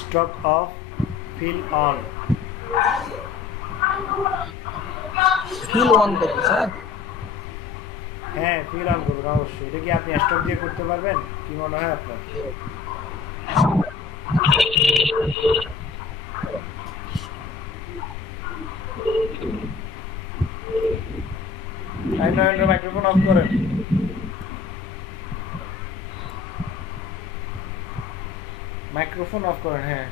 Stock of fill on. Fill on করবো sir. হ্যাঁ, fill on করবেন অবশ্যই। এটা কি আপনি স্টক দিয়ে করতে পারবেন? কি মনে হয় আপনার? নয়ন মাইক্রোফোন অফ করেন। মাইক্রোফোন অফ করেন, হ্যাঁ।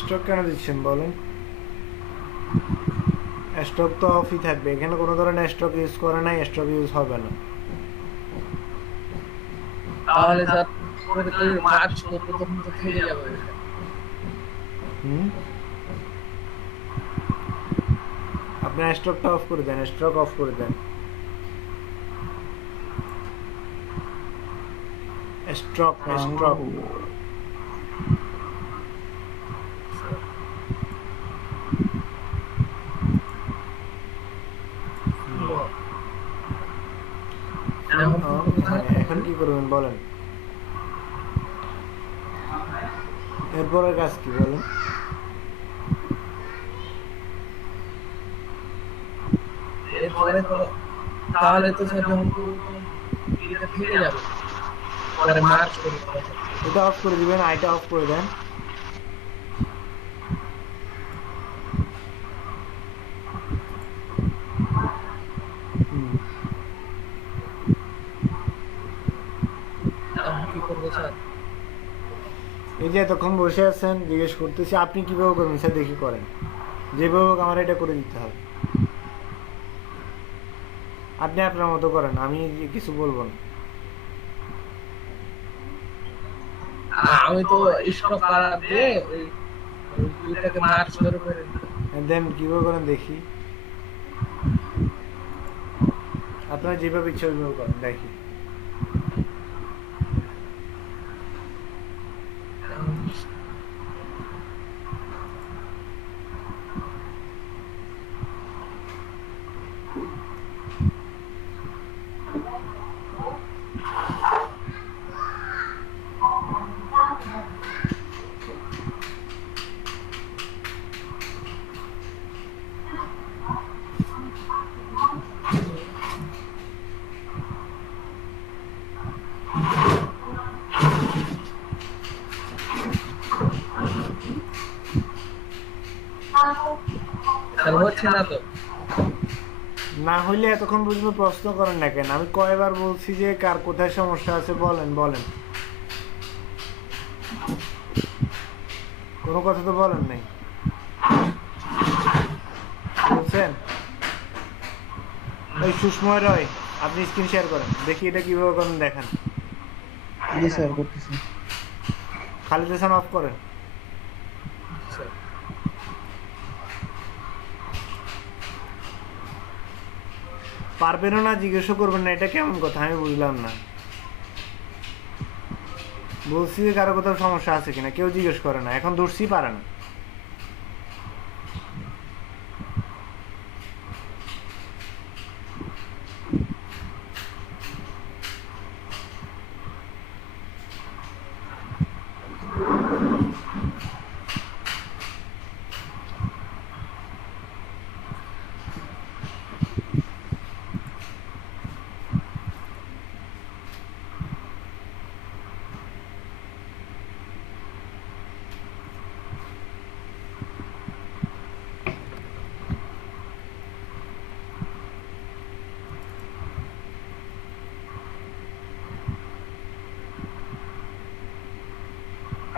স্টক কেন দিচ্ছেন বলেন? স্টক তো অফই থাকবে, এখানে কোনো ধরনের স্টক ইউজ করে নাই, স্টক ইউজ হবে না। তাহলে স্যার পরে তো মার্চ করবো তখন তো থেকে যাবে। হুম, আপনার স্টকটা অফ করে দেন, স্টক অফ করে দেন। Stock stock fill on. এখন কি করবেন বলেন? এরপরের কাজ কি বলেন? এরপরে তো তাহলে তো স্যার যখন এটা থেকে যাবে পরে মার্চ করবো। এটা অফ করে দিবেন, আইটা অফ করে দেন। হুম, তখন কি করবো স্যার? এই যে এতক্ষণ বসে আছেন, জিজ্ঞেস করতেছি আপনি কিভাবে করবেন স্যার, দেখি করেন। যেভাবে হোক আমার এটা করে দিতে হবে। আপনি আপনার মতো করেন, আমি কিছু বলবো না। আমি তো স্টক কার্ড দিয়ে ওই দুইটাকে মার্চ করে করে দেন কিভাবে করেন দেখি। আপনার যেভাবে ইচ্ছা ওইভাবে করেন দেখি। স্যার হচ্ছে না তো। না হইলে এতক্ষণ পর্যন্ত প্রশ্ন করেন না কেন? আমি কয়বার বলছি যে কার কোথায় সমস্যা আছে বলেন বলেন, কোনো কথা তো বলেন নাই। বলছেন ওই সুষময় রয়, আপনি স্ক্রিন শেয়ার করেন দেখি এটা কিভাবে করেন দেখান। জি স্যার করতেছি। খালিদ হাসান অফ করেন। পারবেনও না, জিজ্ঞেসও করবেন না, এটা কেমন কথা আমি বুঝলাম না। বলছি যে কারো কোথাও সমস্যা আছে কিনা, কেউ জিজ্ঞেস করে না, এখন ধরছি পারে না।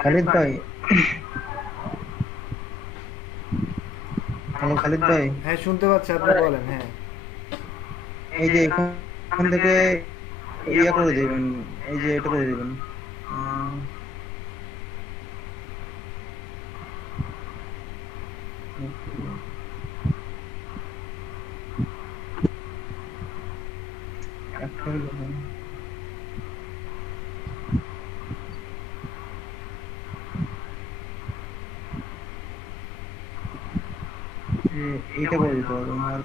খালিদ ভাই, হ্যালো খালিদ ভাই। হ্যাঁ শুনতে পাচ্ছি, আপনি বলেন। হ্যাঁ এই যে এখান থেকে ইয়া করে দিবেন, এই যে এটা করে দিবেন। আহ, একটা হলো না। এইটা করে দিতে হবে আর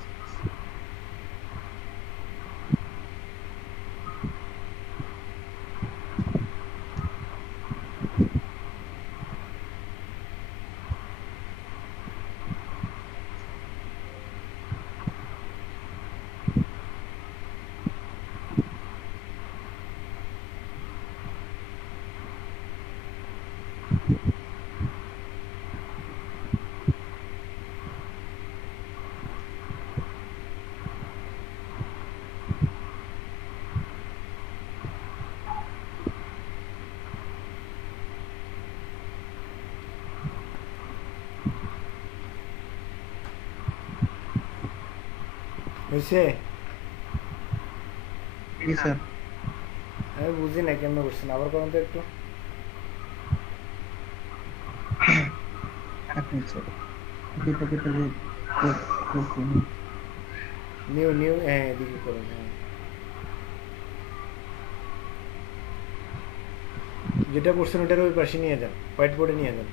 হয়েছে? জি স্যার। আমি বুঝি না কেমন করছেন, আবার করেন তো একটু। এক মিনিট স্যার, এটা কেটে দিয়ে করছি। নিউ নিউ, হ্যাঁ এদিকে করেন, হ্যাঁ। যেটা করছেন ওটার ওই পাশে নিয়ে যান, হোয়াইট বোর্ডে নিয়ে যান।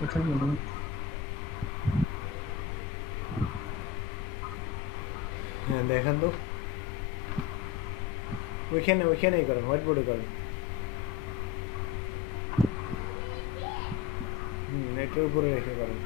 কোথায় গেল? হ্যাঁ দেখান তো, ওইখানেই করেন, হোয়াইট বোর্ডে করেন। এটার উপরে রেখে করেন।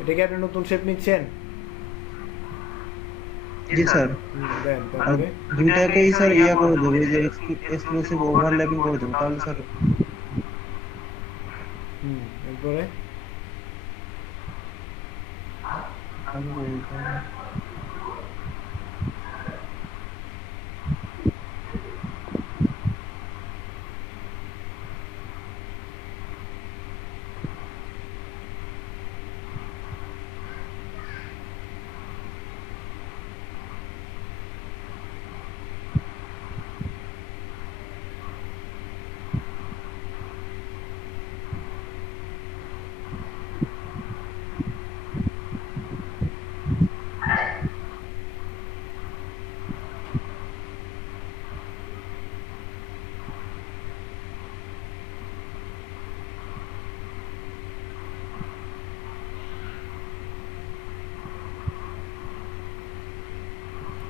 এটা কি আপনি নতুন শেপ নিচ্ছেন? জি স্যার। দেন আর তারপরে। দুইটাকেই স্যার ইয়া করে দেবো, এই যে এক্সক্লুসিভ ওভারল্যাপিং করে দেবো, তাহলে স্যার এরপরে আমি করে দিতে হবে।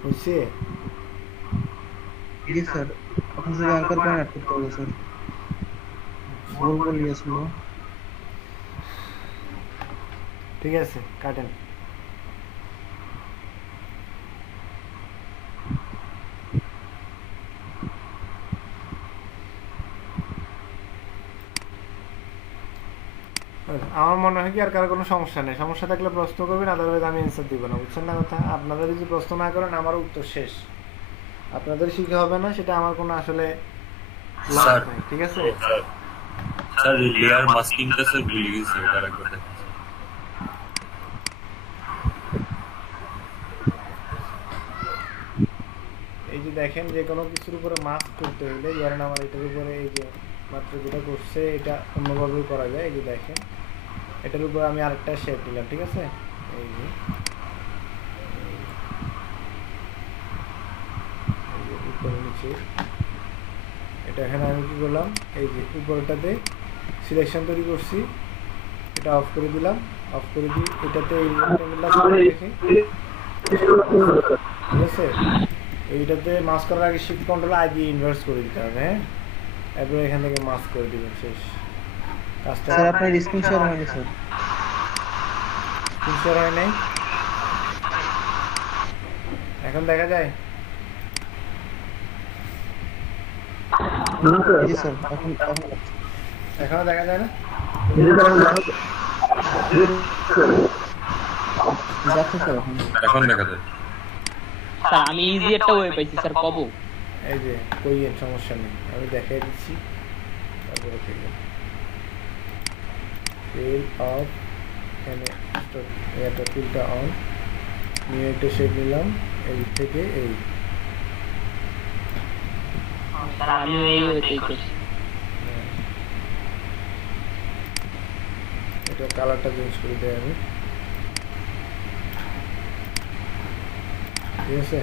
হয়েছে? জি স্যার, আপনি শুধু অ্যাঙ্কার পয়েন্ট অ্যাড করতে হবে স্যার। গোল গোল ইয়েছিল। ঠিক আছে, কাটেন। আমার মনে হয় কি আর কারো কোনো সমস্যা নেই, সমস্যা থাকলে প্রশ্ন করবেন, আদারওয়াইজ আমি অ্যান্সার দিব না, বুঝছেন না কথা? আপনারা যদি প্রশ্ন না করেন আমারও উত্তর শেষ, আপনাদের শিখে হবে না, সেটা আমার কোনো আসলে লাভ স্যার নেই, ঠিক আছে? স্যার লেয়ার মাস্কিংটা স্যার ভুলে গেছি, ওটা আরেকবার দেখান। এই যে দেখেন, যে কোনো কিছুর উপরে মাস্ক করতে হলে, ধরেন আমার এটার উপরে এই যে মাত্র যেটা করছে এটা অন্যভাবেও করা যায়। এই যে দেখেন, এটার উপরে আমি আরেকটা শেপ দিলাম, ঠিক আছে? এই যে উপরে নিচে এটা, এখানে আমি কি করলাম, এই যে উপরটাতে সিলেকশন তৈরি করছি, এটা অফ করে দিলাম, অফ করে দিই, এটাতে এই রেখে, ঠিক আছে? এইটাতে মাস্ক করার আগে শিফট কন্ট্রোল আই দিয়ে ইনভার্স করে দিতে হবে, হ্যাঁ? এরপরে এখান থেকে মাস্ক করে দিবেন, শেষ কাজটা। স্যার আপনার স্ক্রিন শেয়ার হয়নি স্যার। স্ক্রিন শেয়ার হয় নাই, এখন দেখা যায়? জি স্যার, এখন এখনো দেখা যায় না? যাচ্ছে স্যার এখন। এখন দেখা যায়। স্যার আমি ইজি একটা ওয়ে পাইছি স্যার, কব এই যে কইয়েন, সমস্যা নেই, আমি দেখাই দিচ্ছি। তারপরে ফেল অফ, এখানে এটা টুলটা অন নিয়ে একটা শেপ নিলাম এই থেকে এই। স্যার আমি এই ওয়েতেই করছি। এটা কালারটা চেঞ্জ করে দেয় আমি, ঠিক আছে?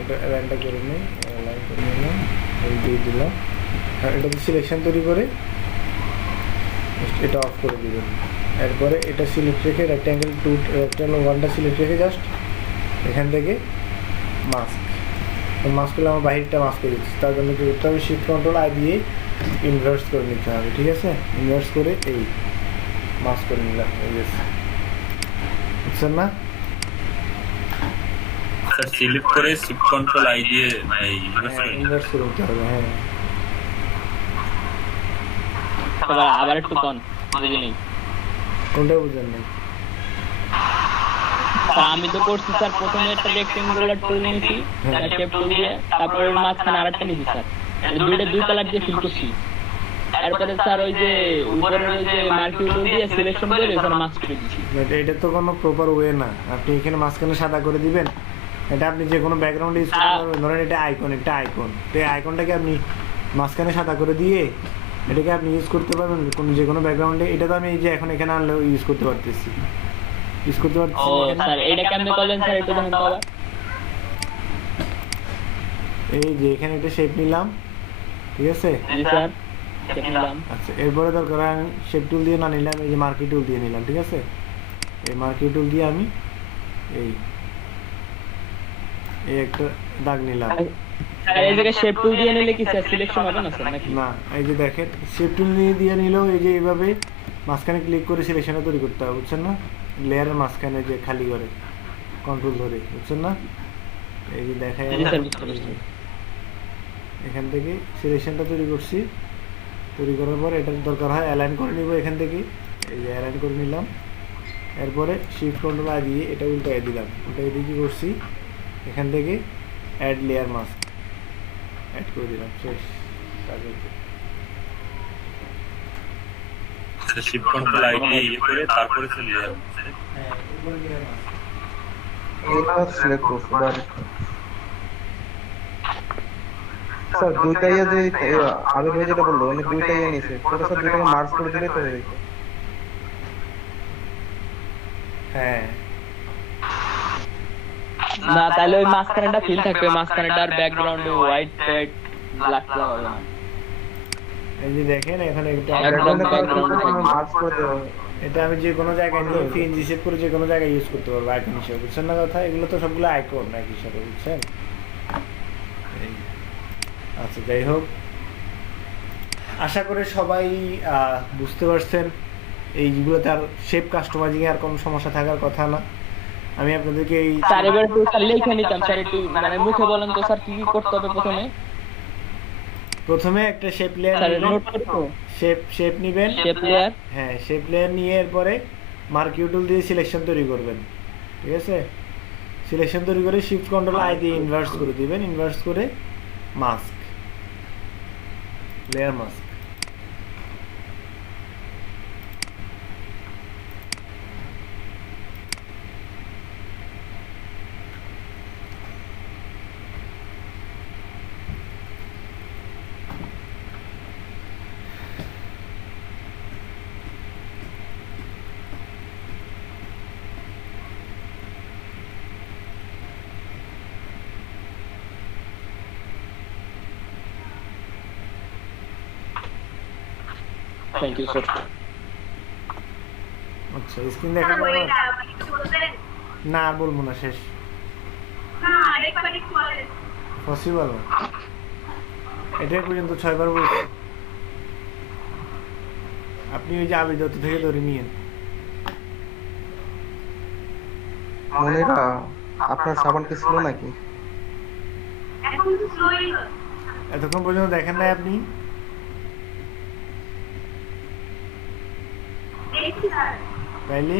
এটা অ্যালাইনটা করে নিই, অ্যালাইন করে নিলাম, এই দিয়ে দিলাম। আর এটাতে সিলেকশন তৈরি করে এটা অফ করে দিবেন। এরপরে এটা সিলেক্ট রেখে রেক্ট্যাঙ্গেল ওয়ানটা সিলেক্ট রেখে জাস্ট এখান থেকে মাস্ক করলে আমার বাহিরটা মাস্ক করে দিচ্ছি। তার জন্য কি করতে হবে, শিফট কন্ট্রোল আই দিয়ে ইনভার্স করে নিতে হবে, ঠিক আছে? ইনভার্স করে এই মাস্ক করে নিলাম, এই গেছে, বুঝছেন না? স্যার সিলেক্ট করে শিফট কন্ট্রোল আই দিয়ে এই ইনভার্স করে নিতে হবে। ইনভার্স করে নিতে হবে, হ্যাঁ। আবার একটু কন, বুঝি নেই কোনটা বুঝেন নাই? স্যার। আমি তো করছি স্যার, প্রথমে একটা রেক্টেঙ্গুলার টুল নিয়েছি, শেপ টুল দিয়ে, তারপরে ওর মাঝখানে আরেকটা নিয়েছি স্যার, দুই কালার দিয়ে ফিল করছি। এরপরে স্যার ওই যে উপরের ওই যে মার্কিং টুল দিয়ে সিলেকশন করে ওখানে মাস্ক করে দিয়েছি। এটা তো কোনো প্রপার ওয়ে না। আপনি এখানে মাঝখানে সাদা করে দিবেন, এটা আপনি যে কোনো ব্যাকগ্রাউন্ডে ইউজ করতে পারবেন। ধরেন এটা আইকন, একটা আইকন, তো এই আইকনটাকে আপনি মাঝখানে সাদা করে দিয়ে এটাকে আপনি ইউজ করতে পারবেন যে কোনো ব্যাকগ্রাউন্ডে। এটা তো আমি এই যে এখন এখানে আনলেও ইউজ করতে পারতেছি। ও স্যার, এটা কেমনে করলেন স্যার, একটু দেখেন তো আবার। এই যে এখানে একটা শেপ নিলাম, ঠিক আছে? জি স্যার, শেপ নিলাম। আচ্ছা, এরপরে দরকার আমি শেপ টুল দিয়ে না নিলাম, এই যে মার্কি টুল দিয়ে নিলাম, ঠিক আছে? এই মার্কি টুল দিয়ে আমি এই একটা দাগ নিলাম। স্যার এই জায়গায় শেপ টুল দিয়ে নিলে কি স্যার সিলেকশন হবে না স্যার নাকি? না, এই যে দেখেন শেপ টুল দিয়ে নিলেও এই যে এইভাবে মাঝখানে ক্লিক করে সিলেকশনটা তৈরি করতে হবে, বুঝছেন না? লেয়ারের মাঝখানে যে খালি করে কন্ট্রোল ধরে, বুঝছেন না? এই যে দেখাই এখান থেকে সিলেকশনটা তৈরি করছি। তৈরি করার পর এটার দরকার হয় অ্যালাইন করে নিব এখান থেকে, এই যে অ্যালাইন করে নিলাম। এরপরে শিফট কন্ট্রোল আই দিয়ে এটা উল্টাই দিলাম। উল্টাই দিয়ে কী করছি, এখান থেকে অ্যাড লেয়ার মাস্ক অ্যাড করে দিলাম, শেষ কাজ হচ্ছে। স্যার শিফট কন্ট্রোল আই দিয়ে ইয়ে করে তারপরে চলে যাবে। হ্যাঁ, উপরে লেয়ার মাস্ক। এটা সিলেক্ট করছি ডাইরেক্ট। স্যার দুইটা ইয়ে যে আগে ভাই যেটা বললো, উনি দুইটা ইয়ে নিয়েছে, ওটা স্যার দুইটাকে মার্জ করে দিলে তো হয়ে যেত। হ্যাঁ, না তাহলে ওই মাঝখানেটা ফিল থাকবে, মাঝখানেটার ব্যাকগ্রাউন্ডে হোয়াইট ব্ল্যাক হবে না। এই যে দেখেন এখানে এটা একদম background মার্জ করে দেওয়া হবে। এটা আমি যে কোনো জায়গায় নিয়ে পিএনজি সেভ করে যে কোনো জায়গায় ইউজ করতে পারবো আইকন হিসেবে, বুঝছেন না কথা? এগুলো তো সবগুলো আইকন এক হিসাবে, বুঝছেন? এই, আচ্ছা যাই হোক, আশা করে সবাই বুঝতে পারছেন। এইগুলোতে আর শেপ কাস্টমাইজিং আর কোনো সমস্যা থাকার কথা না। আমি আপনাদেরকে এই স্যার এবার একটু স্যার লিখে নিতাম স্যার, একটু মানে মুখে বলেন তো স্যার কি কি করতে হবে প্রথমে। প্রথমে একটা শেপ লেয়ার স্যার নোট করতে শেপ নেবেন, শেপ লেয়ার। হ্যাঁ শেপ লেয়ার নিয়ে এরপরে মার্কিউ টুল দিয়ে সিলেকশন তৈরি করবেন, ঠিক আছে? সিলেকশন তৈরি করে শিফট কন্ট্রোল আই দিয়ে ইনভার্স করে দিবেন, ইনভার্স করে mask, layer mask. Thank you sir. আচ্ছা, স্ক্রিন দেখা যাবে না? আর বলবো না, শেষ, পসিবল না। এটাই পর্যন্ত 6 বার বলছি। আপনি ওই যে আবিদত থেকে ধরে নিয়েন। মনিরা, আপনার সাবান কি ছিল নাকি? এতক্ষণ পর্যন্ত দেখেন নাই আপনি? তাইলে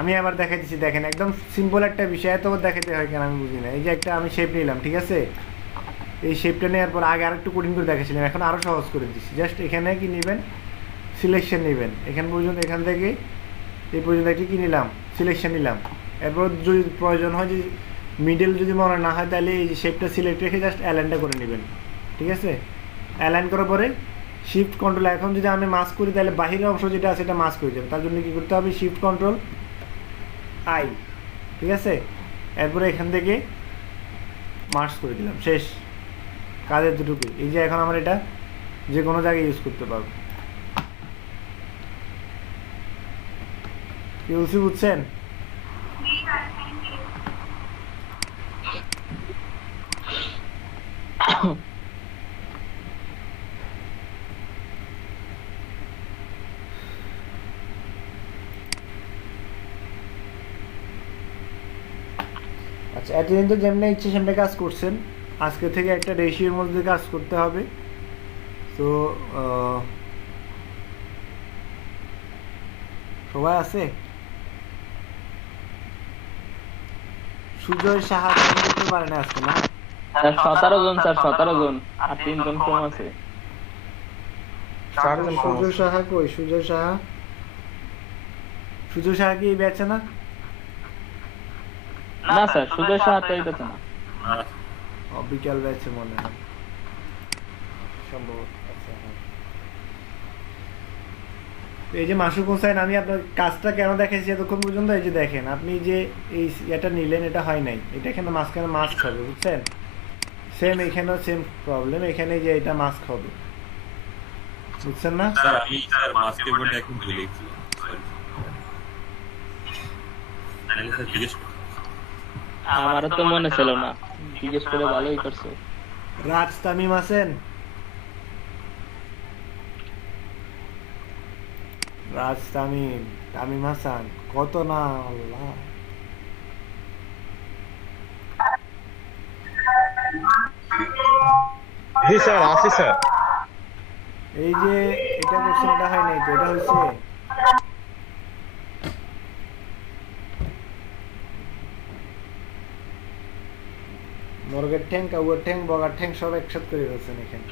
আমি আবার দেখাইতেছি, দেখেন একদম সিম্পল একটা বিষয়, এত দেখাতে হয় কেন আমি বুঝি না। এই যে একটা আমি শেপ নিলাম, ঠিক আছে, এই শেপটা নেওয়ার পর আগে আরেকটু কঠিন করে দেখাচ্ছিলাম, এখন আরও সহজ করে দিচ্ছি। জাস্ট এখানে কি নেবেন, সিলেকশন নেবেন, এখান পর্যন্ত, এখান থেকে এই পর্যন্ত একটি কী নিলাম, সিলেকশন নিলাম। এরপর যদি প্রয়োজন হয় যে মিডল যদি মনে না হয়, তাহলে এই যে শেপটা সিলেক্ট রেখে জাস্ট অ্যালাইনটা করে নেবেন, ঠিক আছে। অ্যালাইন করার পরে শিফট কন্ট্রোল, এখন যদি আমি মাস্ক করি তাহলে বাহিরের অংশ যেটা আছে এটা মাস্ক হয়ে যাবে। তার জন্য কী করতে হবে, শিফট কন্ট্রোল আই, ঠিক আছে। এরপরে এখান থেকে মার্কস করে দিলাম, শেষ কাজের দুটুকুই। এই যে এখন আমার এটা যে কোনো জায়গায় ইউজ করতে পারবো। কি বলছি বুঝছেন? আচ্ছা, এতদিন তো যেমনি ইচ্ছে সেমনি কাজ করছেন, আজকে থেকে একটা রেশিওর মধ্যে কাজ করতে হবে। তো সবাই আছে? সুজয় সাহা করতে পারে না আজকে, না? 17 জন স্যার, 17 জন, আর 3 জন কম আছে। 4 জন কম সুজয় আছে। সাহা কই? সুজয় সাহা, সুজয় সাহা কি এই ব্যাচে না? না স্যার, সুজয় সাহা তো এটা না। বিকাল ব্যাচে মনে হয় সম্ভবত। আচ্ছা, হ্যাঁ। এই যে মাসুক হোসেন, আমি আপনার কাজটা কেন দেখাইছি এতক্ষণ পর্যন্ত, এই যে দেখেন আপনি যে এই এটা নিলেন, এটা হয় নাই, এটা এখানে মাঝখানে মাস্ক হবে, বুঝছেন? সেম এখানেও সেম প্রবলেম, এখানে যে এটা মাস্ক হবে, বুঝছেন না? স্যার আমি স্যার মাস্কের বোর্ডে এখন ভুলে গেছি। তাহলে স্যার জিজ্ঞেস করুন। আমারও তো মনে ছিল না, জিজ্ঞেস করে ভালোই করছো। রাজ তামিম আছেন? রাজ তামিম, তামিম হাসান, কত না, আল্লাহ। জি স্যার, আছি স্যার। এই যে এটা করছেন, এটা হয় নাই তো, এটা হয়েছে। মুরগের ঠ্যাং, কাউয়ের ঠ্যাং, বগার ঠ্যাং সব একসাথে করে ফেলছেন এখানে।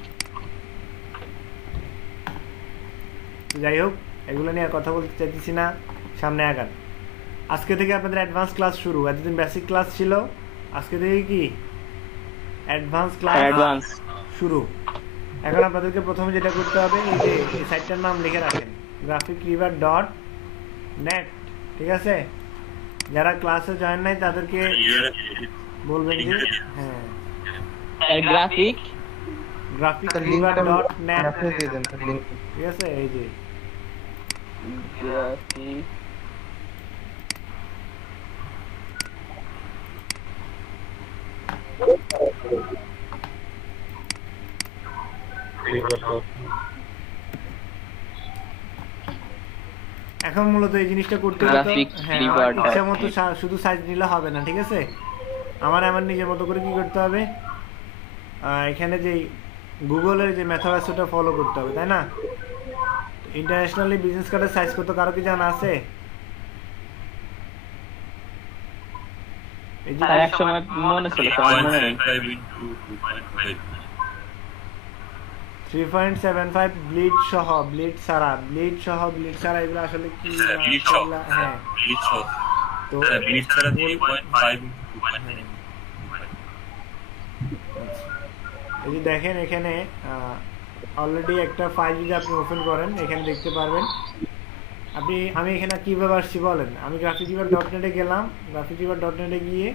যাই হোক, এগুলো নিয়ে আর কথা বলতে চাইতেছি না, সামনে আগান। আজকে থেকে আপনাদের অ্যাডভান্স ক্লাস শুরু। এতদিন বেসিক ক্লাস ছিল, আজকে থেকে কি অ্যাডভান্স ক্লাস অ্যাডভান্স শুরু। এখন আপনাদেরকে প্রথমে যেটা করতে হবে, এই যে এই সাইটটার নাম লিখে রাখেন, graphicriver.net, ঠিক আছে। যারা ক্লাসে জয়েন নাই তাদেরকে বলবেন যে হ্যাঁ, গ্রাফিক graphicriver.net, আপনি দিয়ে দেন স্যার লিংক। ঠিক আছে। এই যে গ্রাফিক এখন মূলত এই জিনিসটা করতে হলে তো হ্যাঁ, আমার Graphicriver.net ইচ্ছা মতো শুধু সাইজ নিলে হবে না, ঠিক আছে। আমার নিজের মতো করে কি করতে হবে, এখানে যে গুগলের যে মেথড আছে ওটা ফলো করতে হবে, তাই না? ইন্টারন্যাশনালি বিজনেস কার্ডের সাইজ কত কারো কি জানা আছে? এই যে আর এক সময় মনে ছিল, সবার মনে নেই। 3.75 ব্লিড সহ, ব্লিড ছাড়া এগুলো আসলে কি? হ্যাঁ, তো এই যে দেখেন এখানে অলরেডি একটা ফাইল যদি আপনি ওপেন করেন, এখানে দেখতে পারবেন আমি এখানে কিভাবে আসছি বলেন। আমি graphicriver.net-এ গেলাম, graphicriver.net-এ গিয়ে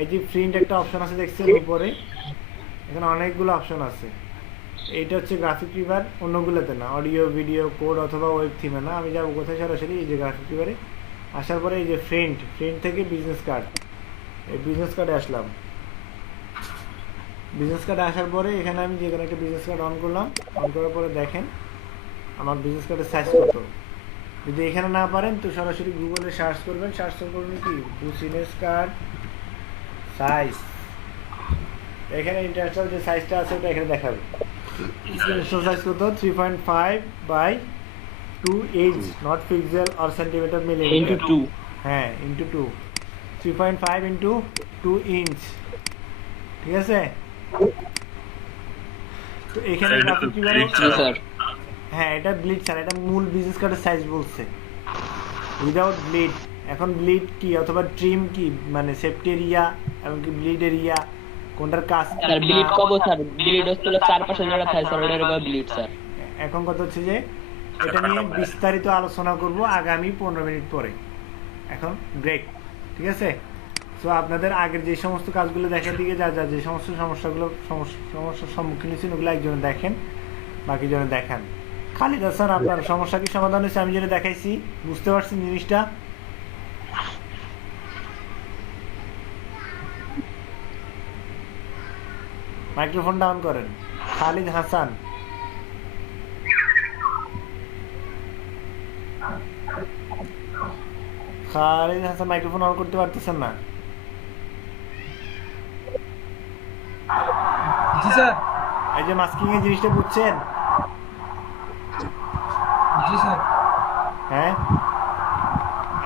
এই যে প্রিন্ট একটা অপশন আছে দেখছেন উপরে, এখানে অনেকগুলো অপশন আছে। এইটা হচ্ছে গ্রাফিক্রিভার, অন্যগুলোতে না, অডিও ভিডিও কোড অথবা ওয়েব থিমে না। আমি যাবো কোথায়, সরাসরি এই যে গ্রাফিক্রিভারে আসার পরে এই যে ফ্রেন্ড থেকে বিজনেস কার্ড, এই বিজনেস কার্ডে আসলাম। বিজনেস কার্ডে আসার পরে এখানে আমি যে কোনো একটা বিজনেস কার্ড অন করলাম, অন করার পরে দেখেন আমার বিজনেস কার্ডের সাইজ কত। যদি এখানে না পারেন তো সরাসরি গুগলে সার্চ করবেন, সার্চ করবেন কি বুসিনেস কার্ড সাইজ, এখানে ইন্টারন্যাশনাল যে সাইজটা আছে ওটা এখানে দেখাবে। ইন্টারন্যাশনাল সাইজ কত 3.5 by 2 inch, not pixel or centimetre into millimetre. 2 হ্যাঁ ইন্টু 2, 3.5 ইন্টু 2 ইঞ্চ, ঠিক আছে। তো এখানে এটা তো গ্রাফিক কি বলো? bleed জি স্যার হ্যাঁ এটা ব্লিড ছাড়া, এটা মূল বিজনেস কার্ডের সাইজ বলছে, উইদাউট ব্লিড। এখন ব্লিড কি অথবা ট্রিম কি মানে সেফটি এরিয়া এমনকি ব্লিড এরিয়া কোনটার কাজ কি স্যার ব্লিড না। কব স্যার ব্লিড হচ্ছিল 4 পাশে জোড়া থাকে স্যার ওটার কয় ব্লিড স্যার এখন কথা হচ্ছে যে এটা নিয়ে বিস্তারিত আলোচনা করব আগামী 15 মিনিট পরে। এখন ব্রেক, ঠিক আছে। সো আপনাদের আগের যে সমস্ত কাজগুলো দেখার দিকে যা যা যে সমস্ত সমস্যার সম্মুখীন হয়েছেন ওগুলো একজনে দেখেন, বাকি জনে দেখান। খালিদ হাসান আপনার সমস্যা কি সমাধান হয়েছে? আমি যেটা দেখাইছি বুঝতে পারছেন জিনিসটা? মাইক্রোফোন ডাউন করেন খালিদ হাসান। খালিদ হাসান মাইক্রোফোন অন করতে পারতেছেন না। জি স্যার। এই যে মাস্কিং এর জিনিসটা বুঝছেন? জি স্যার। হ্যাঁ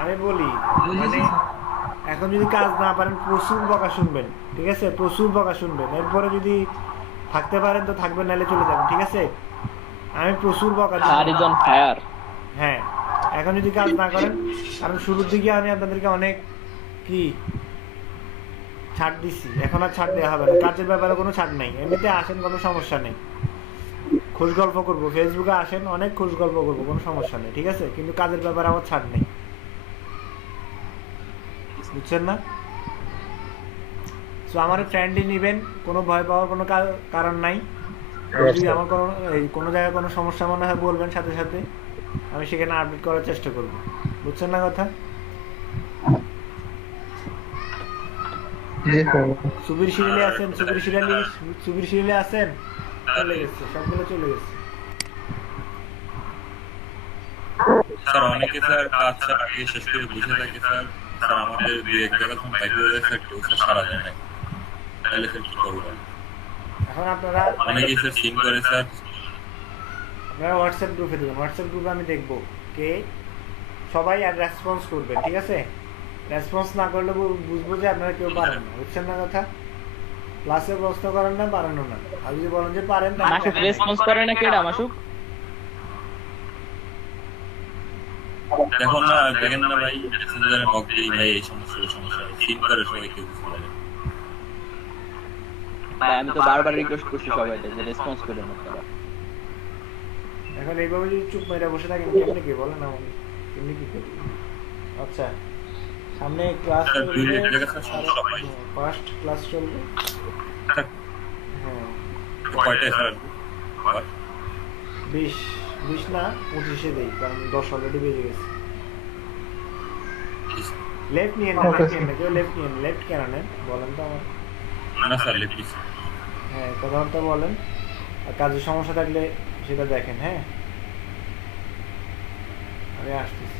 আমি বলি বুঝেছি মানে স্যার। এখন যদি কাজ না পারেন প্রচুর বকা শুনবেন, ঠিক আছে, প্রচুর বকা শুনবেন। এরপরে যদি থাকতে পারেন তো থাকবেন, নাহলে চলে যাবেন, ঠিক আছে। আমি প্রচুর বকা দিব। স্যার ইজ অন ফায়ার হ্যাঁ এখন যদি কাজ না করেন, কারণ শুরুর দিকে আমি আপনাদেরকে অনেক কি ছাড় দিচ্ছি, এখন আর ছাড় দেওয়া হবে না। কাজের ব্যাপারে কোনো ছাড় নেই, এমনিতে আসেন কোনো সমস্যা নেই, খোঁজ গল্প করবো, ফেসবুকে আসেন অনেক খোঁজ গল্প করবো, কোনো সমস্যা নেই, ঠিক আছে। কিন্তু কাজের ব্যাপারে আমার ছাড় নেই, বুঝছেন না? সো আমার ফ্রেন্ডই নেবেন, কোনো ভয় পাওয়ার কোনো কারণ নাই। যদি আমার কোনো জায়গায় কোনো সমস্যা মনে হয় বলবেন, সাথে সাথে আমি সেখানে আপডেট করার চেষ্টা করব, বুঝছেন না কথা? জি স্যার। সুবীর সিরিয়ালে আছেন? সুবীর সিরিয়ালে আছেন? চলে গেছে, সবগুলো চলে গেছে। স্যার অনেকে স্যার কাজ স্যার আগে শেষ করে বুঝে থাকে স্যার। স্যার আমাদের দুই এক জায়গা থেকে বাইরে যায় স্যার, কেউ স্যার সারা যায় না, তাহলে স্যার কি করবো? এখন আপনারা অনেকে স্যার সিন করে স্যার। আপনারা হোয়াটসঅ্যাপ গ্রুপে দেবেন, হোয়াটসঅ্যাপ গ্রুপে আমি দেখবো কে সবাই আর রেসপন্স করবে, ঠিক আছে। রেসপন্স না করলে বুঝবো যে আপনারা কেউ পারেন না, বুঝছেন না কথা? ক্লাসে প্রশ্ন করেন না, পারেন না। আর যদি বলেন যে পারেন মাসুক রেসপন্স করে না কেডা মাসুক দেখুন না, দেখেন না ভাই, মেসেঞ্জারে মক দিই ভাই, এই সমস্যা সিন করে সবাই কেউ বুঝতে পারে। ভাই আমি তো বারবার রিকোয়েস্ট করছি সবাইকে যে রেসপন্স করেন আপনারা। এখন এইভাবে যদি চুপ মেরে বসে থাকেন কেমনি কি বলেন আমাকে, কেমনি কি করি? আচ্ছা সামনে ক্লাস স্যার, দুই চলবে, মিনিটের কাছে সমস্যা ভাই। ফার্স্ট ক্লাস চলবে। স্যার, হ্যাঁ কয়টায় স্যার? 20 না 25-এ দেই, কারণ 10 অলরেডি বেজে গেছে। লেফট নিয়ে নেন, Okay, রাইট নিয়ে নেন, কেউ লেফট নিয়ে নেন। লেফট কেন নেন বলেন তো আমার? না স্যার, লিখিস। হ্যাঁ কথাবার্তা বলেন, আর কাজের সমস্যা থাকলে সেটা দেখেন। হ্যাঁ আমি আসতেছি।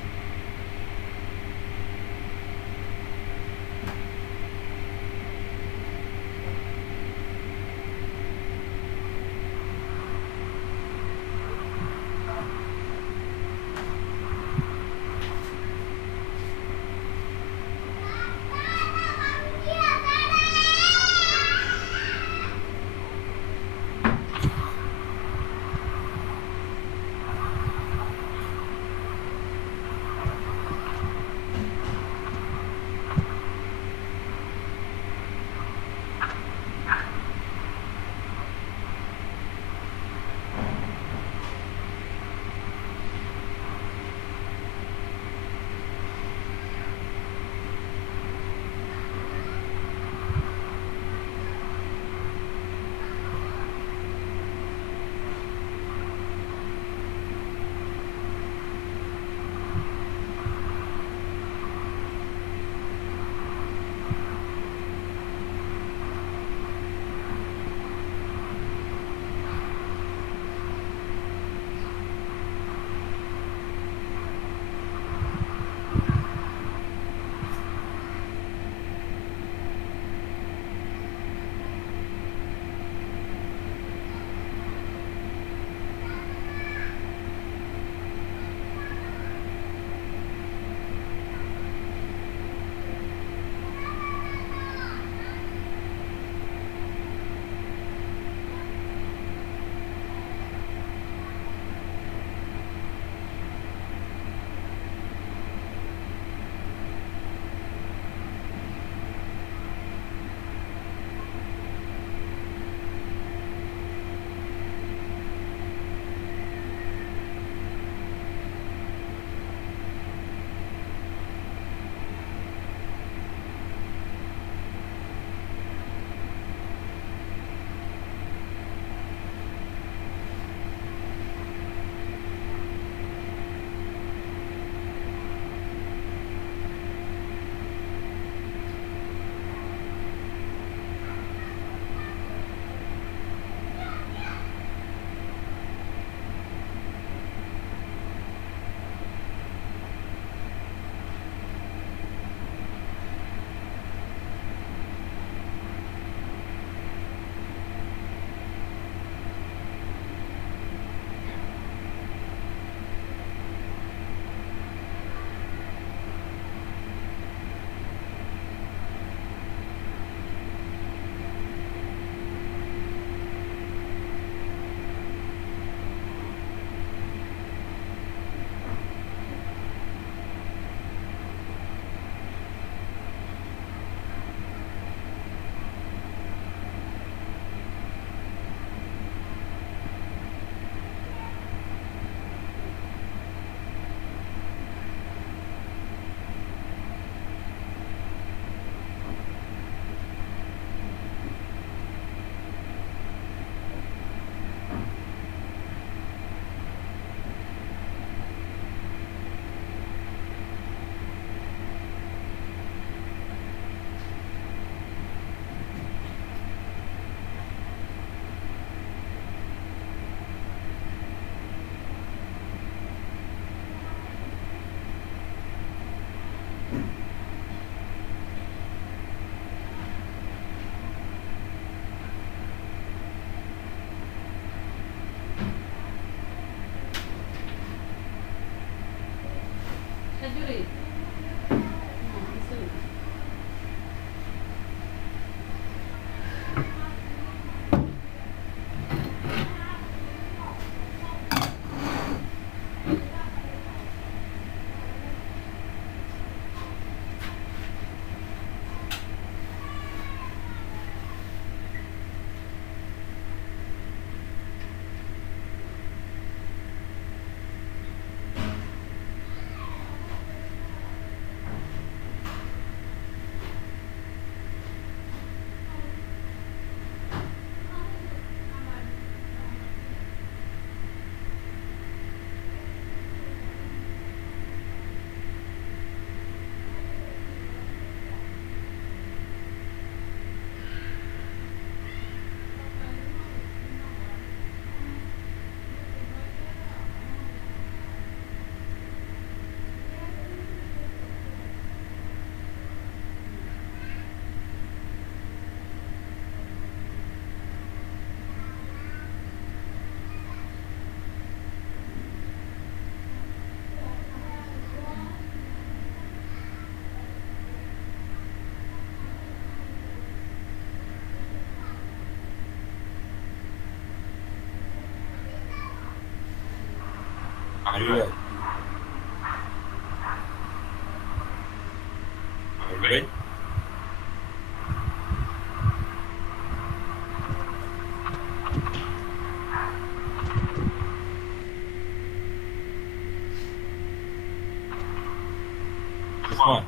Alright. Alright. Come on.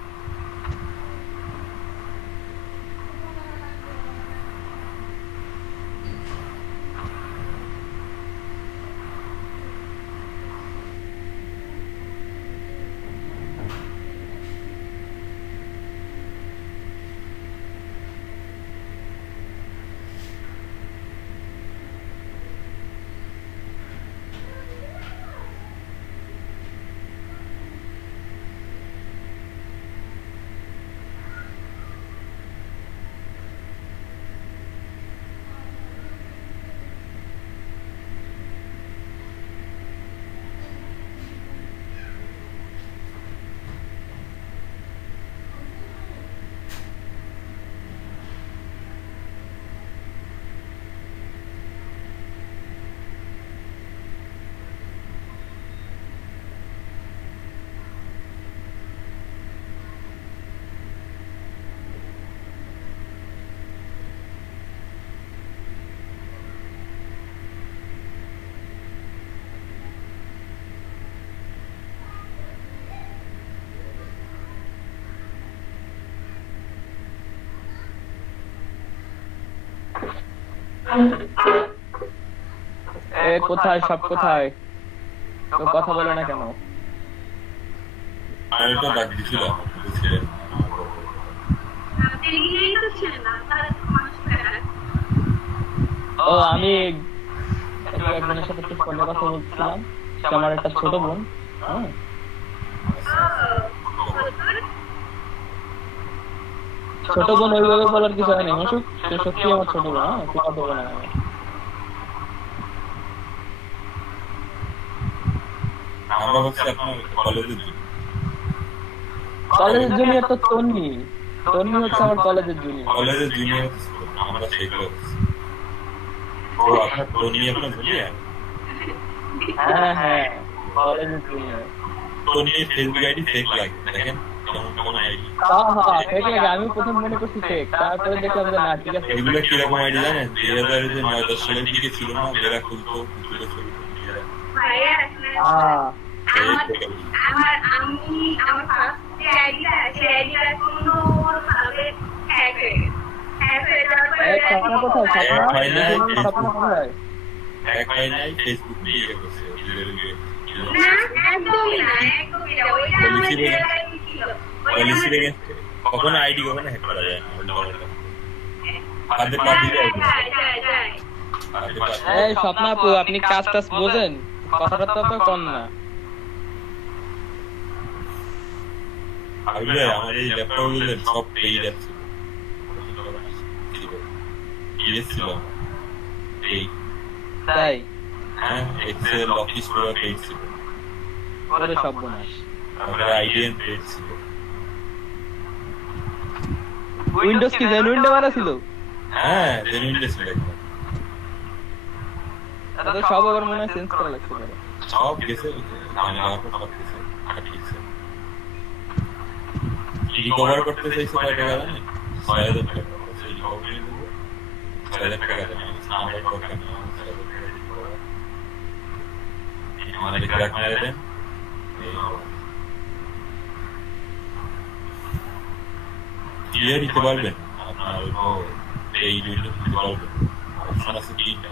এ কোথায় সব কোথায় তো কথা বলে না কেন আমি তো ডাক দিছিলাম বুঝছিলেন ও আমি একজনের সাথে একটু ফোনে কথা বলছিলাম সে আমার একটা ছোট বোন হ্যাঁ ছোট বোন ওইভাবে বলার কিছু হয় না মাসুক সে সত্যি আমার ছোট বোন হ্যাঁ তুই কথা বলে না আমরা হচ্ছে আপনার কলেজের জুনিয়র তো তন্নি তন্নি হচ্ছে আমার কলেজের জুনিয়র কলেজের জুনিয়র আমরা সেগুলো ও আপনার টনি আপনার জুনিয়র হ্যাঁ হ্যাঁ কলেজের junior Tony Facebook ID fake লাগে দেখেন কেমন কেমন আইডি হ্যাঁ ফেক লাগে আমি প্রথম মনে করছি ফেক তারপরে দেখলাম যে না ঠিক আছে এগুলো কিরকম আইডি জানেন 2009-10 সালের দিকে ছিল না যারা খুলতো আমার ফার্স্ট যে আইডিটা সেই আইডিটা কোনো ভাবে হ্যাক হয়ে গেছে হ্যাক হয়ে যাওয়ার পরে স্বপ্ন কোথায় স্বপ্ন কোথায় এক হয় নাই ফেসবুক নিয়ে করছে না একদমই না ওইটা আমার রিয়েল আইডি ছিল পলিসি রেখে কখনো আইডি কখনো হ্যাক করা যায় না হাতে পা দিয়ে এই স্বপ্না আপু আপনি কাজ টাজ বোঝেন কথাটা তো কম না আসলে আমার এই ল্যাপটপগুলো সব পেয়ে যাচ্ছে ছিল এই তাই হ্যাঁ এক্সেল অফিস পুরো পেয়ে ছিল পরে সব বোনাস তারপরে আইডিএন পেজ ছিল। উইন্ডোজ কি জেনুইনটা মারা ছিল? হ্যাঁ জেনুইনটা ছিল একদম। তাহলে সব আবার মনে হয় চেঞ্জ করা লাগছে পরে। সব গেছে, আমি আর সব গেছে, আর ঠিকছে। রিকভার করতে চাইছে কয় টাকা জানেন? ৬,০০০ টাকা। সেই রিকভারি দেবো ৬,০০০ টাকা দেন। আমার দরকার নেই, আমার ৬,০০০ টাকা দিতে হবে। আমাদের ক্র্যাক মেরে দেন। ক্লিয়ার দিতে পারবেন আপনার এই উইন্ডোজ দিতে পারবেন। অপশন আছে ৩টা।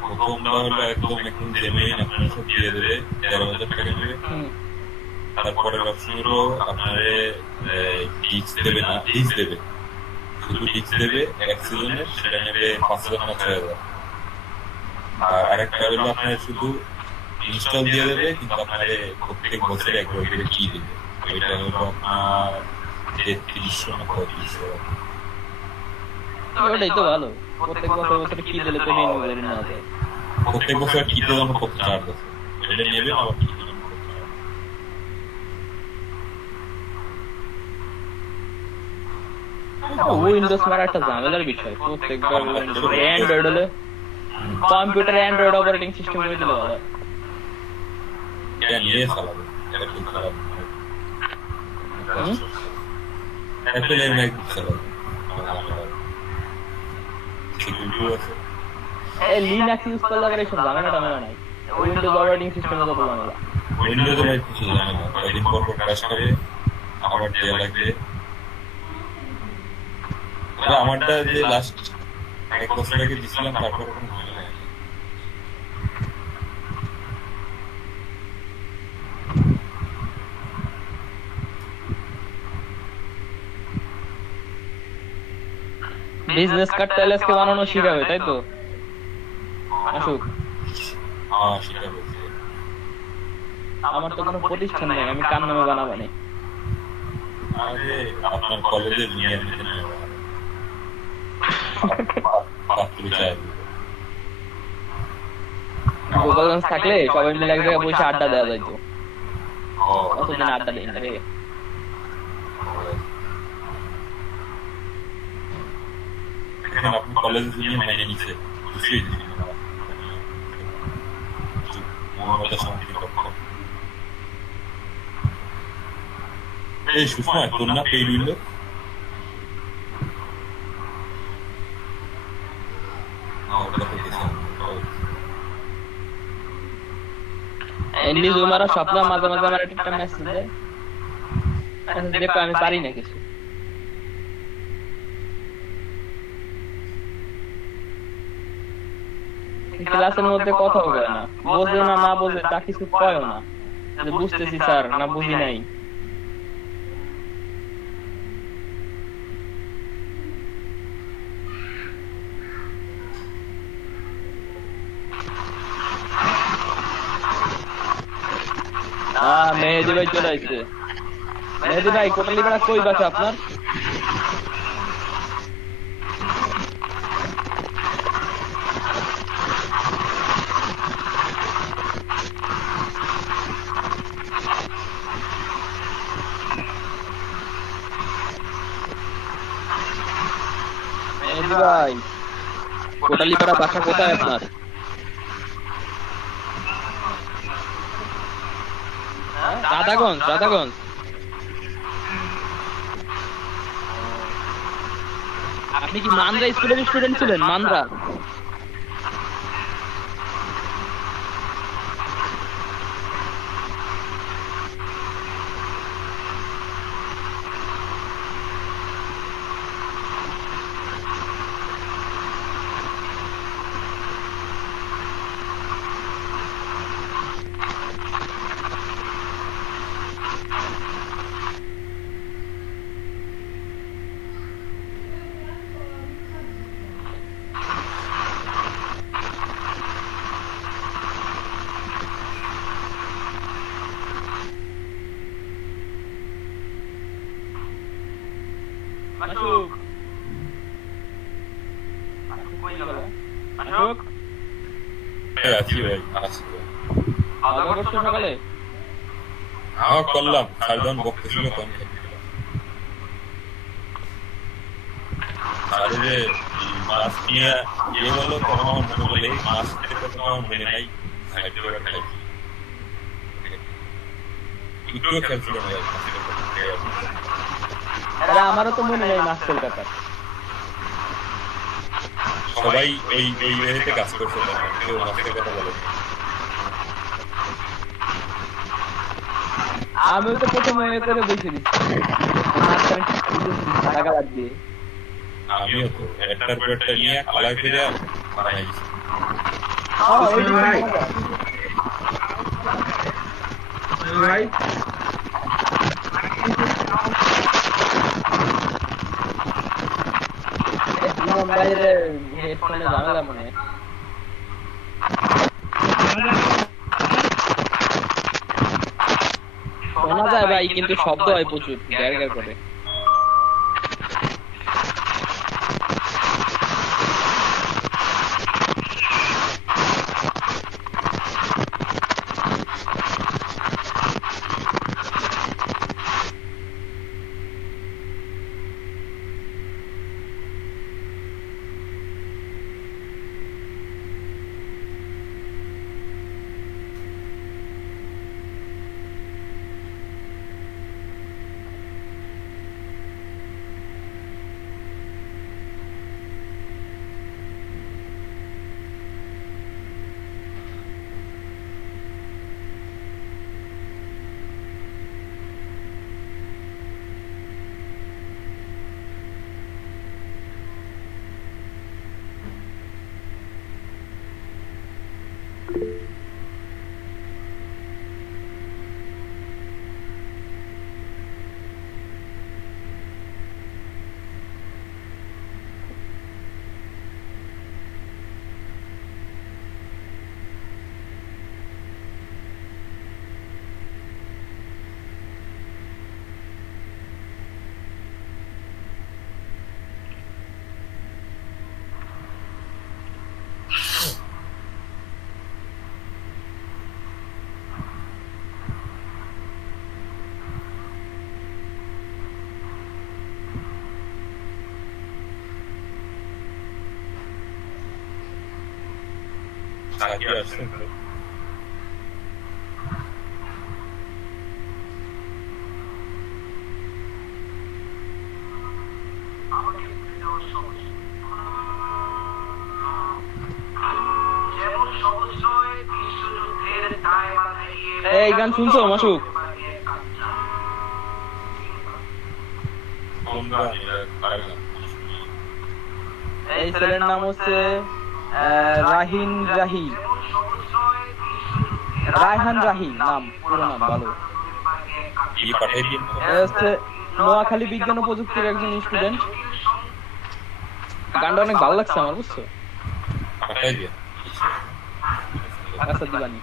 প্রথমটা হলো একদম জেনুইন, আপনার সব দিয়ে দেবে, ১৩,০০০ টাকা নেবে। তারপরের অপশন হলো আপনার ডিস্ক দেবে না, ডিস্ক দেবে, শুধু ডিস্ক দেবে ১ সিজনের, সেটা নেবে ৫,০০০ না ৬,০০০। আর আরেকটা হলো আপনার শুধু ইনস্টল দিয়ে দেবে, কিন্তু আপনার প্রত্যেক বছরে একবার করে কি দেবে, ওইটা হলো আপনার ৩৩০০ না ৩৫০০। ওটাই তো ভালো, প্রত্যেক বছর বছর কি দিলে তো রিনিউ করে নেওয়া যায়। প্রত্যেক বছর কিনতে দাম কত চার্জ আছে, এটা নেবে আবার কিনতে দাম কত চার্জ। উইন্ডোজ মারা একটা ঝামেলার বিষয়, প্রত্যেকবার অ্যান্ড্রয়েড হলে কম্পিউটার অ্যান্ড্রয়েড অপারেটিং সিস্টেম করে দিলে ভালো। এটা নিয়ে চালাবে, এটা খুব খারাপ। অ্যাপেল এর ম্যাক চালাবে, সিকিউরিটিও আছে। লিনাক্স ইউজ করলে আবার এইসব ঝামেলা টামেলা নাই, উইন্ডোজ অপারেটিং সিস্টেমে তো ঝামেলা। উইন্ডোজ এর কিছু জানে না, কয়েকদিন পর পর ক্র্যাশ করে, আবার দেওয়া লাগবে। আমারটা যে লাস্ট ১ বছর আগে দিছিলাম, তারপর কোনো ঝামেলা নেই। বিজনেস কার্ড তাহলে আজকে বানানো শিখাবে, তাই তো অশোক? সেটা বলছি। আমার তো কোনো প্রতিষ্ঠান নেই, আমি কার নামে বানাবো না। আরে আপনার কলেজে জুনিয়র দিতে না, পাত্র চাই গোপালগঞ্জ থাকলে সবাই মিলে এক জায়গায় বসে আড্ডা দেওয়া যাইতো, অতদিন আড্ডা দেই না রে। এখন আপনার কলেজে জুনিয়র মাইনে নিচ্ছে, খুশি হয়েছি মনোনতা শান্তি পক্ষ। এই সুষমা তোর না পেইড উইন্ডো? এমনি জুমারা স্বপ্ন মাঝে মাঝে আমার একটা মেসেজ দেয়, দেখো আমি পারি না কিছু। ক্লাসের মধ্যে কথা হবে না, বোঝে না, না বোঝে তা কিছু কয়ও না, বুঝতেছি স্যার না বুঝি নাই। মেহেদি ভাই চলে আসছে। মেহেদি ভাই কোটালি বেড়া কই বাসা আপনার? মেহেদি ভাই কোটালি বেড়া বাসা কোথায় আপনার? রাধাগঞ্জ, রাধাগঞ্জ। আপনি কি মান্দ্রা স্কুলের স্টুডেন্ট ছিলেন? মান্দ্রা? মাসুক, মাসুক কই গেল? মাসুক আছি ভাই, আছি। খাওয়া দাওয়া করছো সকালে? করলাম সারদান বকতেছিল তখন আর যে মাছ নিয়ে ইয়ে বললো তখন আমার মনে বলে মাছ খেতে তখন আমার মনে নাই খাইতে খাইছি একটুও খেলছিল না আমারও তো মনে নেই মাস্টার ব্যাপার সবাই ওই ওই ওয়েতে কাজ করছে কেউ মাছের কথা বলে আমিও তো প্রথম ওয়ে করে বসে দিচ্ছি টাকা বাদ দিয়ে আমিও তো একটার পর একটা নিয়ে কালার ফিরে বানাই দিচ্ছি ভাই হেডফোনে ঝামেলা মনে হয় শোনা যায় ভাই কিন্তু শব্দ হয় প্রচুর গ্যার গ্যার করে সাথী আসছে এই গান শুনছো মাসুক এই ছেলের নাম হচ্ছে রাহিন রাহি রায়হান রাহি নাম পুরো নাম ভালো কি পাঠিয়ে দিন হচ্ছে নোয়াখালী বিজ্ঞান ও প্রযুক্তির একজন স্টুডেন্ট গানটা অনেক ভালো লাগছে আমার বুঝছো পাঠিয়ে দিন আচ্ছা দিবানি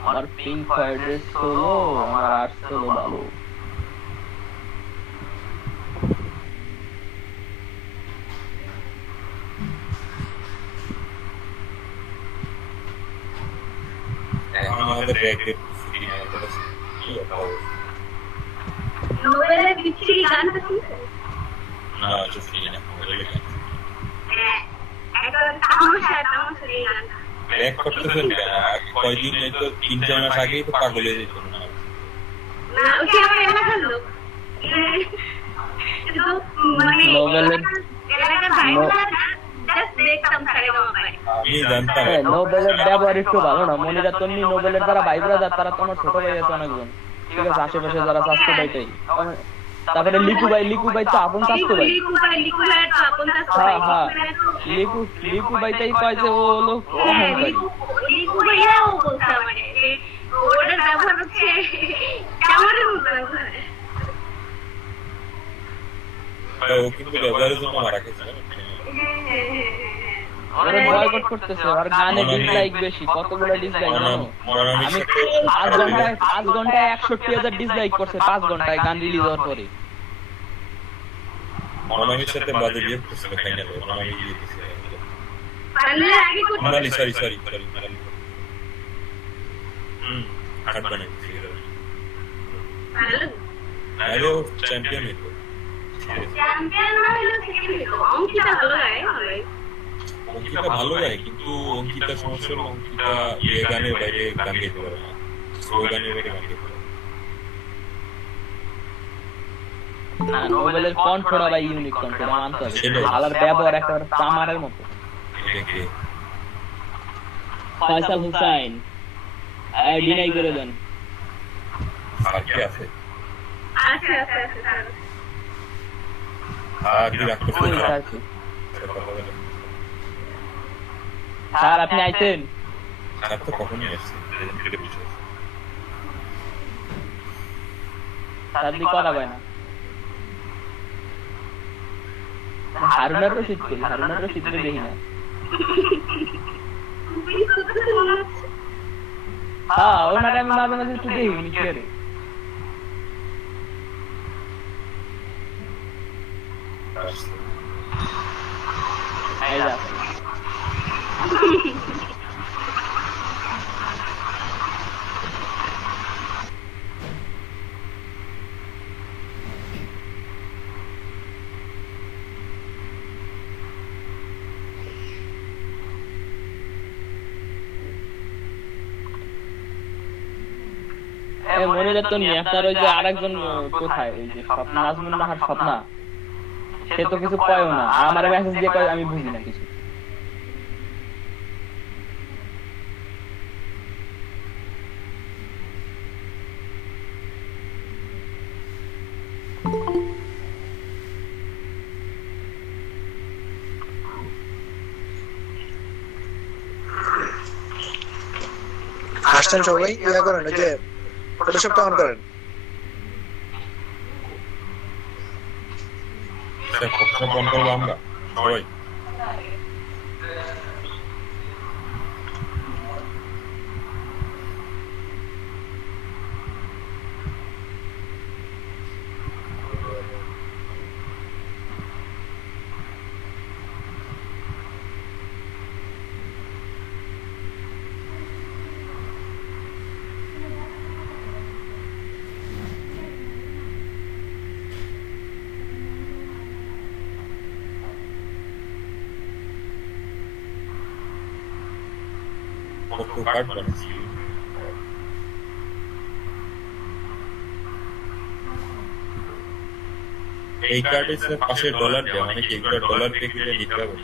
আমার পিঙ্ক ফ্লয়েডের সোলো আমার আর্ট সোলো ভালো এখন আমাদের ব্যাগে নোবেলের বিচ্ছিরি গানটা শুনছে না চুপি না একটা তামাশা এই গানটা ব্যাগ করতেছেন কয়দিন এই তো 3-4 মাস আগেই তো পাগল হয়ে যেত না ওকে আমার এলাকার লোক কিন্তু মানে নোবেলের এলাকার ভাইরা জাস্ট দেখতাম সারেগামাপায় আমি জানতাম নোবেলের ব্যবহার একটু ভালো না মনিরা তন্নি নোবেলের যারা ভাই ব্রাদার তারা তোমার ছোট ভাই আছে অনেকজন ঠিক আছে আশেপাশে যারা স্বাস্থ্য ভাইটাই তারপরে লিকু ভাই তো আপন স্বাস্থ্য ভাই লিকু ভাই তো আপন স্বাস্থ্য ভাই হ্যাঁ লিকু ভাইটাই কয় যে ও হলো অহংকারী লিকু ভাইয়াও বলতে মানে ওটার ব্যবহার হচ্ছে কেমনের ব্যবহার ও কিন্তু ব্যবহারের জন্য মারা গেছে ওরা বয়কট করতেছে আর গানে ডিসলাইক বেশি, কতগুলো ডিসলাইক জানো? মনামির আমি সাথে 5 ঘন্টায় 61,000 ডিসলাইক করছে 5 ঘন্টায় গান রিলিজ হওয়ার পরে। মনামির সাথে বাদে বিয়ে করছিল ফাইনালে, মনামি বিয়ে দিছে। পারলে আগে করতে মোনালি সরি হার্ট বানাই পারলে নাইলে চ্যাম্পিয়ন হইতো। চ্যাম্পিয়ন না হলে সেকেন্ড হতো। অঙ্কিতা ভালো গায় ভালোই। অঙ্কিতা ভালো গায়, কিন্তু অঙ্কিতার সমস্যা হলো অঙ্কিতা ইয়ে গানের বাইরে গান গাইতে পারে না, স্লো গানের বাইরে গান গাইতে পারে না। না, নোবেলের কণ্ঠটা ভাই ইউনিক কণ্ঠটা মানতে হবে। সেটাই। শালার ব্যবহার একেবারে তামারের মতো। এটাকে ফয়সাল হুসাইন ডিনাই করে দেন। আর কি আছে? আচ্ছা আচ্ছা আচ্ছা আর কি রাখতে ওই স্যার কি? স্যার আপনি আইছেন? আর তো কখনই আসছে লেজেন্ডারি বিষয়। স্যার দি কথা কয় না। হারুনার রশিদ কই? হারুনার রশিদ তো দেখি না। খুবই সুন্দর মনে হচ্ছে। হ্যাঁ, ওনারে আমি মাঝে মাঝে একটু দেখি উনি কি করে। এই যা। মনিরের তো নিয়ে আপনার ওই যে আরেকজন কোথায়, ওই যে স্বপ্না, নাজমুন নাহার স্বপ্না, সে তো কিছু কয়ও না, আমার মেসেজ দিয়ে কয় আমি বুঝি না কিছু। আসছেন সবাই, ইয়া করেন, ওই যে ফটোশপটা অন করেন। প্রথমে ফোন করবো আমরা সবাই। কার্ড বানাচ্ছি। এই কার্ডের পাশে ডলার দেওয়া, মানে কি এগুলো ডলার পে করে নিতে হবে।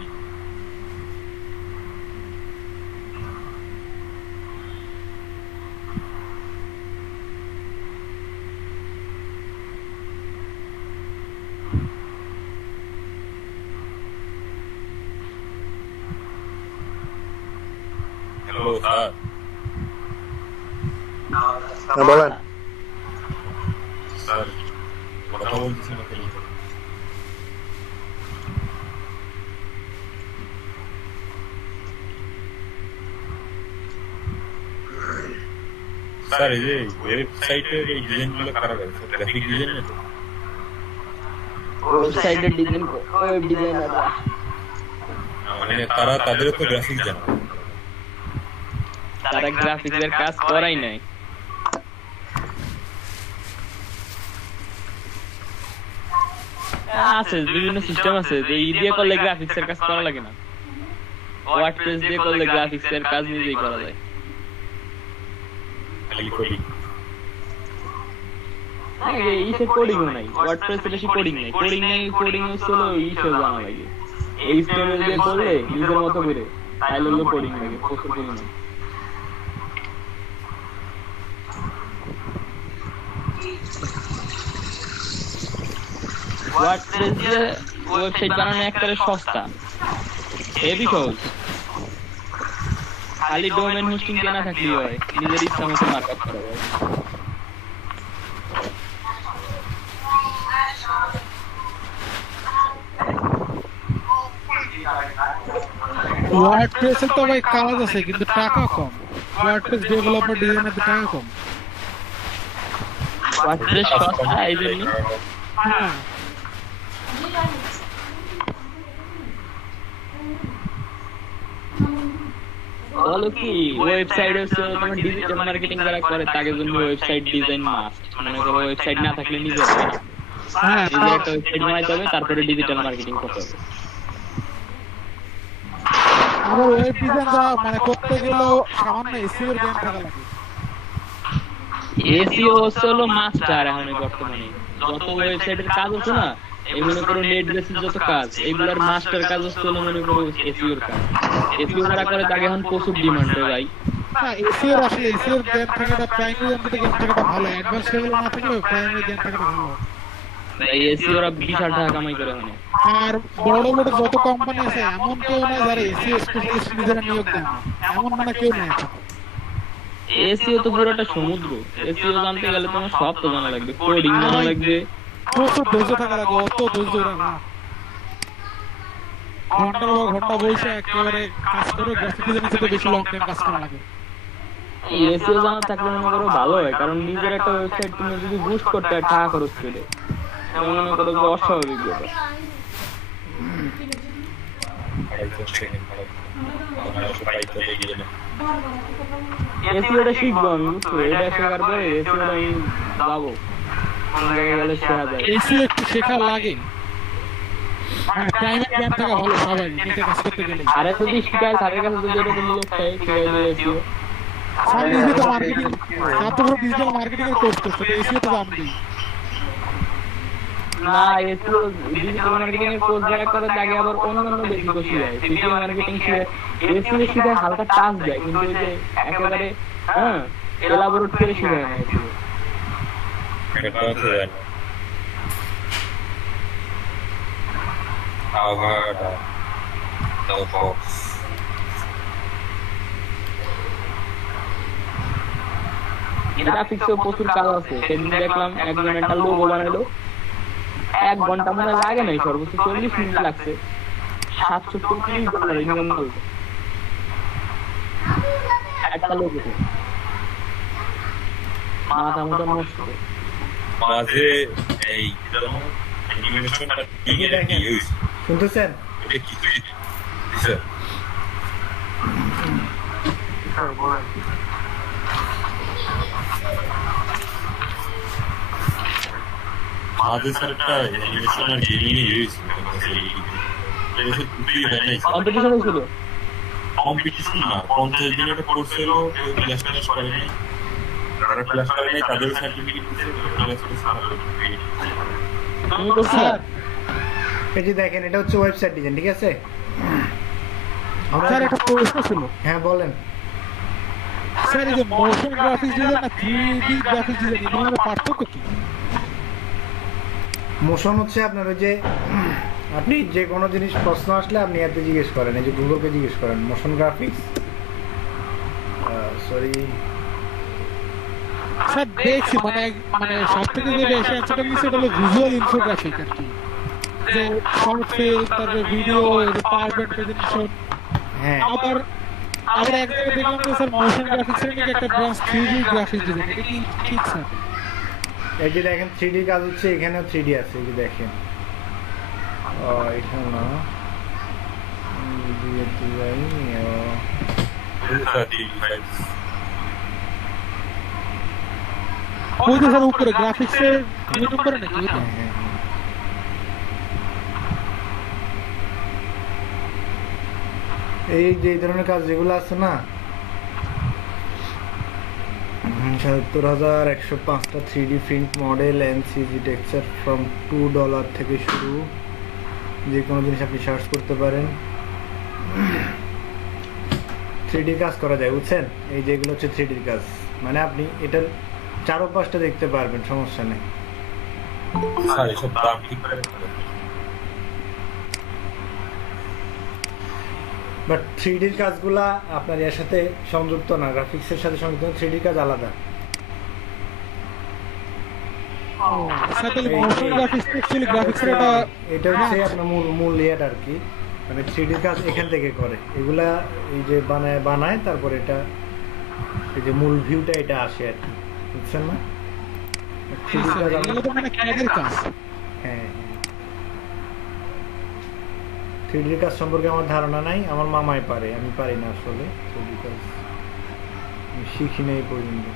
Hello sir. বলেন। স্যার কথা বলতেছি না খালি। স্যার এই যে ওয়েবসাইটের এই ডিজাইনগুলো কারা করে? গ্রাফিক ডিজাইনার তো? ওয়েবসাইটের ডিজাইন, ওয়েব ডিজাইনাররা, মানে তারা তাদেরও তো গ্রাফিক জানে। তারা গ্রাফিক্সের কাজ করাই নাই। আছে বিভিন্ন সিস্টেম আছে যে ই দিয়ে করলে গ্রাফিক্সের কাজ করা লাগে না, ওয়ার্ডপ্রেস দিয়ে করলে গ্রাফিক্সের কাজ নিজেই করা যায়। খালি কোডিং। ইসে কোডিং নাই, ওয়ার্ডপ্রেসে বেশি কোডিং নাই, কোডিং হলো ইসে জানা লাগে। এইচটিএমএল দিয়ে করলে নিজের মতো করে, তাইলে হলো কোডিং লাগে, প্রচুর কোডিং নাই। ওয়ার্ডপ্রেস দিয়ে ওয়েবসাইট বানানো একবারে সস্তা, হেভি সহজ। খালি ডোমেইন হোস্টিং কেনা থাকলেই হয়, নিজের ইচ্ছা মতো মার্কআপ করা যায়। ওয়ার্ডপ্রেসে তো ভাই কাজ আছে কিন্তু টাকা কম। ওয়ার্ডপ্রেস ডেভেলপার ডিজাইনের টাকা কম। ওয়ার্ডপ্রেস সস্তা এই জন্য। হ্যাঁ বলো কি ওয়েবসাইট হচ্ছে তোমার ডিজিটাল মার্কেটিং যারা করে তাদের জন্য ওয়েবসাইট ডিজাইন মাস্ট। মনে করো ওয়েবসাইট না থাকলে নিজে হ্যাঁ নিজে একটা ওয়েবসাইট বানাইতে হবে, তারপরে ডিজিটাল মার্কেটিং করতে হবে। আবার ওয়েব ডিজাইন মানে করতে গেলেও সামান্য এসইও এর জ্ঞান থাকা লাগে। এসইও হচ্ছে হলো মাস্টার এখন বর্তমানে। যত ওয়েবসাইটের কাজ হচ্ছে না, এই মনে করো নেট বেসিস যত কাজ, এইগুলোর মাস্টার কাজ হচ্ছে হলো মনে করো এসইও এর কাজ। এসইও যারা করে তাকে এখন প্রচুর ডিমান্ড হয় ভাই। হ্যাঁ এসইও আসলে এসইও এর জ্ঞান থাকাটা প্রাইমারি জ্ঞান থাকাটা ভালো, অ্যাডভান্স লেভেল না থাকলেও প্রাইমারি জ্ঞান থাকাটা ভালো। এই এসইও রা বিশাল টাকা কামাই করে মানে। আর বড় বড় যত কোম্পানি আছে এমন কেউ নাই যারা এসইও স্পেশালিস্ট নিজেরা নিয়োগ দেয় না, এমন মানে কেউ নাই। এসইও তো পুরো একটা সমুদ্র। এসইও জানতে গেলে তোমার সব তো জানা লাগবে, কোডিং জানা লাগবে, প্রচুর ধৈর্য থাকা লাগে, অত ধৈর্য না। ঘন্টার পর ঘন্টা বসে একেবারে কাজ করে গ্রাফিক ডিজাইনের সাথে বেশি লং টাইম কাজ করা লাগে। এসইও জানা থাকলে মনে করো ভালো হয়, কারণ নিজের একটা ওয়েবসাইট তুমি যদি বুস্ট করতে হয় টাকা খরচ করে, মনে করো যে অস্বাভাবিক ব্যাপার। এসইওটা শিখবো আমি, বুঝছো? এটা শেখার পরে এসইওটা আমি যাবো কোন জায়গায় গেলে শেখা যায়। এসইও একটু শেখা লাগে। হ্যাঁ প্রাইমারি জ্ঞান থাকা ভালো সবাই নিজে কাজ করতে গেলে। আরে যদি শিখায় স্যারের কাছে যদি এরকম লোক থাকে শিখাই দেবে এসইও। স্যার নিজে তো মার্কেটিং, স্যার তো পুরো ডিজিটাল মার্কেটিং এর কোর্স করছে, এসইও তো জানবেই। না এসইও ডিজিটাল মার্কেটিং এর কোর্স যারা করে তাকে আবার অন্যান্য বেশি কোর্স শেখায়। ডিজিটাল মার্কেটিং শিখে এসইও শিখায় হালকা টাচ দেয়, কিন্তু ওই যে একেবারে হ্যাঁ এলাবোরেট করে শিখায় না এসইও। এটা হচ্ছে আভাটা বক্স গ্রাফিক্সে প্রচুর কাজ আছে। সেদিন দেখলাম একজন একটা লোগো বানালো, 1 ঘন্টা মনে লাগে নাই, সর্বোচ্চ 40 মিনিট লাগছে, $730 ইনকাম করলো একটা লোগোতে। মাথা মতো নষ্ট। মাঝে এই অ্যানিমেশনটা ঠিক আছে ইউজ শুনতেছেন? এটা কি স্যার মাঝে স্যার একটা অ্যানিমেশন আর গেমিং ইউজ কম্পিটিশন হয়েছিল। কম্পিটিশন না, 50 দিনের একটা কোর্স ছিল, কেউ ক্লাস করে নাই, যারা ক্লাস করে নাই তাদের সার্টিফিকেট দিতে তুমি করছো? এই যে দেখেন এটা হচ্ছে ওয়েবসাইট ডিজাইন, ঠিক আছে? স্যার একটা প্রশ্ন ছিল। হ্যাঁ বলেন। স্যার এই যে মোশন গ্রাফিক্স ডিজাইন আর 3D গ্রাফিক্স ডিজাইন এগুলোর পার্থক্য কি? মোশন হচ্ছে আপনার ওই যে আপনি যে কোনো জিনিস প্রশ্ন আসলে আপনি এতে জিজ্ঞেস করেন, এই যে গুগলকে জিজ্ঞেস করেন মোশন গ্রাফিক্স। সরি স্যার দেখছি মানে মানে সবথেকে যে বেশি অ্যান্সারটা মিস এটা হলো ভিজুয়াল ইনফোগ্রাফিক আর কি, যে শর্ট ফিল্ম, তারপরে ভিডিও, পাওয়ারপয়েন্ট প্রেজেন্টেশন। হ্যাঁ আবার আবার এক জায়গায় দেখলাম যে স্যার মোশন গ্রাফিক্সের নাকি একটা ব্রাঞ্চ 3D গ্রাফিক্স ডিজাইন, এটা কি ঠিক স্যার? এই যে দেখেন 3D কাজ হচ্ছে, এখানেও 3D আছে, এই যে দেখেন এখানে না ডিজাইন ওই যে স্যার উপরে গ্রাফিক্সের ক্লিক করে নাকি ওইটা? এই যে এই ধরনের কাজ যেগুলো আছে না, ৭৭,১০৫টা 3D print model and CG texture from $2 থেকে শুরু। যে কোনো জিনিস আপনি সার্চ করতে পারেন, 3D কাজ করা যায়, বুঝছেন? এই যেগুলো হচ্ছে 3D কাজ, মানে আপনি এটার ৪-৫টা দেখতে পারবেন, সমস্যা নেই। স্যার এসব দাম ঠিক করে বাট 3D কাজগুলা আপনার এর সাথে সংযুক্ত না, গ্রাফিক্সের সাথে সংযুক্ত। 3D কাজ আলাদা। স্যার তাহলে মোশন গ্রাফিক্স অ্যাকচুয়ালি গ্রাফিক্সের এটা এটা হচ্ছে আপনার মূল ইয়েটা আর কি। মানে 3D কাজ এখান থেকে করে, এগুলা এই যে বানায় তারপর এটা এই যে মূল ভিউটা এটা আসে আর কি, বুঝছেন না? 3D কাজ এগুলো তো মানে ক্যাডের কাজ। হ্যাঁ 3D কাজ সম্পর্কে আমার ধারণা নাই, আমার মামাই পারে, আমি পারি না আসলে 3D কাজ, আমি শিখি নাই পর্যন্ত।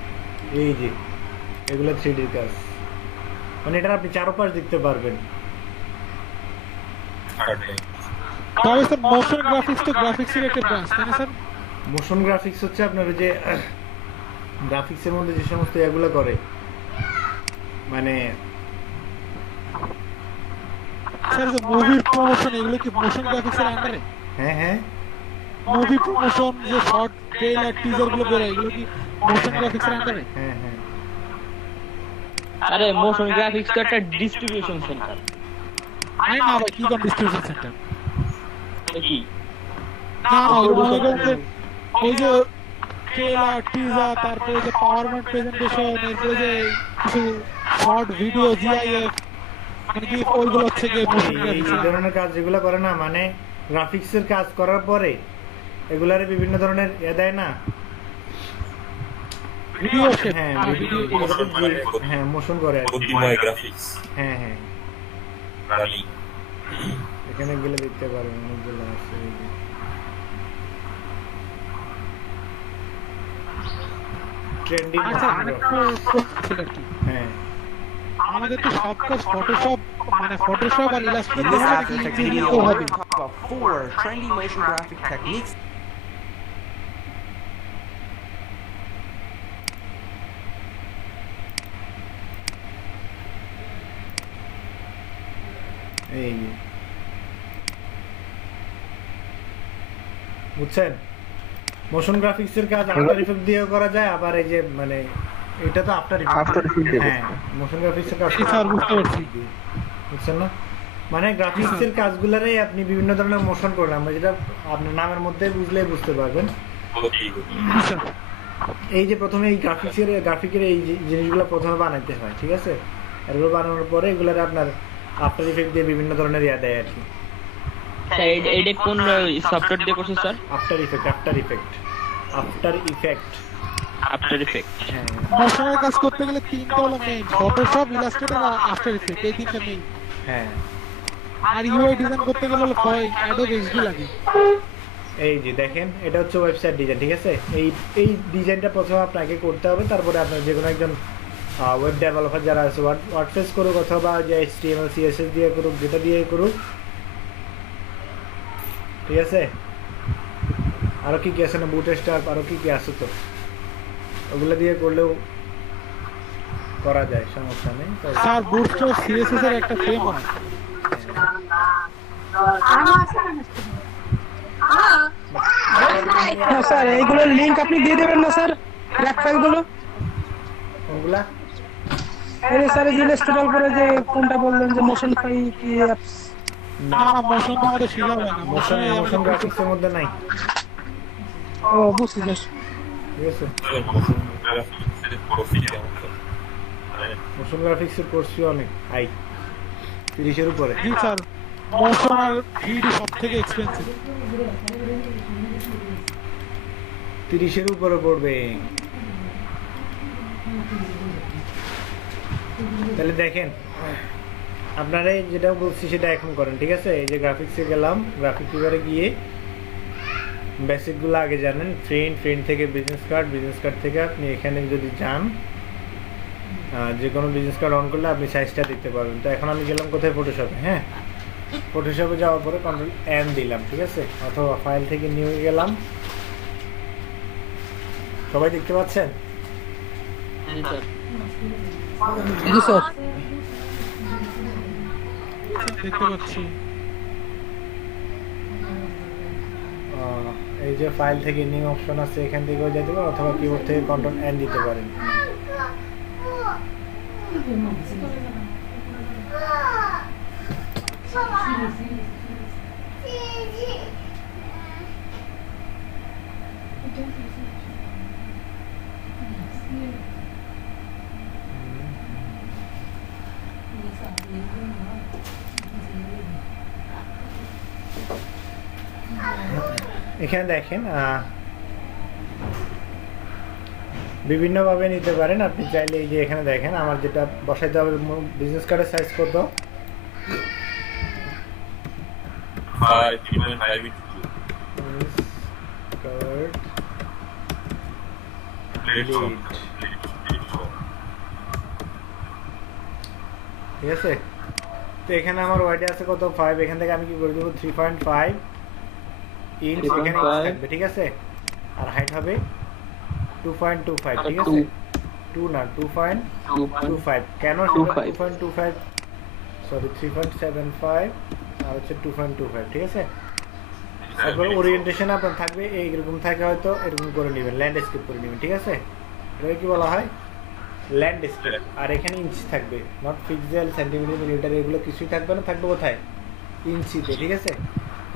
এই যে এগুলো 3D কাজ, মানে এটা আপনি চারপাশ দেখতে পারবেন। তবে স্যার মোশন গ্রাফিক্স তো গ্রাফিক্সের একটা ব্রাঞ্চ, তাই না স্যার? মোশন গ্রাফিক্স হচ্ছে আপনার ওই যে গ্রাফিক্সের মধ্যে যে সমস্ত এগুলো করে, মানে স্যার যে মুভির প্রমোশন এগুলো কি মোশন গ্রাফিক্সের আন্ডারে? হ্যাঁ হ্যাঁ মুভি প্রমোশন যে শর্ট ট্রেলার টিজার গুলো বের হয় এগুলো কি মোশন গ্রাফিক্সের আন্ডারে? হ্যাঁ হ্যাঁ আরে মোশন গ্রাফিক্স তো একটা ডিস্ট্রিবিউশন সেন্টার। আরে না ভাই, কি কোন ডিস্ট্রিবিউশন সেন্টার? কি না না, ওগুলো মনে করেন যে ওই যে ট্রেলার টিজার, তারপরে যে পাওয়ারপয়েন্ট প্রেজেন্টেশন, এরপরে যে কিছু শর্ট ভিডিও জিআইএফ, মানে কি ওইগুলো হচ্ছে গিয়ে মোশন এই গ্রাফিক্স। ধরনের কাজ যেগুলো করে না, মানে গ্রাফিক্সের কাজ করার পরে এগুলারে বিভিন্ন ধরনের দেয় না, ভিডিও শেপ, হ্যাঁ ভিডিও হ্যাঁ মোশন করে আর কি। বুদ্ধিময় গ্রাফিক্স হ্যাঁ হ্যাঁ রানিং। এখানে গেলে দেখতে পারেন অনেকগুলো আছে, এই যে। ট্রেন্ডিং আচ্ছা, আরেকটা প্রশ্ন ছিল আর কি। হ্যাঁ আমাদের তো সব কাজ ফটোশপ, মানে ফটোশপ আর ইলাস্ট্রেটর In this দিয়ে After Tech কি video, হবে? we're going to talk about 4 trendy motion graphic techniques এই যে। বুঝছেন, মোশন গ্রাফিক্সের কাজ আফটার ইফেক্ট দিয়েও করা যায়, আবার এই যে মানে এটা তো আফটার After Effects দিয়ে হ্যাঁ মোশন গ্রাফিক্সের কাজ জি স্যার, বুঝতে পারছি। বুঝছেন না, মানে গ্রাফিক্সের কাজগুলোরে আপনি বিভিন্ন ধরনের মোশন করলেন, আমরা যেটা আপনার নামের মধ্যে বুঝলেই বুঝতে পারবেন। জি স্যার। এই যে প্রথমে এই গ্রাফিকের এই জিনিসগুলো প্রথমে বানাইতে হয়, ঠিক আছে? এগুলো বানানোর পরে এগুলোর আপনার আফটার ইফেক্ট দিয়ে বিভিন্ন ধরনের দেয় আর কি। স্যার এটা কোন সফটওয়্যার দিয়ে করছেন sir? After effect after effect. হ্যাঁ মোশনের কাজ করতে গেলে তিনটা হলো মেইন: ফটোশপ, ইলাস্ট্রেটর আর আফটার ইফেক্ট, এই তিনটা মেইন। হ্যাঁ আর ইউআই ডিজাইন করতে গেলে হলো অ্যাডোব এক্সডি লাগে। এই যে দেখেন, এটা হচ্ছে ওয়েবসাইট ডিজাইন, ঠিক আছে? এই ডিজাইনটা প্রথমে আপনাকে করতে হবে, তারপরে আপনার যে কোনো একজন ওয়েব ডেভেলপার যারা আছে, ওয়ার্ডপ্রেস করুক অথবা যে HTML CSS দিয়ে করুক, যেটা দিয়ে করুক, ঠিক আছে? আরো কি কি আছে না, বুটস্ট্র্যাপ, আরো কি কি আছে, তো ওগুলো দিয়ে করলেও করা যায়, সমস্যা নেই। স্যার বুটস্ট্র্যাপ সিএসএস এর একটা ফ্রেমওয়ার্ক। স্যার এইগুলোর লিংক আপনি দিয়ে দেবেন না স্যার, ব্ল্যাক ফাইলগুলো? কোনগুলা? এই স্যার এই ইলাস্ট্রেটর পরে যে কোনটা বললেন যে মোশন ফাই কি অ্যাপস? না না, মোশন তো আমাদের শেখা হয় না। মোশন গ্রাফিক্সের মধ্যে নাই, ও বুঝছি স্যার। ঠিক আছে? গ্রাফিক্সের প্রফিট কেমন স্যার? মোশন গ্রাফিক্সের কোর্সই অনেক হাই, 30-এর উপরে। জি স্যার, মোশন আর 3D সব থেকে এক্সপেন্সিভ। 30-এর উপরে পড়বে। তাহলে দেখেন, আপনারা যেটা বলছি সেটা এখন করেন, ঠিক আছে? এই যে গ্রাফিক্সে গেলাম, গ্রাফিক এবারে গিয়ে বেসিকগুলো আগে জানেন, ফ্রেন্ড থেকে বিজনেস কার্ড থেকে আপনি এখানে যদি যান, যে কোনো বিজনেস কার্ড অন করলে আপনি সাইজটা দেখতে পারবেন। তো এখন আমি গেলাম কোথায়? ফটোশপে। হ্যাঁ, ফটোশপে যাওয়ার পরে Ctrl N দিলাম, ঠিক আছে? অথবা ফাইল থেকে নিয়ে গেলাম। সবাই দেখতে পাচ্ছেন? জি স্যার। জি স্যার। দেখতে পাচ্ছি। এই যে ফাইল থেকে নিউ অপশন আছে, এখান থেকেও যেতে পারেন, অথবা কিবোর্ড থেকে Ctrl N দিতে পারেন। এখানে দেখেন বিভিন্নভাবে নিতে পারেন আপনি চাইলে। এই যে এখানে দেখেন আমার যেটা বসাইতে হবে বিজনেস কার্ডের সাইজ কত, 5.5 into 2. Card Plate shop. ঠিক আছে। তো এখানে আমার ওয়াইড আছে কত 5, এখান থেকে আমি কি করে দেবো 3.5 ইঞ্চ এখানে ইঞ্চ থাকবে, ঠিক আছে। আর হাইট হবে 2.25, ঠিক আছে। 2 না 2.25, কেন 2.25 সরি 3.75 আর হচ্ছে 2.25, ঠিক আছে। তারপর ওরিয়েন্টেশন আপনার থাকবে এইরকম থাকে, হয়তো এরকম করে নেবেন, ল্যান্ডস্কেপ করে নেবেন, ঠিক আছে। এটা কি বলা হয় ল্যান্ডস্কেপ। আর এখানে ইঞ্চি থাকবে, নট পিক্সেল সেন্টিমিটার মিলিমিটার এগুলো কিছুই থাকবে না, থাকবে কোথায় ইঞ্চিতে, ঠিক আছে।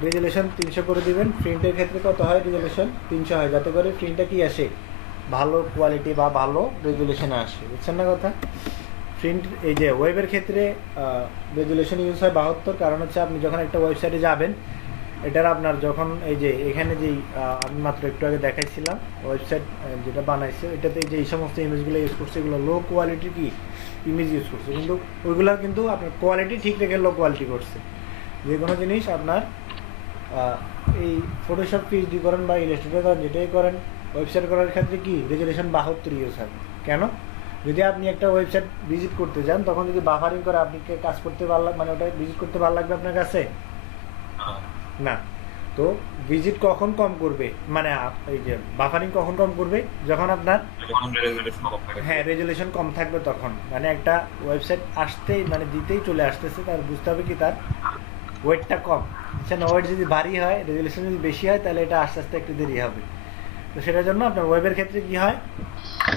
রেজুলেশন 300 করে দিবেন। প্রিন্টের ক্ষেত্রে কত হয় রেজুলেশন 300 হয়, যাতে করে প্রিন্টটা কি আসে ভালো কোয়ালিটি বা ভালো রেজুলেশনে আসে, বুঝছেন না কথা। প্রিন্ট এই যে ওয়েবের ক্ষেত্রে রেজুলেশন ইউজ হয় 72, কারণ হচ্ছে আপনি যখন একটা ওয়েবসাইটে যাবেন এটার আপনার যখন এই যে এখানে যেই আমি মাত্র একটু আগে দেখাইছিলাম ওয়েবসাইট যেটা বানাইছে এটাতে যে এই সমস্ত ইমেজগুলো ইউজ করছে এগুলো লো কোয়ালিটির কি ইমেজ ইউজ করছে, কিন্তু ওইগুলো কিন্তু আপনার কোয়ালিটি ঠিক রেখে লো কোয়ালিটি করছে। যে কোনো জিনিস আপনার এই ফটোশপ পিএইচডি করেন বা ইলাস্ট্রেটর করেন যেটাই করেন ওয়েবসাইট করার ক্ষেত্রে কি রেজুলেশন 72 ইউজ হয়। কেন? যদি আপনি একটা ওয়েবসাইট ভিজিট করতে যান তখন যদি বাফারিং করে আপনি কাজ করতে ভালো মানে ওটা ভিজিট করতে ভালো লাগবে আপনার কাছে না। তো ভিজিট কখন কম করবে, মানে এই যে বাফারিং কখন কম করবে যখন আপনার হ্যাঁ রেজুলেশন কম থাকবে, তখন মানে একটা ওয়েবসাইট আসতেই মানে দিতেই চলে আসতেছে, তার বুঝতে হবে কি তার ওয়েটটা কম। আচ্ছা না, ওয়েট যদি ভারী হয় রেজুলেশন যদি বেশি হয় তাহলে এটা আস্তে আস্তে একটু দেরি হবে। তো সেটার জন্য আপনার ওয়েবের ক্ষেত্রে কি হয়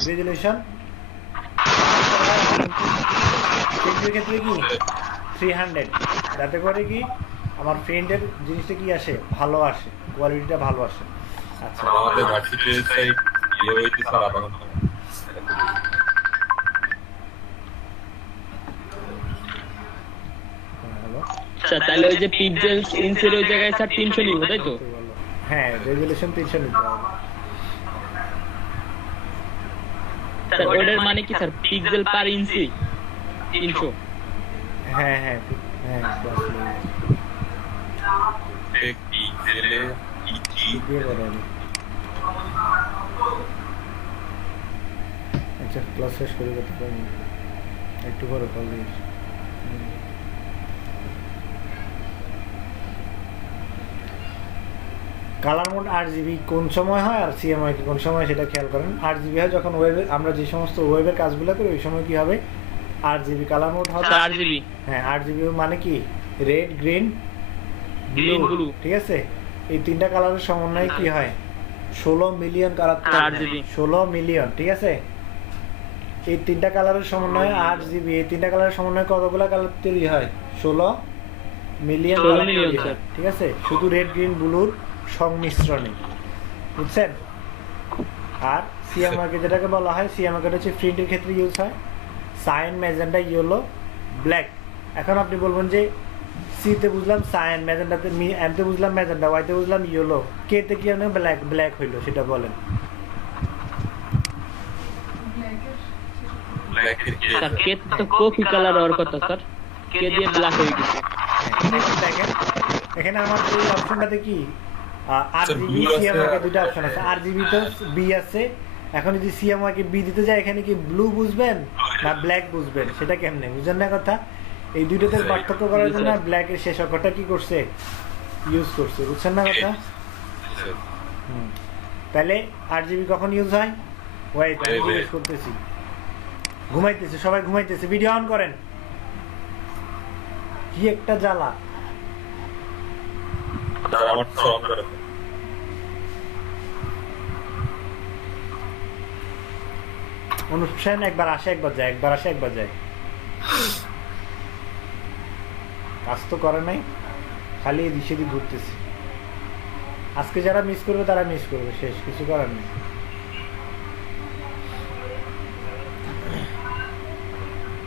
রেজুলেশন ক্ষেত্রে কি 300, যাতে করে কি আমার ফ্রেন্ডের জিনিসটা কি আসে ভালো আসে, কোয়ালিটিটা ভালো আসে। আচ্ছা আমাদের ভার্সিটি ওয়েবসাইট ইয়ে হইতে স্যার আধা ঘন্টা হ্যালো আচ্ছা তাহলে ওই যে পিক্সেলস ইঞ্চের ওই জায়গায় স্যার 300 নিব তাই তো? হ্যাঁ রেজুলেশন 300 নিতে হবে স্যার ওটার মানে কি স্যার পিক্সেল পার ইঞ্চি 300? হ্যাঁ হ্যাঁ হ্যাঁ পিক্সেলে ইঞ্চি দিয়ে বলেন। আচ্ছা ক্লাস শেষ করে করতে পারি একটু পরে call this. Colour mode 8GB কোন সময় হয় আর সিএমআই কি কোন সময় সেটা খেয়াল করেন। 8GB হয় যখন ওয়েবে আমরা যে সমস্ত ওয়েবের কাজগুলো করি ওই সময় কি হবে 8GB কালার মোড হবে। 8GB হ্যাঁ 8GB মানে কি রেড গ্রিন ব্লু, ঠিক আছে। এই তিনটা কালারের সমন্বয়ে কি হয় 16 মিলিয়ন কালার, 16 মিলিয়ন, ঠিক আছে। এই তিনটা কালারের সমন্বয়ে 8GB, এই তিনটা কালারের সমন্বয়ে কতগুলো কালার তৈরি হয় 16 মিলিয়ন, ঠিক আছে, শুধু রেড গ্রিন ব্লুর সংমিশ্রণে, বুঝছেন। আর সিএমআরকে যেটাকে বলা হয় সিএমআরকে হচ্ছে প্রিন্টের ক্ষেত্রে ইউজ হয় সাইন ম্যাজেন্ডা ইয়েলো ব্ল্যাক। এখন আপনি বলবেন যে সিতে বুঝলাম সাইন, ম্যাজেন্ডাতে এমতে বুঝলাম ম্যাজেন্ডা, ওয়াইতে বুঝলাম ইয়েলো, কেতে কি আপনি ব্ল্যাক ব্ল্যাক হইলো সেটা বলেন। স্যার কে তো কফি কালার আর কত স্যার কে দিয়ে ব্ল্যাক হয়ে গেছে। দেখেন এখানে আমার এই অপশনটাতে কি আরজিবি সিএমআরকে দুটো অপশন আছে, আরজিবি তো বি আছে। এখন যদি সিএমআরকে বি দিতে যায় এখানে কি ব্লু বুঝবেন না ব্ল্যাক বুঝবেন সেটা কেমনে বুঝেন না কথা। এই দুইটাতে পার্থক্য করার জন্য ব্ল্যাক এর শেষ অক্ষরটা কি করছে ইউজ করছে, বুঝছেন না কথা। তাহলে 8GB কখন ইউজ হয় ওয়েট আমি ইউজ করতেছি, ঘুমাইতেছে সবাই ঘুমাইতেছে, ভিডিও অন করেন। কি একটা জ্বালা আমার তো অন করে অনুষ্ঠান একবার আসে একবার যায়, একবার আসে একবার যায়, কাজ তো করে নাই, খালি এদিক সেদিক ঘুরতেছি। আজকে যারা মিস করবে তারা মিস করবে, শেষ, কিছু করার নেই।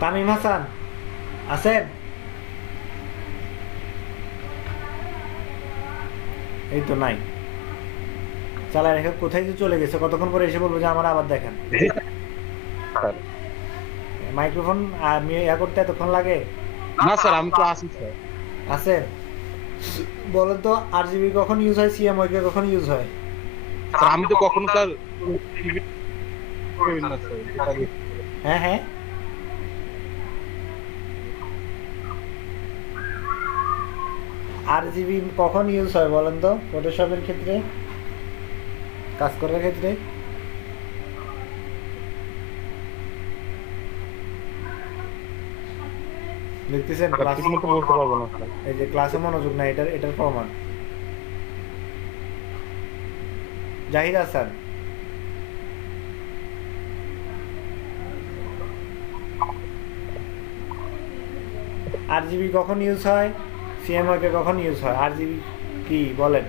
তামিম হাসান আছেন? এই তো নাই। চালায় রেখে কোথায় যে চলে গেছে, কতক্ষণ পরে এসে বলবো যে আমার আবার দেখেন। স্যার মাইক্রোফোন আমি ইয়া করতে এতক্ষণ লাগে? না স্যার আমি তো আছি স্যার। আছে? বলেন তো RGB কখন ইউজ হয়, CMYK কখন ইউজ হয়? স্যার আমি তো কখনো স্যার করি না স্যার। হ্যাঁ হ্যাঁ, RGB কখন ইউজ হয় বলেন তো ফটোশপের ক্ষেত্রে, কাজ করার ক্ষেত্রে? দেখতেছেন ক্লাস, ঠিক মতো বলতে পারবো না স্যার। এই যে ক্লাসে মনোযোগ না, এটার প্রমাণ। জাহিদ হাসান, RGB কখন ইউজ হয়, CMYK কখন ইউজ হয়? RGB কি বলেন?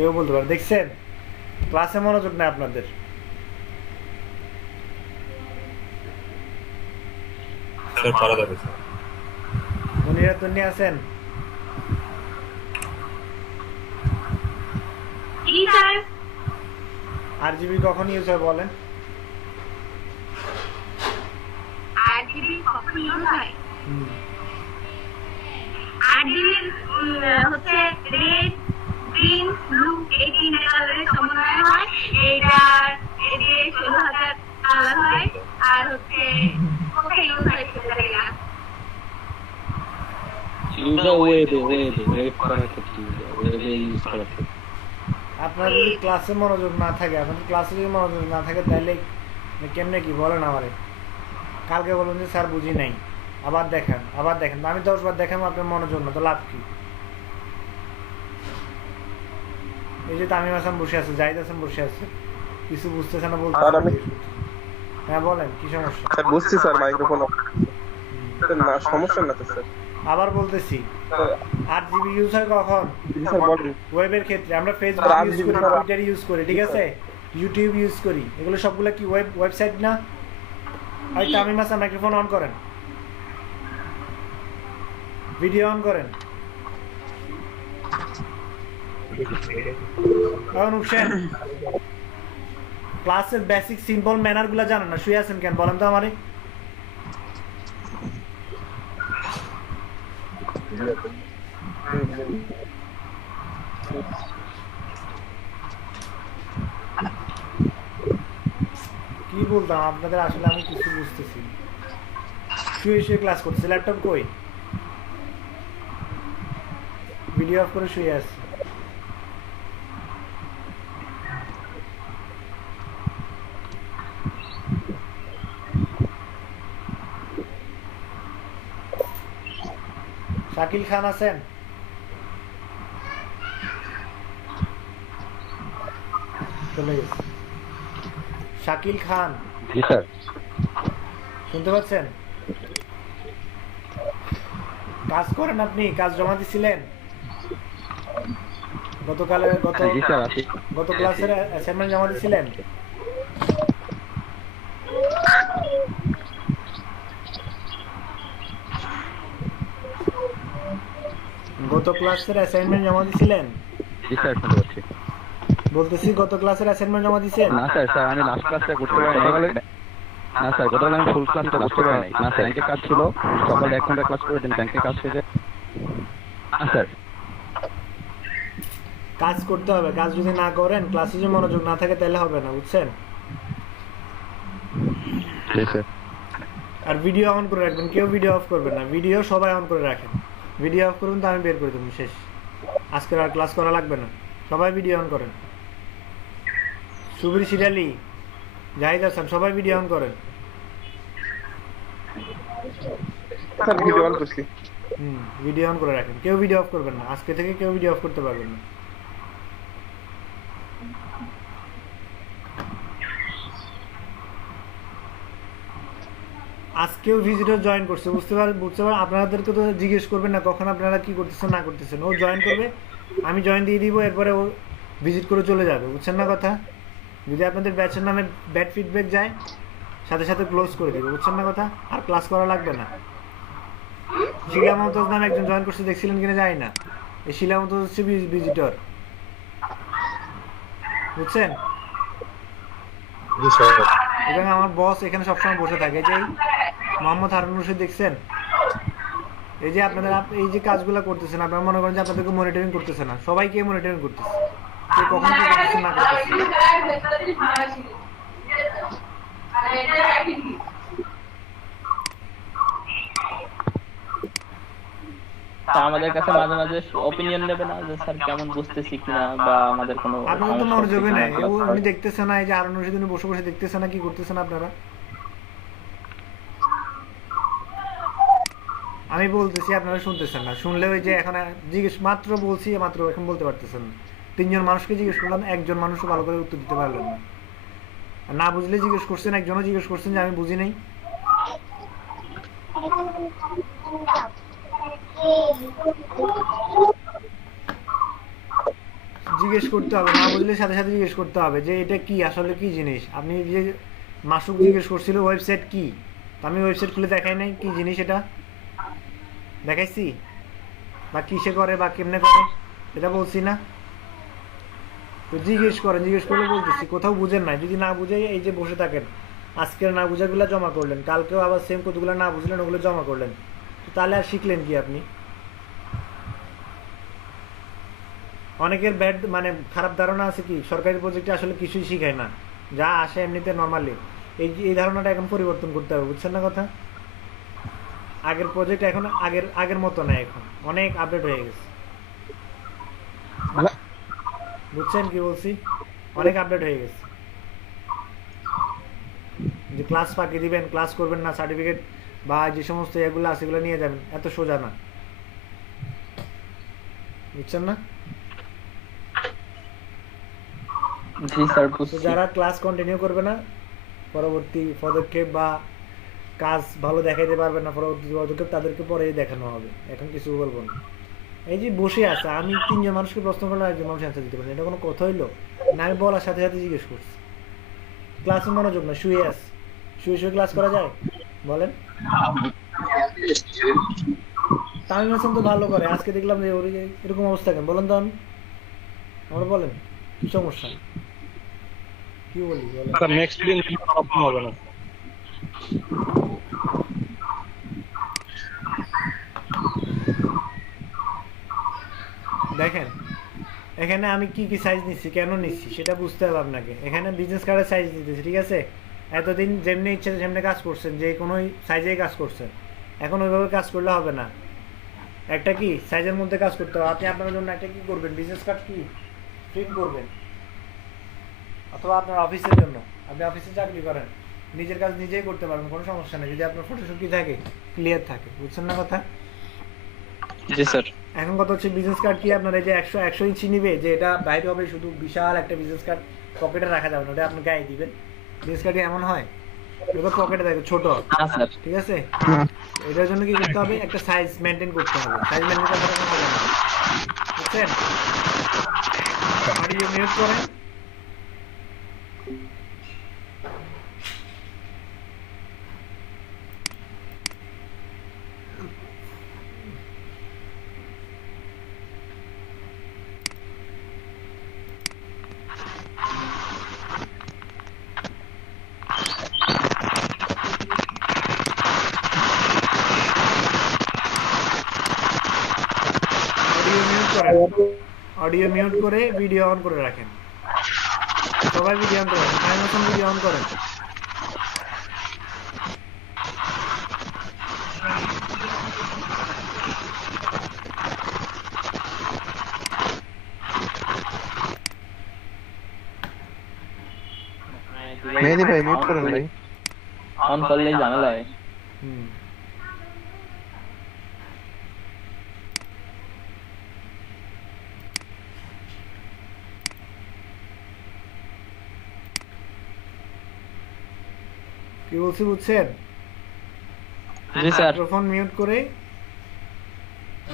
এও বলতে পারে। দেখছেন ক্লাসে মনোযোগ না আপনাদের। স্যার পারা যাবে স্যার। মনিরা তন্নি আছেন? জি স্যার। RGB কখন ইউজ হয় বলেন? RGB কখন ইউজ হয়? RGB হচ্ছে রেড, গ্রিন, ব্লু এই তিনটা কালারের সমন্বয় হয়। এইটার এতে 16,000 কালার হয়। আর হচ্ছে কোথায় ইউজ হয় সেটা দেখলাম। আপনার যদি ক্লাসে মনোযোগ না থাকে, আপনার ক্লাসে যদি মনোযোগ না থাকে তাহলে কেমনে কি বলেন আমারে? কালকে বলুন যে স্যার বুঝি নাই, আবার দেখেন আবার দেখেন, আমি 10 বার দেখাবো আপনার মনোযোগ না, তো লাভ কি? এই যে তামিম হাসান বসে আছে, জাহিদ হাসান বসে আছে, কিছু বুঝতেছে না বলতে। হ্যাঁ বলেন কি সমস্যা? স্যার বুঝছি স্যার, মাইক্রোফোন না সমস্যা না তো স্যার। আবার বলতেছি RGB ইউজ হয় কখন? স্যার বলেন। ওয়েবের ক্ষেত্রে আমরা ফেসবুক ইউজ করি, টুইটার ইউজ করি, ঠিক আছে, ইউটিউব ইউজ করি, এগুলো সবগুলো কি ওয়েবসাইট না? আর তামিম হাসান মাইক্রোফোন অন করেন, ভিডিও অন করেন। ক্লাসের বেসিক সিম্পল ম্যানার গুলা জানেন না, শুয়ে আছেন কেন বলেন তো আমারে? কি বলতাম আপনাদের, আসলে আমি কিছু বুঝতেছি। শুয়ে শুয়ে ক্লাস করতেছি, ল্যাপটপ কই? ভিডিও অফ করে শুয়ে আসছি। শাকিল খান আছেন? চলে গেছে। শাকিল খান, জি স্যার। শুনতে পাচ্ছেন? কাজ করেন আপনি? কাজ জমা দিছিলেন গতকালে? গত ক্লাসের অ্যাসাইনমেন্ট জমা দিছিলেন? গত ক্লাসের অ্যাসাইনমেন্ট জমা দিছিলেন? জি স্যার শুনতে পাচ্ছি। বলতেছি গত ক্লাসের অ্যাসাইনমেন্ট জমা দিছেন? না স্যার, স্যার আমি লাস্ট ক্লাসটা করতে পারিনি। না স্যার গতকাল আমি ফুল ক্লাসটা করতে পারিনি। না স্যার ব্যাংকে কাজ ছিল, সকালে 1 ঘন্টা ক্লাস করে দিন, ব্যাংকে কাজ শেষে। না স্যার কাজ করতে হবে, কাজ যদি না করেন, ক্লাসে যদি মনোযোগ না থাকে তাহলে হবে না, বুঝছেন? জি স্যার। আর ভিডিও অন করে রাখবেন, কেউ ভিডিও অফ করবেন না, ভিডিও সবাই অন করে রাখেন। ভিডিও অফ করুন তো আমি বের করে দেবো, শেষ। আজকে আর ক্লাস করা লাগবে না, সবাই ভিডিও অন করেন। সুবীর সিরালি, জাহিদ হাসান, সবাই ভিডিও অন করেন। স্যার ভিডিও অন করছি। ভিডিও অন করে রাখেন, কেউ ভিডিও অফ করবেন না, আজকে থেকে কেউ ভিডিও অফ করতে পারবেন না। আজকেও ভিজিটর জয়েন করছে, বুঝতে পারেন? আপনাদেরকে তো জিজ্ঞেস করবেন না কখন আপনারা কি করতেছেন না করতেছেন, ও জয়েন করবে, আমি জয়েন দিয়ে দিব, এরপরে ও ভিজিট করে চলে যাবে, বুঝছেন না কথা? যদি আপনাদের ব্যাচের নামে ব্যাড ফিডব্যাক যায় সাথে সাথে ক্লোজ করে দেবে, বুঝছেন না কথা? আর ক্লাস করা লাগবে না। শিলা মমতাজ নামে একজন জয়েন করছে, দেখছিলেন কিনা জানি না। এই শিলা মমতাজ হচ্ছে ভিজিটর, বুঝছেন? এবং আমার বস এখানে সবসময় বসে থাকে। যে মোহাম্মদ হারুন রশিদ দেখছেন, এই যে আপনাদের এই যে কাজগুলো করতেছেন, আপনারা মনে করেন যে আপনাদেরকে মনিটরিং করতেছে না, সবাইকে মনিটরিং করতেছে, কে কখন কি করতেছে না করতেছে। তা আমাদের কাছে মাঝে মাঝে অপিনিয়ন নেবে না যে স্যার কেমন বুঝতেছি কিনা বা আমাদের কোনো আপনাদের তো মনোযোগই নাই, উনি দেখতেছে না, এই যে হারুন রশিদ উনি বসে বসে দেখতেছে না কি করতেছেন আপনারা। আমি বলতেছি আপনারা শুনতেছেন না, শুনলে ওই যে এখন জিজ্ঞেস মাত্র বলছি, মাত্র এখন বলতে পারতেছেন না। 3 জন মানুষকে জিজ্ঞেস করলাম, একজন মানুষও ভালো করে উত্তর দিতে পারলেন না। না বুঝলে জিজ্ঞেস করছেন, একজনও জিজ্ঞেস করছেন যে আমি বুঝি নাই। জিজ্ঞেস করতে হবে, না বুঝলে সাথে সাথে জিজ্ঞেস করতে হবে যে এটা কি, আসলে কি জিনিস। আপনি যে মাসুক জিজ্ঞেস করছিল ওয়েবসাইট কি, আমি ওয়েবসাইট খুলে দেখাই নাই কি জিনিস, এটা দেখাইছি বা কিসে করে বা কেমনে করে, এটা বলছি না? তো জিজ্ঞেস করেন, জিজ্ঞেস করলে বলতেছি। কোথাও বুঝেন নাই, যদি না বুঝে এই যে বসে থাকেন, আজকের না বুঝাগুলো জমা করলেন, কালকেও আবার সেম কতগুলো না বুঝলেন ওগুলো জমা করলেন, তো তাহলে আর শিখলেন কি আপনি? অনেকের ব্যাড মানে খারাপ ধারণা আছে কি সরকারি প্রজেক্টে আসলে কিছুই শিখায় না, যা আসে এমনিতে নর্মালি। এই ধারণাটা এখন পরিবর্তন করতে হবে, বুঝছেন না কথা? আগের প্রজেক্ট এখন আগের মতো না, এখন অনেক আপডেট হয়ে গেছে, বুঝছেন কি বলছি? অনেক আপডেট হয়ে গেছে। যে ক্লাস ফাঁকি দিবেন, ক্লাস করবেন না, সার্টিফিকেট বা যে সমস্ত এগুলো আছে এগুলো নিয়ে যাবেন, এত সোজা না, বুঝছেন না? যারা ক্লাস কন্টিনিউ করবে না, পরবর্তী পদক্ষেপ বা কাজ ভালো দেখাইতে পারবে না, পরবর্তী পদক্ষেপ তাদেরকে পরে দেখানো হবে, এখন কিছু বলবো না। এই যে বসে আছে, আমি 3 জন মানুষকে প্রশ্ন করলাম, একজন মানুষ অ্যান্সার দিতে পারেন, এটা কোনো কথা হইলো না? আমি বলার সাথে সাথে জিজ্ঞেস করছি। ক্লাসে মনোযোগ না, শুয়ে আস, শুয়ে ক্লাস করা যায় বলেন? তামিম হাসান তো ভালো করে, আজকে দেখলাম যে ওর এরকম অবস্থা কেন বলেন তো? আমি আমরা বলেন কি সমস্যা, কি বলি বলেন? নেক্সট দিন হবে না। দেখেন এখানে আমি কি কি সাইজ নিচ্ছি, কেন নিচ্ছি সেটা বুঝতে হবে আপনাকে। এখানে বিজনেস কার্ডের সাইজ দিতেছি, ঠিক আছে? এতদিন যেমনি ইচ্ছে সেমনি কাজ করছেন, যে কোনো সাইজেই কাজ করছেন, এখন ওইভাবে কাজ করলে হবে না। একটা কি সাইজের মধ্যে কাজ করতে হবে। আপনি আপনার জন্য একটা কি করবেন, বিজনেস কার্ড কি প্রিন্ট করবেন, অথবা আপনার অফিসের জন্য, আপনি অফিসে চাকরি করেন, নিজের কাজ নিজেই করতে পারবেন, কোনো সমস্যা নেই, যদি আপনার ফটোশুট কি থাকে, ক্লিয়ার থাকে, বুঝছেন না কথা? জি স্যার। এখন কথা হচ্ছে বিজনেস কার্ড কি আপনার এই যে 100 ইঞ্চি নিবে, যে এটা বাইরে হবে শুধু বিশাল একটা বিজনেস কার্ড, পকেটে রাখা যাবে না, ওটা আপনি গায়ে দিবেন। বিজনেস কার্ড এমন হয় ওটা পকেটে থাকে ছোট, ঠিক আছে? এটার জন্য কি করতে হবে, একটা সাইজ মেনটেন করতে হবে, সাইজ মেনটেন করতে হবে না, বুঝছেন? অডিও মিউট করেন। অডিও মিউট করে ভিডিও অন করে রাখেন, সবাই ভিডিও অন করে রাখেন, টাইম মতন ভিডিও অন করেন। মেহেদি ভাই মিউট করেন ভাই, অন করলেই ঝামেলা হয়। কি বলছি বুঝছেন? জি স্যার। মাইক্রোফোন মিউট করে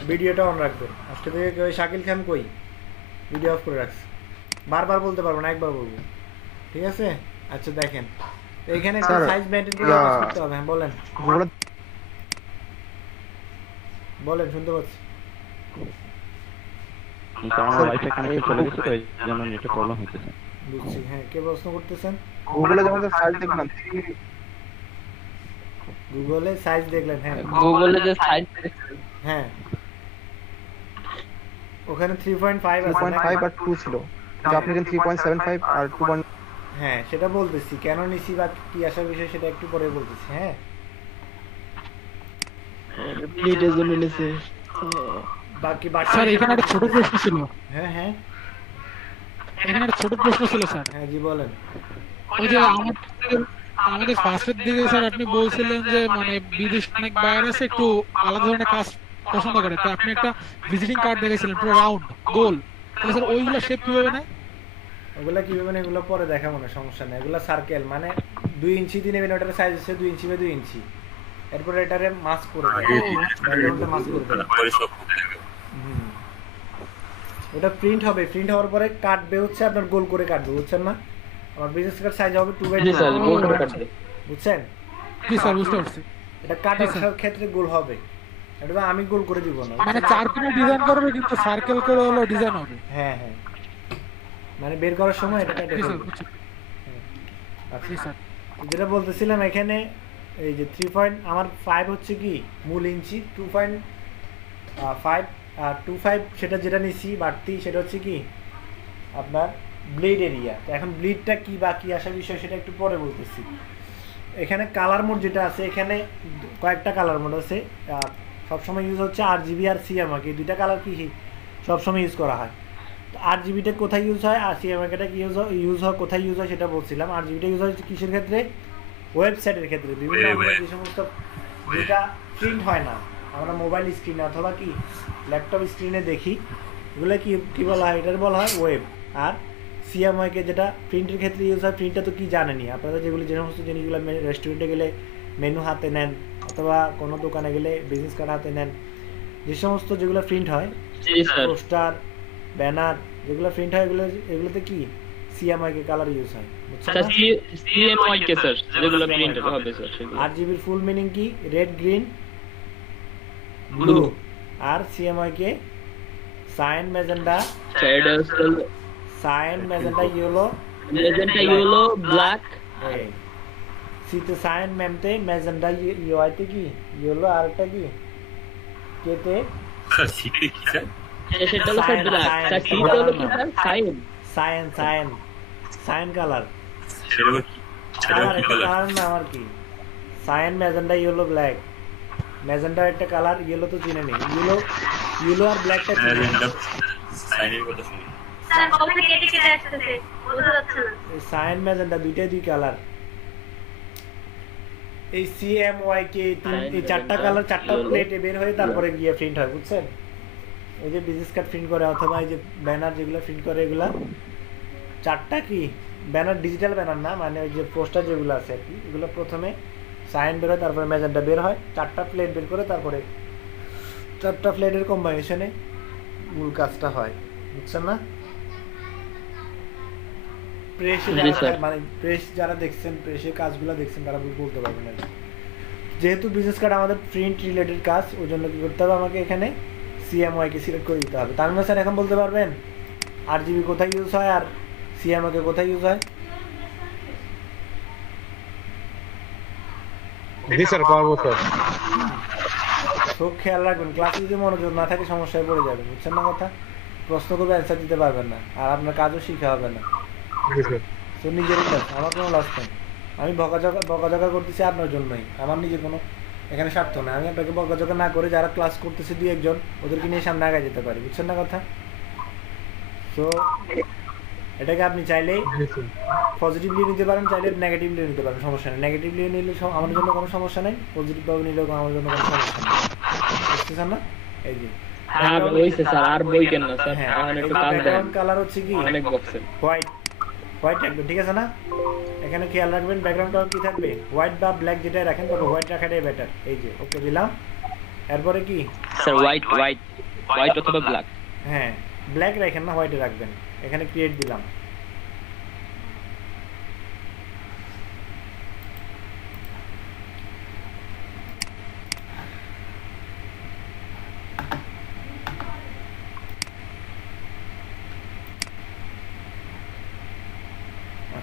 ভিডিওটা অন রাখবেন। আজকে থেকে শাকিল খান কই ভিডিও অফ করে রাখছে, বারবার বলতে পারবো না, একবার বলবো, ঠিক আছে? আচ্ছা দেখেন এখানে একটা স্যার, সাইজ মেইনটেইন করে কাজ করতে হবে। হ্যাঁ বলেন গুগলে বলেন শুনতে পাচ্ছি। আমার ওয়াইফাই কানেক্ট চলে গেছে তো এই জন্য নেটে প্রবলেম হচ্ছে। বুঝছি। হ্যাঁ কে প্রশ্ন করতেছেন? গুগলে যখন সার্চ দেখলাম গুগলে সাইজ দেখলেন? হ্যাঁ গুগলে যে সাইজ হ্যাঁ ওখানে 3.5 আছে না? 3.5 আর 2 ছিল, যে আপনি কিন্তু 3.75 আর 2. হ্যাঁ সেটা বলতেছি কেন নিছি বা কি আসার বিষয় সেটা একটু পরে বলতেছি। হ্যাঁ প্লেটের জন্য নিছে। বাকি স্যার এখানে একটা ছোট প্রশ্ন ছিল, হ্যাঁ হ্যাঁ এখানে একটা ছোট প্রশ্ন ছিল স্যার। হ্যাঁ জি বলেন। ওই যে আমাদের ফার্স্টের দিকে স্যার আপনি বলছিলেন যে মানে বিদেশ অনেক বাইরে আছে একটু আলাদা ধরনের কাজ পছন্দ করে, তো আপনি একটা ভিজিটিং কার্ড দেখেছিলেন পুরো রাউন্ড গোল, তাহলে স্যার ওইগুলো শেপ কিভাবে নেয়? ওগুলা কিভাবে মানে এগুলো পরে দেখাবো না, সমস্যা নেই। এগুলো সার্কেল মানে 2 ইঞ্চি দিয়ে নেবেন, ওটার সাইজ হচ্ছে 2 ইঞ্চি বাই 2 ইঞ্চি। এরপরে এটারে মাস্ক করে দেবেন, ব্যাকগ্রাউন্ডে মাস্ক করে দেবেন। ওটা প্রিন্ট হবে, প্রিন্ট হওয়ার পরে কাটবে হচ্ছে আপনার গোল করে কাটবে, বুঝছেন না? আমার বিজনেস কার্ড সাইজ হবে 2 বাই 2, স্যার গোল করে কাটবে। বুঝছেন? জি স্যার বুঝতে পারছি। এটা কাটার ক্ষেত্রে গোল হবে, এটা আমি গোল করে দিব না। মানে চারকোনা ডিজাইন করবে কিন্তু সার্কেল করে হলো ডিজাইন হবে। হ্যাঁ হ্যাঁ মানে বের করার সময় এটা কেটে জি স্যার ফেলবে। বুঝছি। আচ্ছা জি স্যার যেটা বলতেছিলাম এখানে এই যে 3.5 হচ্ছে কি মূল ইঞ্চি, 2.5 সেটা যেটা নিছি বাড়তি সেটা হচ্ছে কি আপনার ব্লেড এরিয়া। তো এখন ব্লেডটা কি বা কি আসার বিষয় সেটা একটু পরে বলতেছি। এখানে কালার মোড যেটা আছে, এখানে কয়েকটা কালার মোড আছে, সবসময় ইউজ হচ্ছে RGB আর CMYK, এই দুইটা কালার কি সবসময় ইউজ করা হয়। তো RGBটা কোথায় ইউজ হয় আর CMYKটা কি ইউজ হয় কোথায় ইউজ হয় সেটা বলছিলাম। RGBটা ইউজ হয় কিসের ক্ষেত্রে? ওয়েবসাইটের ক্ষেত্রে, বিভিন্ন যে সমস্ত যেটা প্রিন্ট হয় না আমরা মোবাইল স্ক্রিনে অথবা কি ল্যাপটপ স্ক্রিনে দেখি, এগুলো কি বলা হয়? এটার বলা হয় ওয়েব। আর CMYK যেটা প্রিন্টের ক্ষেত্রে ইউজ হয়, প্রিন্টটা তো কি জানেনি আপনারা, যেগুলো যে সমস্ত জিনিসগুলো রেস্টুরেন্টে গেলে মেনু হাতে নেন অথবা কোনো দোকানে গেলে বিজনেস কার্ড হাতে নেন, যে সমস্ত যেগুলো প্রিন্ট হয় পোস্টার ব্যানার যেগুলো প্রিন্ট হয় এগুলোতে কি CMYK কালার ইউজ হয়, বুঝছেন না? CMYK স্যার যেগুলো প্রিন্ট হবে স্যার সেগুলো। RGB এর ফুল মিনিং কি? Red green blue. আর CMYK cyan magenta cyan magenta yellow black. সিতে সায়ান ম্যামতে ম্যাজেন্টা ইউআইতে কি ইয়েলো, আর একটা কি কেতে শীতে কি স্যার? সেটা হলো স্যার ব্ল্যাক। স্যার সিটা হলো কি স্যার? Cyan colour. সেটা কি? কালার একটা কালার না আমার কি cyan magenta yellow black. Magenta একটা কালার, ইয়েলো তো চিনে নেই। ইয়েলো আর ব্ল্যাকটা সাইনের কথা শুনি। স্যার কবে কেটে কেটে আসতেছে বোঝা যাচ্ছে না। সায়ান ম্যাজেন্টা দুইটাই দুই কালার। এই CMYK এই চারটা কালার চারটা প্লেটে বের হয়ে তারপরে গিয়ে প্রিন্ট হয়, বুঝছেন? এই যে বিজনেস কার্ড প্রিন্ট করে অথবা এই যে ব্যানার যেগুলো প্রিন্ট করে এগুলা চারটা কি ব্যানার, ডিজিটাল ব্যানার না, মানে ওই যে পোস্টার যেগুলো আছে আর কি, এগুলো প্রথমে সাইন বের হয় তারপরে ম্যাজেন্টা বের হয়, চারটা প্লেট বের করে তারপরে চারটা প্লেটের কম্বাইনেশনে মূল কাজটা হয়, বুঝছেন না? প্রেসে মানে প্রেস যারা দেখছেন, প্রেসের কাজগুলো দেখছেন তারা বলতে পারবেন আর কি। যেহেতু বিজনেস কার্ড আমাদের প্রিন্ট রিলেটেড কাজ, ওই জন্য কি করতে হবে আমাকে এখানে CMYK সিলেক্ট করে দিতে হবে। তামিম স্যার এখন বলতে পারবেন RGB কোথায় ইউজ হয় আর CMYK কোথায় ইউজ হয়? জি স্যার পারবো স্যার। খুব খেয়াল রাখবেন, ক্লাসে যদি মনোযোগ না থাকে সমস্যায় পড়ে যাবে, বুঝছেন না কথা? প্রশ্ন করবে অ্যান্সার দিতে পারবেন না, আর আপনার কাজও শিখা হবে না। জি স্যার। তো নিজেরই লস, আমার কোনো লস নেই। আমি বকাঝকা করতেছি আপনার জন্যই, আমার নিজের কোনো এখানে স্বার্থ না। আমি আপনাকে বকাঝকা না করে যারা ক্লাস করতেছে 2-1 ওদেরকে নিয়ে সামনে আগায় যেতে পারি, বুঝছেন না কথা? তো এটাকে আপনি চাইলেই পজিটিভলি নিতে পারেন, চাইলে নেগেটিভলি নিতে পারেন, সমস্যা নেই। নেগেটিভলি নিলে আমার জন্য কোনো সমস্যা নেই, পজিটিভভাবে নিলেও আমার জন্য কোনো সমস্যা নেই, বুঝতেছেন না? এই যে ব্যাকগ্রাউন্ড কালার হচ্ছে কি হোয়াইট রাখবেন, ঠিক আছে না? এখানে খেয়াল রাখবেন ব্যাকগ্রাউন্ড কালার কি থাকবে, হোয়াইট বা ব্ল্যাক যেটাই রাখেন, তবে হোয়াইট রাখাটাই বেটার। এই যে ওকে দিলাম, এরপরে কি স্যার হোয়াইট অথবা ব্ল্যাক। হ্যাঁ ব্ল্যাক রাখেন না, হোয়াইটে রাখবেন। এখানে ক্রিয়েট দিলাম,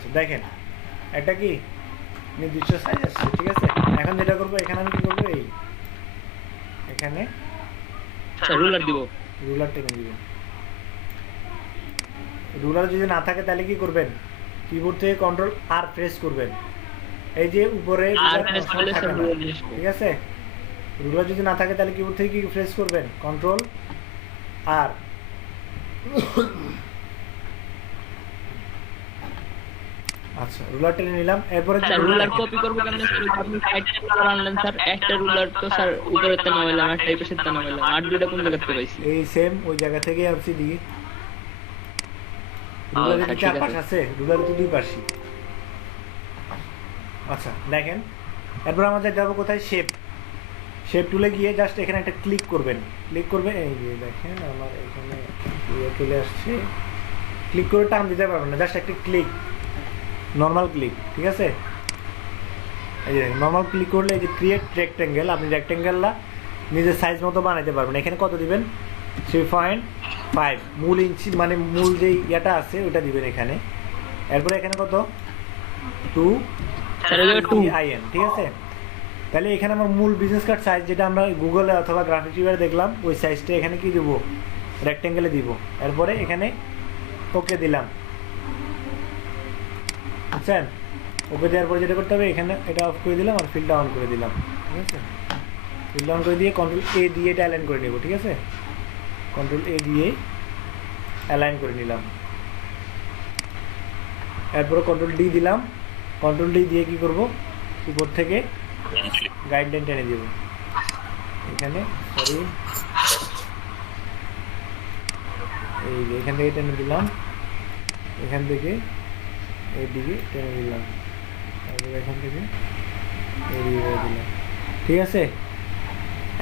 আচ্ছা দেখেন এটা কি নির্দিষ্ট সাইজ আসছে, ঠিক আছে। এখন যেটা করবো এখানে আমি কি করবো, এই এখানে রুলার দিব, রুলার টেনে দিব। রুলার যদি না থাকে তাহলে কি করবেন, কিবোর্ড থেকে কন্ট্রোল আর প্রেস করবেন, এই যে উপরে ঠিক আছে। রুলার যদি না থাকে তাহলে কিবোর্ড থেকে কি প্রেস করবেন, কন্ট্রোল আর। আচ্ছা রুলার টেনে নিলাম। এরপরে রুলার কপি করব কেমনে স্যার? আপনি সাইডে রুলার আনলেন স্যার, একটা রুলার তো স্যার উপরে তে নামাইলাম, একটা এই পাশে তে নামাইলাম, আর দুটো কোন জায়গা থেকে পাইছি? এই সেম ওই জায়গা থেকে আসছি দিকে। রুলারের কি চার পাশ আছে? রুলারের তো দুই পাশই। আচ্ছা দেখেন, এরপর আমাদের যাবো কোথায়, শেপ। শেপ টুলে গিয়ে জাস্ট এখানে একটা ক্লিক করবেন, ক্লিক করবেন, এই যে দেখেন আমার এখানে চলে আসছে। ক্লিক করে টান দিতে পারবেন না, জাস্ট একটা ক্লিক, নর্মাল ক্লিক, ঠিক আছে। এই যে নর্মাল ক্লিক করলে এই যে ক্রিয়েট রেক্টেঙ্গেল, আপনি রেক্টেঙ্গেলটা নিজের সাইজ মতো বানাইতে পারবেন। এখানে কত দিবেন, 3.5 মূল ইঞ্চি, মানে মূল যেই ইয়েটা আছে ওটা দিবেন এখানে। এরপরে এখানে কত 2 IN, ঠিক আছে। তাহলে এখানে আমার মূল বিজনেস কার্ড সাইজ যেটা আমরা গুগলে অথবা গ্রাফিক্স টিউবে দেখলাম, ওই সাইজটা এখানে কি দিব, রেক্টেঙ্গেলে দিব। এরপরে এখানে ওকে দিলাম, বুঝছেন। ওকে দেওয়ার পরে যেটা করতে হবে, এখানে এটা অফ করে দিলাম আর ফিল্ডটা অন করে দিলাম, ঠিক আছে। ফিল্ডটা অন করে দিয়ে কন্ট্রোল A দিয়ে এটা অ্যালাইন করে নেব, ঠিক আছে। কন্ট্রোল A দিয়ে অ্যালাইন করে নিলাম। এরপরে কন্ট্রোল D দিলাম। কন্ট্রোল D দিয়ে কি করব, উপর থেকে গাইডলাইন টেনে দেব এখানে, সরি এই যে এখান থেকে টেনে দিলাম, এখান থেকে এইদিকে টেনে দিলাম, তারপরে এখান থেকে এইদিকে দিলাম, ঠিক আছে।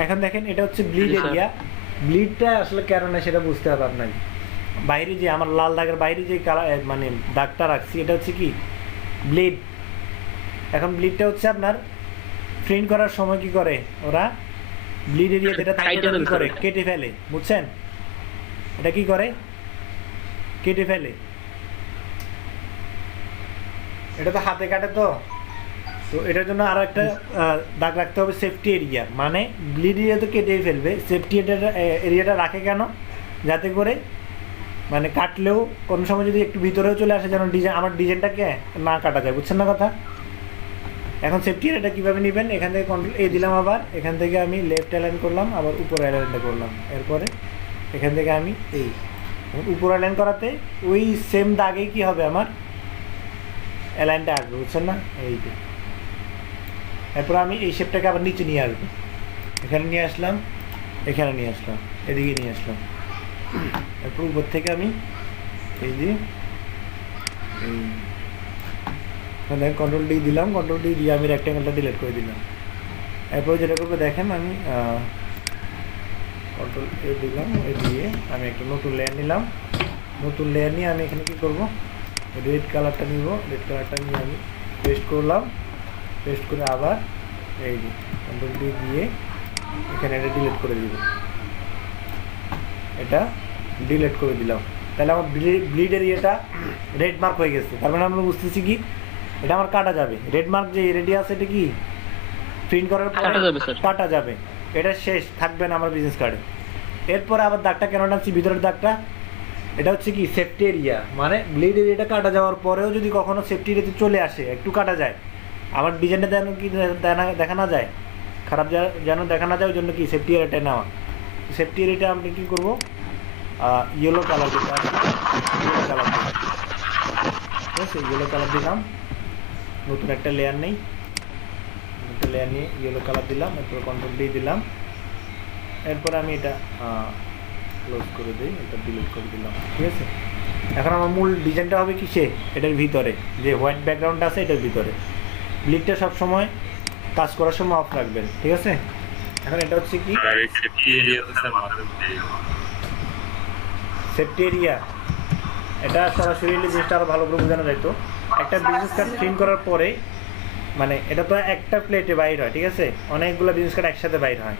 এখন দেখেন এটা হচ্ছে ব্লিড এরিয়া। ব্লিডটা আসলে কেন না সেটা বুঝতে হবে আপনাকে। বাইরে যে আমার লাল দাগের বাইরে যে কালার মানে দাগটা রাখছি, এটা হচ্ছে কি ব্লিড। এখন ব্লিডটা হচ্ছে আপনার প্রিন্ট করার সময় কি করে ওরা, ব্লিড এরিয়া যেটা কি করে, কেটে ফেলে, বুঝছেন। এটা কি করে, কেটে ফেলে। এটা তো হাতে কাটে, তো এটার জন্য আরো একটা দাগ রাখতে হবে, সেফটি এরিয়া। মানে ব্লিড এরিয়া তো কেটেই ফেলবে, সেফটি এরিয়াটা রাখে কেন, যাতে করে মানে কাটলেও কোনো সময় যদি একটু ভিতরেও চলে আসে, যেন ডিজাইন আমার ডিজাইনটাকে না কাটা যায়, বুঝছেন না কথা। এখন সেফটি এরিয়াটা কীভাবে নেবেন, এখান থেকে কন্ট্রোল A দিলাম, আবার এখান থেকে আমি লেফট অ্যালাইন করলাম, আবার উপর অ্যালাইনটা করলাম। এরপরে এখান থেকে আমি এই উপর অ্যালাইন করাতে ওই সেম দাগেই কি হবে, আমার অ্যালাইনটা আসবে, বুঝছেন না। এই যে এরপর আমি এই শেপটাকে আবার নিচে নিয়ে আসবো, এখানে নিয়ে আসলাম, এখানে নিয়ে আসলাম, এদিকে নিয়ে আসলাম। এরপর উপর থেকে আমি এই যে এই কন্ট্রোল D দিলাম, কন্ট্রোল D দিয়ে আমি রেক্টেঙ্গেলটা ডিলিট করে দিলাম। এরপর যেটা করবো দেখেন, আমি কন্ট্রোল A দিলাম, এ দিয়ে আমি একটা নতুন লেয়ার নিলাম। নতুন লেয়ার নিয়ে আমি এখানে কি করব, রেড কালারটা নিব, রেড কালারটা নিয়ে আমি পেস্ট করলাম, পেস্ট করে আবার এই যে কন্ট্রোল D দিয়ে এখানে এটা ডিলিট করে দিব, এটা ডিলিট করে দিলাম। তাহলে আমার ব্লিড এরিয়াটা রেড মার্ক হয়ে গেছে। তার মানে আমরা বুঝতেছি কি এটা আমার কাটা যাবে। রেড মার্ক যে রেডিয়াস এটা কি প্রিন্ট করার পর কাটা যাবে, এটা শেষ থাকবে না আমার বিজনেস কার্ডে। এরপরে আবার দাগটা কেন টানছি, ভিতরের দাগটা, এটা হচ্ছে কি সেফটি এরিয়া। মানে ব্লিড এরিয়াটা কাটা যাওয়ার পরেও যদি কখনো সেফটি এরিয়াতে চলে আসে, একটু কাটা যায়, আমার ডিজাইনটা যেন কি দেখা না যায়, খারাপ যেন দেখা না যায়, ওই জন্য কি সেফটি এরিয়াটা নেওয়া। সেফটি এরিয়াটা আমি কী করবো, ইয়েলো কালার যেটা, ইয়েলো কালার, ঠিক আছে, ইয়েলো কালার দিলাম। নতুন একটা লেয়ার নেই, একটা লেয়ার নিয়ে ইয়েলো কালার দিলাম। এরপর কন্ট্রোল D দিলাম। এরপর আমি এটা ক্লোজ করে দিই, এটা ডিলিট করে দিলাম, ঠিক আছে। এখন আমার মূল ডিজাইনটা হবে কি সে এটার ভিতরে, যে হোয়াইট ব্যাকগ্রাউন্ডটা আছে এটার ভিতরে। ব্লিডটা সবসময় কাজ করার সময় অফ রাখবেন, ঠিক আছে। এখন এটা হচ্ছে কি সেফটি এরিয়া, এটা সরাসরি জিনিসটা আরও ভালো করে বোঝানো যেত। একটা বিজনেস কার্ড প্রিন্ট করার পরে, মানে এটা তো একটা প্লেটে বাইর হয়, ঠিক আছে, অনেকগুলো বিজনেস কার্ড একসাথে বাইর হয়,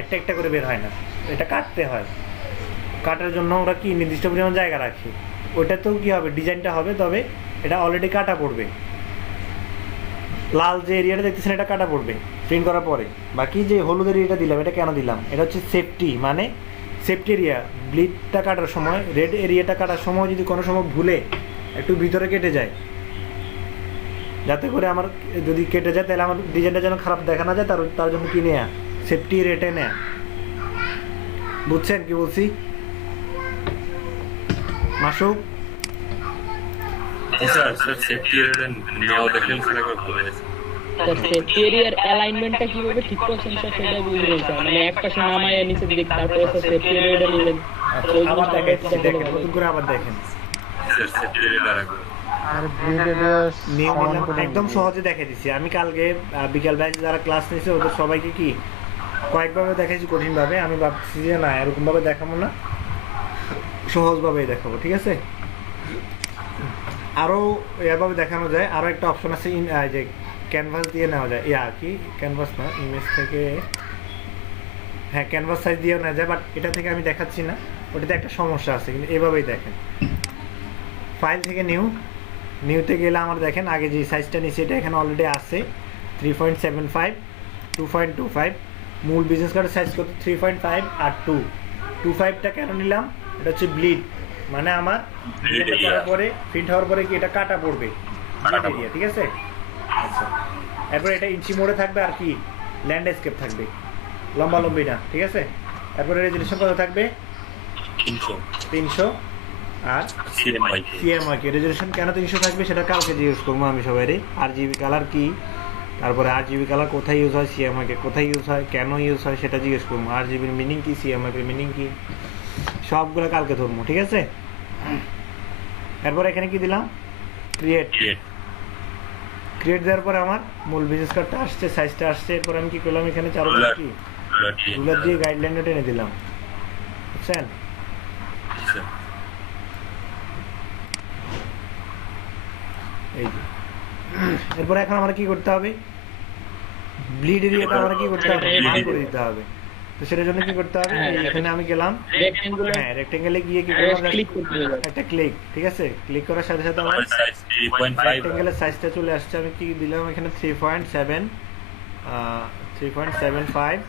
একটা একটা করে বের হয় না, এটা কাটতে হয়। কাটার জন্য ওরা কি নির্দিষ্ট পরিমাণ জায়গা রাখে, ওইটাতেও কি হবে, ডিজাইনটা হবে, তবে এটা অলরেডি কাটা পড়বে। লাল যে এরিয়াটা দেখতেছেন এটা কাটা পড়বে প্রিন্ট করার পরে। বাকি যে হলুদ এরিয়াটা দিলাম, এটা কেন দিলাম, এটা হচ্ছে সেফটি, মানে সেফটি এরিয়া। ব্লিডটা কাটার সময়, রেড এরিয়াটা কাটার সময় যদি কোনো সময় ভুলে একটু ভিতরে কেটে যায়, যাতে করে আমার যদি কেটে যায় তাহলে আমার ডিজাইনটা যেন খারাপ দেখা না যায়, তার জন্য কি নেয়া, সেফটি রেটে নেয়া। বুঝছেন কি বলছি মাসুক? স্যার সেফটি রেট নেওয়া দেখেন স্যার একবার ভালো হয়েছে। সেফটি এরিয়ার অ্যালাইনমেন্টটা কিভাবে ঠিক করছেন স্যার সেটা বুঝলেন স্যার, মানে এক পাশে নামায় নিচে দিকে তারপরে স্যার সেফটি এরিয়াটা নিলেন। আবার দেখাচ্ছি, দেখেন নতুন করে আবার দেখেন। স্যার সেফটি রেট আর একবার একদম সহজে দেখাই দিচ্ছি আমি। কালকে বিকাল ব্যাচ যারা ক্লাস নিয়েছে ওদের সবাইকে কি কয়েকভাবে দেখাইছি কঠিনভাবে। আমি ভাবছি যে না এরকমভাবে দেখাবো না, সহজভাবেই দেখাবো, ঠিক আছে? আরও এভাবে দেখানো যায়। আরও একটা অপশন আছে যে ক্যানভাস দিয়ে নেওয়া যায়, কি ক্যানভাস না, ইমেজ থেকে, হ্যাঁ ক্যানভাস সাইজ দিয়েও নেওয়া যায়, বাট এটা থেকে আমি দেখাচ্ছি না, ওটাতে একটা সমস্যা আছে। কিন্তু এভাবেই দেখেন, ফাইল থেকে নিউতে গেলে আমার দেখেন আগে যে সাইজটা নিচ্ছে এটা এখানে অলরেডি আছে 3.75, 2.25। মূল বিজনেস কার্ডের সাইজ কত 3.5 আর 2.25টা কেন নিলাম, এটা হচ্ছে ব্লিড, মানে আমার করার পরে প্রিন্ট হওয়ার পরে কি এটা কাটা পড়বে এরিয়া, ঠিক আছে? আচ্ছা, এরপর এটা ইঞ্চি মোড়ে থাকবে আর কি ল্যান্ডস্কেপ থাকবে, লম্বালম্বি না, ঠিক আছে? এরপরে রেজুলেশন কত থাকবে 300 আর সিএমওয়াই কে রেজুলেশন কেন 300 থাকবে সেটা কালকে ইউজ করবো আমি সবাই। আরজিবি কালার কি, তারপরে আরজিবি কালার কোথায় ইউজ হয়, সিএমওয়াই কে কোথায় ইউজ হয়, কেন ইউজ হয় সেটা জিজ্ঞেস করবো। আরজিবির মিনিং কি, সিএমওয়াই এর মিনিং কি, সবগুলো কালকে ধরবো, ঠিক আছে? এরপর এখানে কি দিলাম, ক্রিয়েট দেওয়ার পরে আমার মূল বিজনেস কার্ডটা আসছে, সাইজটা আসছে। এরপর আমি কি করলাম, এখানে চারোপাশে কি রুলার দিয়ে গাইডলাইনটা টেনে দিলাম, বুঝছেন? এই যে এরপরে এখন আমরা কি করতে হবে, ব্লিড এরিয়াটা আমরা কি করতে হবে, মার্ক করে দিতে হবে। তো সেটার জন্য কি করতে হবে, এখানে আমি গেলাম, হ্যাঁ রেক্টেঙ্গেলে গিয়ে কি করলাম, একটা ক্লিক, ঠিক আছে? ক্লিক করার সাথে সাথে আমার রেক্টেঙ্গেলের সাইজটা চলে আসছে। আমি কি দিলাম এখানে 3.75।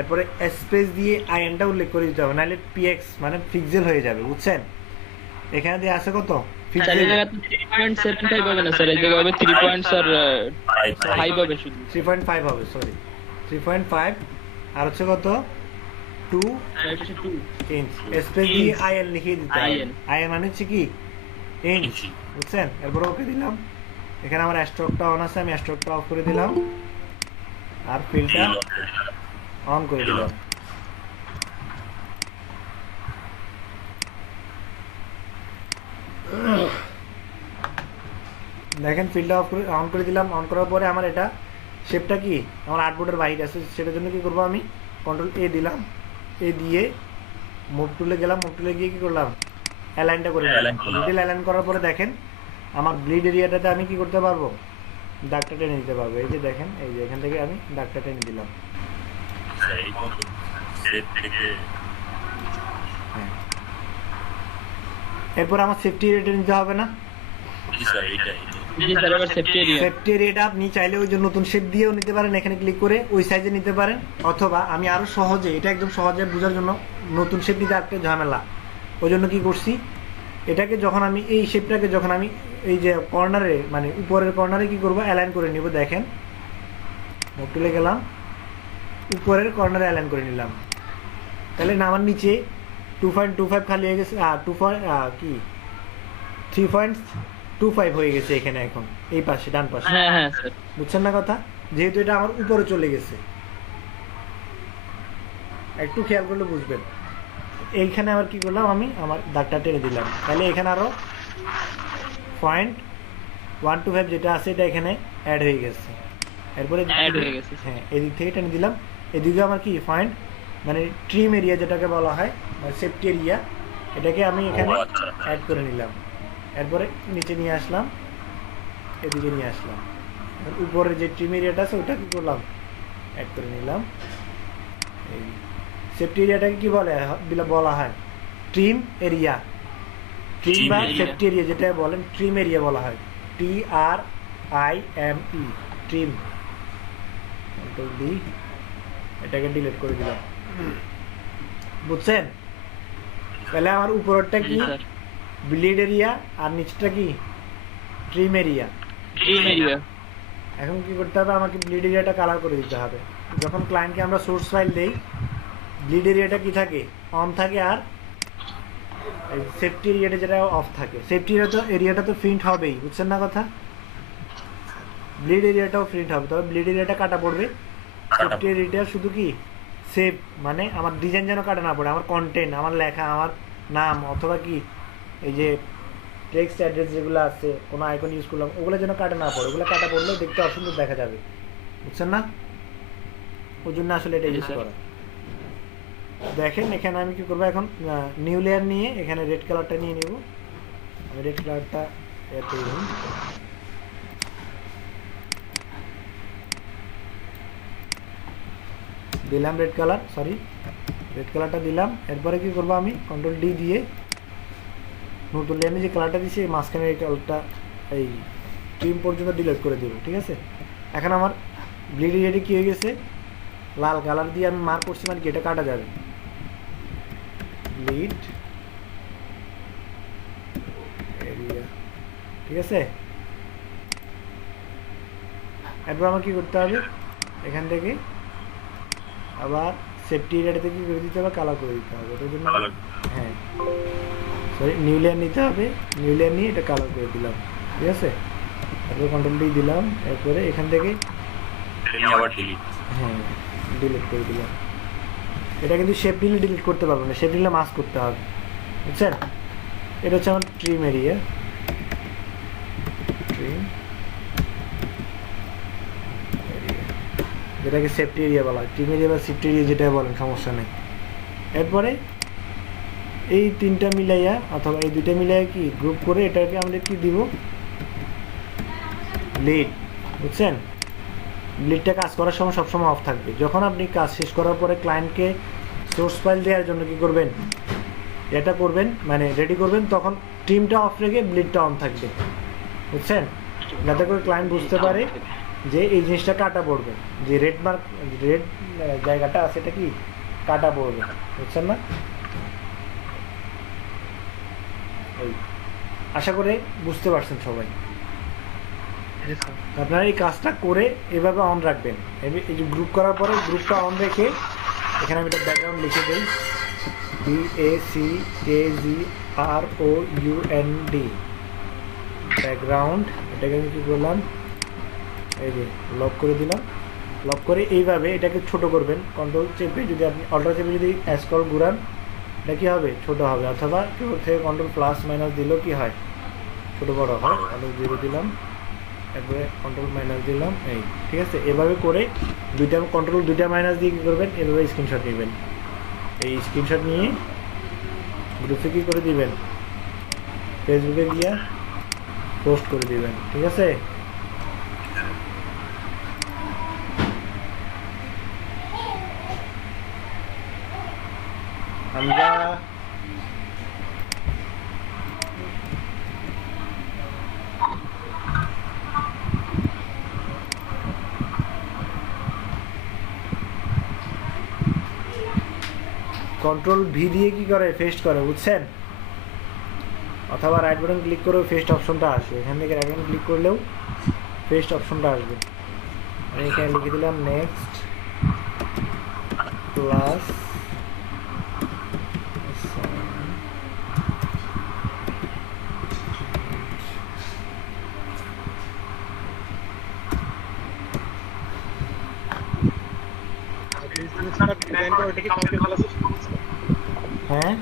এরপরে স্পেস দিয়ে আইএনটা উল্লেখ করে দিতে হবে, নাহলে পিএক্স মানে পিক্সেল হয়ে যাবে, বুঝছেন? এখানে দিয়ে আছে কত, 3.75 হবে না স্যার, এই জায়গায় হবে 3.5 হবে, শুধু 3.5 হবে, সরি 3.5 আর হচ্ছে কত 2 ইঞ্চ। স্পেস দিয়ে আইএন লিখিয়ে দিতে হবে, আইএন মানে হচ্ছে কি ইঞ্চ, বুঝছেন? এরপর ওকে দিলাম। এখানে আমার স্ট্রোকটা অন আছে, আমি স্ট্রোকটা অফ করে দিলাম আর ফিলটা অন করে দিলাম। দেখেন ফিল্ডটা অন করে দিলাম। অন করার পরে আমার এটা শেপটা কি আমার আর্টবোর্ডের বাইরে আছে, সেটার জন্য কি করবো, আমি কন্ট্রোল এ দিলাম, এ দিয়ে মুভ টুলে গেলাম, মুভ টুলে গিয়ে কি করলাম, অ্যালাইনটা করে নিলাম। ডিটেল অ্যালাইন করার পরে দেখেন আমার ব্লিড এরিয়াটাতে আমি কি করতে পারবো, দাগটা টেনে দিতে পারবো। এই যে দেখেন, এই যে এখান থেকে আমি দাগটা টেনে দিলাম। এরপর আমার সেফটি এরিয়াটা নিতে হবে না, সেফটি এরিয়াটা আপনি চাইলে ওই যে নতুন শেপ দিয়েও নিতে পারেন, এখানে ক্লিক করে ওই সাইজে নিতে পারেন, অথবা আমি আরো সহজে, এটা একদম সহজে বোঝার জন্য নতুন শেপ নিতে একটা ঝামেলা, ওই জন্য কি করছি, এটাকে যখন আমি এই শেপটাকে যখন আমি এই যে কর্নারে মানে উপরের কর্নারে কি করব, অ্যালাইন করে নিব। দেখেন মুভ টুলে গেলাম, উপরের কর্নারে অ্যালাইন করে নিলাম, তাহলে না আমার নিচে 2.25 খালি হয়ে গেছে, 3.25 হয়ে গেছে এখানে এখন এই পাশে ডান পাশে, বুঝছেন না কথা? যেহেতু এটা আমার উপরে চলে গেছে, একটু খেয়াল করলে বুঝবেন। এইখানে আবার কি করলাম, আমি আমার দাগটা টেনে দিলাম, তাহলে এখানে আরো 0.125 যেটা আছে এটা এখানে অ্যাড হয়ে গেছে। এরপরে হ্যাঁ এদিক থেকে টেনে দিলাম, এদিকে আমার কি পয়েন্ট মানে ট্রিম এরিয়া যেটাকে বলা হয় সেফটি এরিয়া, এটাকে আমি এখানে অ্যাড করে নিলাম। এরপরে নিচে নিয়ে আসলাম, এদিকে নিয়ে আসলাম, উপরে যে ট্রিম এরিয়াটা আছে ওটা কি করলাম, অ্যাড করে নিলাম। এই সেফটি এরিয়াটাকে কি বলা হয়, ট্রিম এরিয়া। ট্রিম বা Trim area। সেফটি এরিয়া যেটা বলেন ট্রিম এরিয়া বলা হয়, TRIME ট্রিম। কন্ট্রোল ডি, এটাকে ডিলিট করে দিলাম। বুঝছেন? তাহলে আমার উপরেরটা কি জি স্যার। ব্লিড এরিয়া আর নিচটা কি ট্রিম এরিয়া। Trim area. এখন কি করতে হবে, আমাকে ব্লিড এরিয়াটা কালার করে দিতে হবে। যখন ক্লায়েন্টকে আমরা সোর্স ফাইল দেই ব্লিড এরিয়াটা কি থাকে, অন থাকে, আর সেফটি এরিয়াটা যেটা অফ থাকে। সেফটি এরিয়াটা তো প্রিন্ট হবেই, বুঝছেন না কথা? ব্লিড এরিয়াটাও প্রিন্ট হবে, তবে ব্লিড এরিয়াটা কাটা পড়বে। সেফটি এরিয়াটা শুধু কি সেভ, মানে আমার ডিজাইন যেন কাটা না পড়ে, আমার কন্টেন্ট, আমার লেখা, আমার নাম, অথবা কি এই যে টেক্সট অ্যাড্রেস যেগুলো আছে, কোনো আইকন ইউজ করলাম, ওগুলো যেন কাটা না পড়ে। ওগুলো কাটা পড়লে দেখতে অসুন্দর দেখা যাবে, বুঝছেন না? ওই জন্য আসলে এটা ইউজ করা। দেখেন এখানে আমি কি করবো, এখন নিউ লেয়ার নিয়ে এখানে রেড কালারটা নিয়ে নেব। আমি রেড কালারটা এতে দিলাম, রেড কালারটা দিলাম। এরপরে কি করবো, আমি কন্ট্রোল ডি দিয়ে নতুন লেয়ারে যে কালারটা দিয়েছি এই মাঝখানে এই কালারটা এই ট্রিম পর্যন্ত ডিলিট করে দেবো, ঠিক আছে? এখন আমার ব্লিড এরিয়াটি কি হয়ে গেছে, লাল কালার দিয়ে আমি মার্ক করছি, মানে কি এটা কাটা যাবে। ব্লিড এরিয়া, ঠিক আছে? এরপর আমার কি করতে হবে, এখান থেকে আবার সেফটি এরিয়াটাতে কি করে দিতে হবে, কালার করে দিতে হবে। ওটার জন্য হ্যাঁ সরি নিউ লেয়ার নিতে হবে। নিউ লেয়ার নিয়ে এটা কালার করে দিলাম, ঠিক আছে? তারপরে কন্ট্রোল ডি দিলাম। এরপরে এখান থেকে আবার ডিলিট, হ্যাঁ ডিলিট করে দিলাম। এটা কিন্তু শেপ দিলে ডিলিট করতে পারবো না, শেপ দিলে মাস্ক করতে হবে, বুঝছেন? এটা হচ্ছে আমার ট্রিম এরিয়া, ট্রিম এরিয়া, যেটাকে সেফটি এরিয়া বলা হয়। ট্রিম এরিয়া বা সেফটি এরিয়া যেটা বলেন, সমস্যা নেই। এরপরে এই তিনটা মিলাইয়া অথবা এই দুইটা মিলাইয়া কি গ্রুপ করে এটাকে আমরা কি দিব, ব্লিড, বুঝছেন? ব্লিডটা কাজ করার সময় সবসময় অফ থাকবে। যখন আপনি কাজ শেষ করার পরে ক্লায়েন্টকে সোর্স ফাইল দেওয়ার জন্য কি করবেন, এটা করবেন, মানে রেডি করবেন, তখন ট্রিমটা অফ রেখে ব্লিডটা অন থাকবে, বুঝছেন? যাতে করে ক্লায়েন্ট বুঝতে পারে যে এই জিনিসটা কাটা পড়বে, যে রেড মার্ক রেড জায়গাটা আছে এটা কি কাটা পড়বে, বুঝছেন না? আশা করে বুঝতে পারছেন সবাই। আপনারা এই কাজটা করে এভাবে অন রাখবেন। এই যে গ্রুপ করার পরে গ্রুপটা অন রেখে এখানে আমি একটা ব্যাকগ্রাউন্ড লিখে দিই, BACKGROUND ব্যাকগ্রাউন্ড। এটাকে আমি কি করলাম, এই যে লক করে দিলাম। লক করে এইভাবে এটাকে ছোট করবেন, কন্ট্রোল চেপে যদি আপনি অল্টার চেপে যদি স্ক্রল ঘুরান এটা কি হবে, ছোট হবে। অথবা কিবোর্ড থেকে কন্ট্রোল প্লাস মাইনাস দিলেও কি হয়, ছোট বড় হয়। কন্ট্রোল 0 দিলাম, তারপরে কন্ট্রোল মাইনাস দিলাম, এই ঠিক আছে। এভাবে করে দুইটা কন্ট্রোল দুইটা মাইনাস দিয়ে কী করবেন, এভাবে স্ক্রিনশট নেবেন। এই স্ক্রিনশট নিয়ে গ্রুপে কী করে দিবেন, ফেসবুকে গিয়ে পোস্ট করে দিবেন, ঠিক আছে? আমরা কন্ট্রোল ভি দিয়ে কি করে, পেস্ট করে, বুঝছেন? অথবা রাইট বাটন ক্লিক করেও পেস্ট অপশনটা আসবে। এখান থেকে রাইট বাটন ক্লিক করলেও পেস্ট অপশনটা আসবে। আমি এখানে লিখে দিলাম নেক্সট প্লাস হ্যাঁ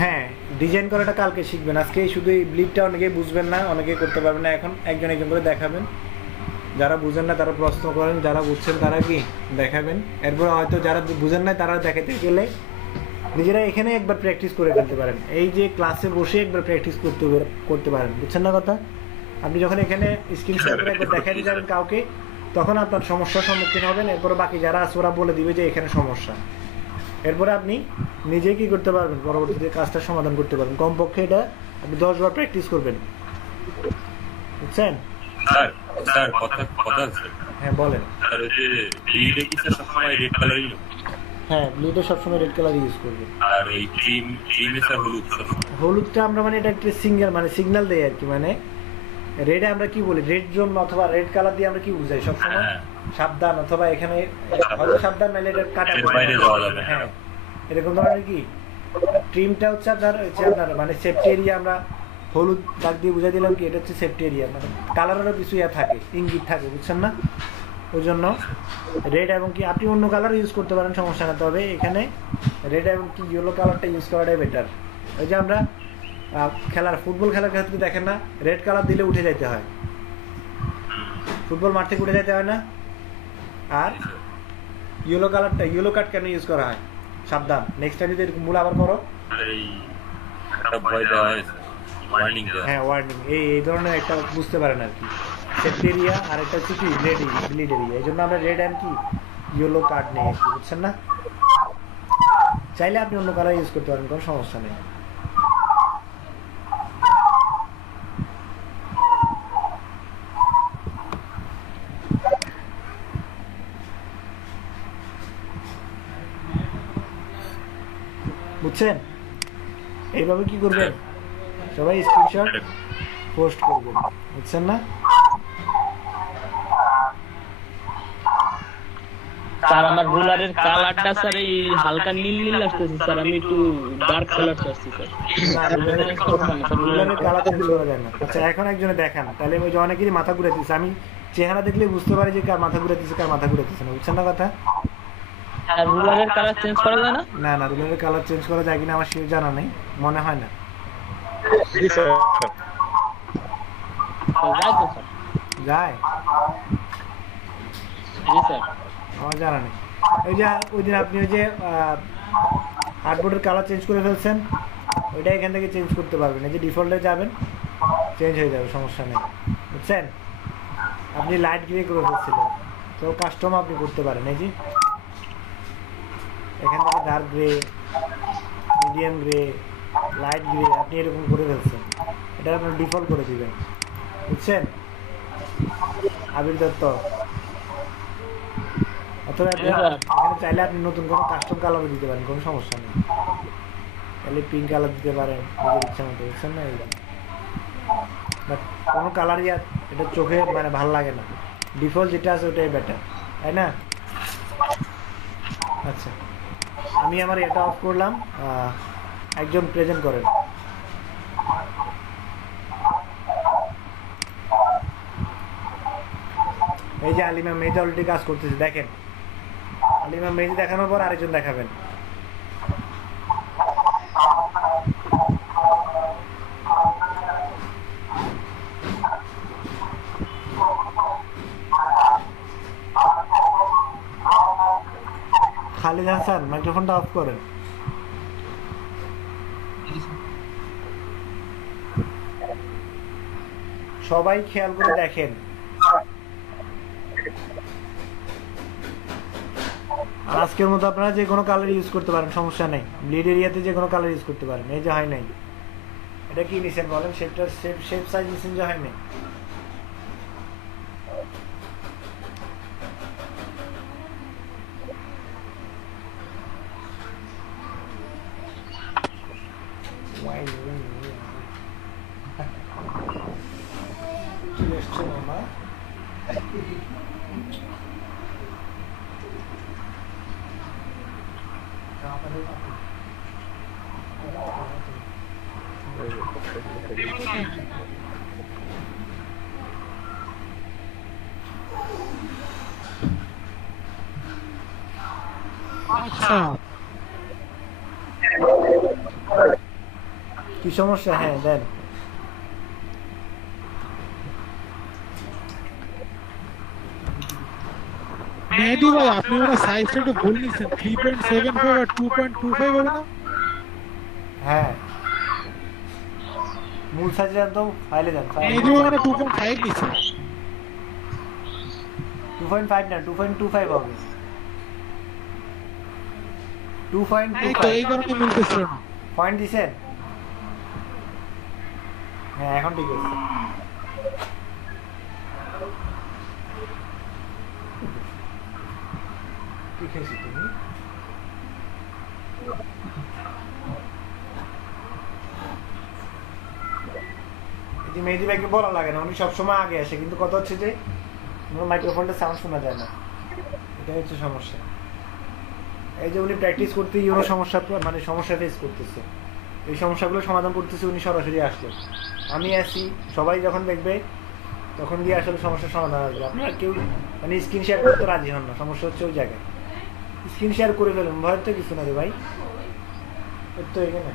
হ্যাঁ ডিজাইন করাটা কালকে শিখবেন। আজকে শুধু এই ব্লিডটা অনেকেই বুঝবেন না, অনেকেই করতে পারবেন না। এখন একজন একজন করে দেখাবেন। যারা বুঝেন না তারা প্রশ্ন করেন, যারা বুঝছেন তারা কি দেখাবেন। এরপর হয়তো যারা বুঝেন না তারা দেখাতে গেলে নিজেরা এখানে একবার প্র্যাকটিস করে ফেলতে পারেন। এই যে ক্লাসে বসে একবার প্র্যাকটিস করতে পারেন, বুঝছেন না কথা? আপনি যখন এখানে স্ক্রিনশট করে একবার দেখাতে যাবেন কাউকে, তখন আপনার সমস্যার সম্মুখীন হবেন, এরপরে বাকি যারা আছে ওরা বলে দিবে যে এখানে সমস্যা। এরপরে আপনি নিজে কি করতে পারবেন, পরবর্তীতে কাজটা সমাধান করতে পারবেন। কমপক্ষে এটা আপনি 10 বার প্র্যাকটিস করবেন, বুঝছেন? স্যার স্যার কথা কথা আছে। হ্যাঁ বলেন। স্যার ওই যে লিডে কি স্যার সবসময় রেড কালারই হ্যাঁ, ব্লিডে সবসময় রেড কালার ইউজ করবেন। আর ওই ক্রিমে স্যার হলুদ সবসময়। হলুদটা আমরা মানে এটা একটা সিঙ্গেল মানে সিগন্যাল দেই আর কি, মানে রেডে আমরা কি বলি, রেড জোন অথবা রেড কালার দিয়ে আমরা কি বুঝাই সবসময়, সাবধান অথবা এখানে হয়তো সাবধান নাইলে এটা কাটা বাইরে যাওয়া যাবে। হ্যাঁ, এরকম ধরনের কি ট্রিমটা হচ্ছে আপনার মানে সেফটি এরিয়া, আমরা হলুদ দাগ দিয়ে বুঝাই দিলাম কি এটা হচ্ছে সেফটি এরিয়া, মানে কালারেরও কিছু ইয়া থাকে, ইঙ্গিত থাকে, বুঝছেন না? ওই জন্য রেড এবং কি আপনি অন্য কালার ইউজ করতে পারেন, সমস্যা না, তবে এখানে রেড এবং কি ইয়েলো কালারটা ইউজ করাটাই বেটার। ওই যে আমরা ফুটবল খেলার ক্ষেত্রে দেখেন না, রেড কালার দিলে উঠে যেতে হয়, ফুটবল মাঠ থেকে উঠে যেতে হয় না। আর ইয়েলো কার্ড কেন ইউজ করা হয়, সাবধান, নেক্সট টাইম যদি এরকম ভুল আবার করো, হ্যাঁ ওয়ার্নিং, এই ধরনের একটা বুঝতে পারেন আর কি, সেফটি এরিয়া আর একটা হচ্ছে কি ব্লিড এরিয়া। এই জন্য আমরা রেড অ্যান্ড কি ইয়েলো কার্ড নেই আর কি, বুঝছেন না? চাইলে আপনি অন্য কালার ইউজ করতে পারেন, কোনো সমস্যা নেই। বুঝছেন? এইভাবে কি করবেন, সবাই স্ক্রিনশট পোস্ট করবেন, বুঝছেন না? স্যার আমার রুলারের কালারটা স্যার এই হালকা নীল নীল আসতেছে স্যার, আমি একটু ডার্ক কালার চাচ্ছি স্যার। রুলারের কালারটা ফিল করা যায় না। আচ্ছা এখন একজনে দেখান, তাহলে ওই যে অনেকেরই মাথা ঘুরাইতেছে, আমি চেহারা দেখলে বুঝতে পারি যে কার মাথা ঘুরাইতেছে কার মাথা ঘুরাইতেছে না, বুঝছেন না কথা? আর রুলারের কালার চেঞ্জ করা যায় না? না না, রুলারের কালার চেঞ্জ করা যায় কিনা আমার শিওর জানা নেই, মনে হয় না। জি স্যার। যায় তো স্যার? যায়? জি স্যার। আমার জানা নেই। ওই যে ওই দিন আপনি ওই যে আর্টবোর্ডের কালার চেঞ্জ করে ফেলছেন, ওইটা এখান থেকে চেঞ্জ করতে পারবেন, এই যে ডিফল্টে যাবেন চেঞ্জ হয়ে যাবে, সমস্যা নেই, বুঝছেন? আপনি লাইট গ্রে করে ফেলছিলেন, তো কাস্টম আপনি করতে পারেন, এই যে এখান থেকে dark grey, medium grey, light grey আপনি এরকম করে ফেলছেন, এটা আপনার ডিফল্ট করে দিবেন, বুঝছেন? আবির দত্ত। অথবা এখানে চাইলে আপনি নতুন কোনো কাস্টম কালারও দিতে পারেন, কোনো সমস্যা নেই, তাহলে পিঙ্ক কালার দিতে পারেন নিজের ইচ্ছা মতো, বুঝছেন না? বাট কোনো কালারই আর এটা চোখে মানে ভালো লাগে না, ডিফল্ট যেটা আছে ওটাই বেটার, তাই না? আচ্ছা আমি আমার এটা অফ করলাম, একজন প্রেজেন্ট করেন। এই যে আলিমা মেহেদি অলরেডি কাজ করতেছে, দেখেন আলিমা মেহেদি দেখানোর পর আরেকজন দেখাবেন। খালিদ হাসান মাইক্রোফোনটা অফ করেন। সবাই খেয়াল করে দেখেন, আজকের মতো আপনারা যে কোনো কালার ইউজ করতে পারেন, সমস্যা নেই, ব্লিড এরিয়াতে যে কোনো কালার ইউজ করতে পারেন। এই যে হয় নাই, এটা কি নিছেন বলেন, শেপটা শেপ সাইজ নিছেন যে হয় নাই, চলে এসছে মামা। আচ্ছা কি সমস্যা? হ্যাঁ দেন। মেহেদি ভাই আপনি ওরা সাইজটা একটু ভুল নিছেন, 3.75 আর 2.25 হবে না? হ্যাঁ মূল সাইজে একদম ফাইলে যান, মেহেদি ভাই 2.5 নিছেন। 2.5 2.5 না 2.25 হবে এই তো এই 2.25 কারণে মিলতেছিল না। পয়েন্ট দিছেন? হ্যাঁ এখন ঠিক আছে। কি খেয়েছি তুমি? এই যে মেহেদি ভাইকে বলা লাগে না, উনি সবসময় আগে আসে, কিন্তু কথা হচ্ছে যে আমার মাইক্রোফোনটা সাউন্ড শোনা যায় না, এটাই হচ্ছে সমস্যা। এই যে উনি প্র্যাকটিস করতে গিয়ে সমস্যা মানে সমস্যা ফেস করতেছে, এই সমস্যাগুলো সমাধান করতেছে উনি সরাসরি আসলে। আমি আসি, সবাই যখন দেখবে তখন গিয়ে আসলে সমস্যার সমাধান আসবে। আপনারা কেউ মানে স্ক্রিন শেয়ার করতে রাজি হন না, সমস্যা হচ্ছে ওই জায়গায়। স্ক্রিন শেয়ার করে ফেলুন, ভয়ের তো কিছু না রে ভাই, এর তো এখানে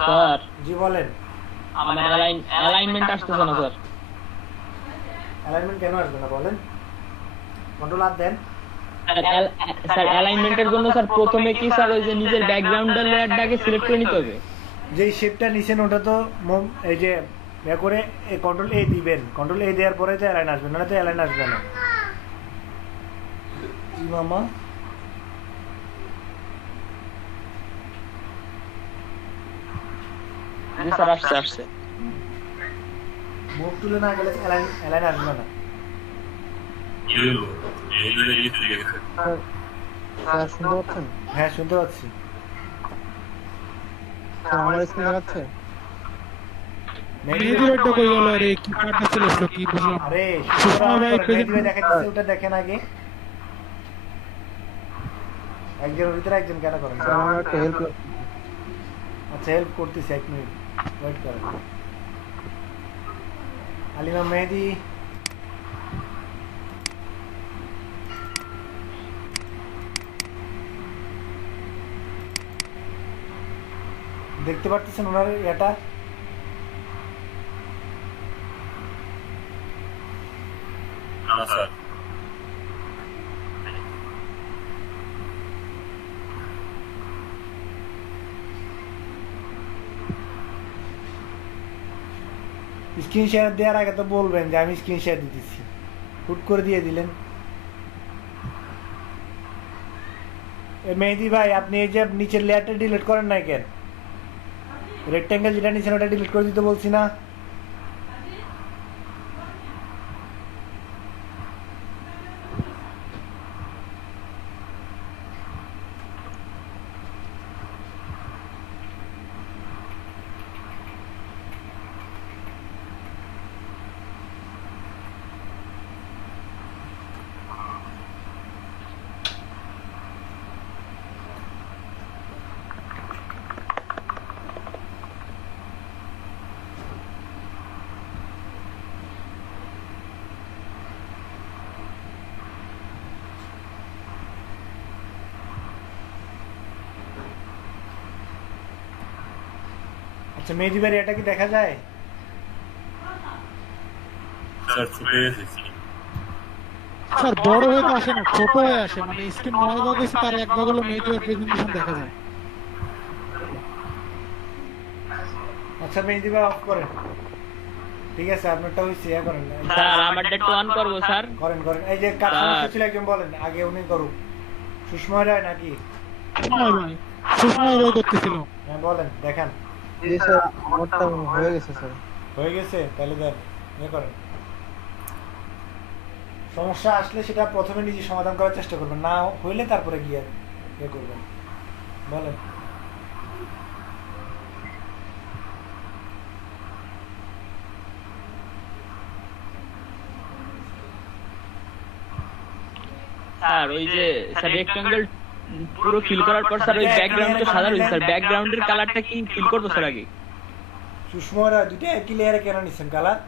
স্যার জি বলেন। আমার অ্যালাইনমেন্ট আসতেছে না স্যার। অ্যালাইনমেন্ট কেন আসবে না বলেন? কন্ট্রোল আর দেন। স্যার অ্যালাইনমেন্টের জন্য স্যার প্রথমে কি স্যার ওই যে নিজের ব্যাকগ্রাউন্ডের লেয়ারটাকে সিলেক্ট করে নিতে হবে? যেই শেপটা নিছেন ওটা তো এই যে ইয়া করে কন্ট্রোল এ দিবেন, কন্ট্রোল এ দেওয়ার পরে তো অ্যালাইন আসবে, না তো অ্যালাইন আসবে না। জি মামা জি স্যার আসছে আসছে। মুখ তুলে না গেলে অ্যালাইন আসবে না। স্যার শুনতে পাচ্ছেন? হ্যাঁ শুনতে পাচ্ছি। স্যার আমার স্ক্রিন দেখাচ্ছে? মেহেদি ভাইটা কই গেল রে? কি কাটটা চলে আসলো কি বুঝলাম না। আরে সুষমা ভাই মেহেদি ভাই দেখাচ্ছে, ওটা দেখেন আগে। একজনের ভিতরে একজন কেন করেন? স্যার আমার একটা হেল্প। আচ্ছা হেল্প করতেছি, 1 মিনিট ওয়েট করেন। আলিমা মেহেদি দেখতে পাচ্ছেন ওনার এটা? না স্যার। স্ক্রিন শেয়ার দেওয়ার আগে তো বলবেন যে আমি স্ক্রিন শেয়ার দিতেছি, হুট করে দিয়ে দিলেন। মেহেদি ভাই আপনি এই যে নিচের লেয়ারটা ডিলিট করেন নাই কেন? রেক্ট্যাঙ্গেল যেটা নিচে ওটা ডিলিট করে দিতে বলছি না? আচ্ছা মেহেদি ভাই এটা কি দেখা যায়? স্যার ছুটে এসেছি। স্যার বড় হয়ে তো আসে না, ছোট হয়ে আসে, মানে স্ক্রিন 9 ভাগ হয়েছে তার 1 ভাগ হলো মেহেদি ভাই প্রেজেন্টেশন দেখা যায়। আচ্ছা মেহেদি ভাই অফ করেন, ঠিক আছে আপনারটা হইছে, ইয়া করেন। স্যার আমারটা একটু অন করব স্যার। করেন করেন। এই যে কাজ সমস্যা ছিল একজন বলেন, আগে উনি করুক। সুষমা রায় নাকি? সুষমা ভাই করতেছিল। হ্যাঁ বলেন, দেখান। জি স্যার আমারটা হয়ে গেছে স্যার। হয়ে গেছে? তাহলে দেন, ইয়ে করেন। সমস্যা আসলে সেটা প্রথমে নিজে সমাধান করার চেষ্টা করবেন, না হইলে তারপরে গিয়ে ইয়ে করবেন। বলেন। স্যার ওই যে স্যার রেক্ট্যাঙ্গেল পুরো ফিল করার পর স্যার ওই ব্যাকগ্রাউন্ডটা সাদা রয়েছে স্যার, ব্যাকগ্রাউন্ডের কালারটা কি ফিল করব স্যার আগে? সুষমারা দুইটা একই লেয়ারে কেন নিচ্ছেন কালার?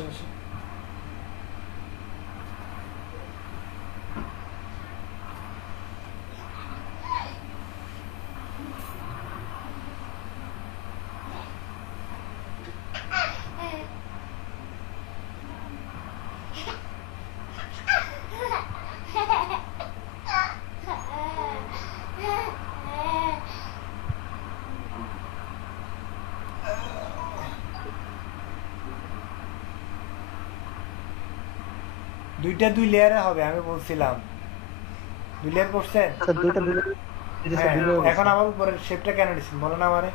আসেন আসেন। দুইটা দুই লেয়ারে হবে আমি বলছিলাম। দুই লেয়ার করছেন? স্যার দুইটা দুই হ্যাঁ, এখন আবার উপরের শেপটা কেন দিচ্ছেন বলো না আমারে?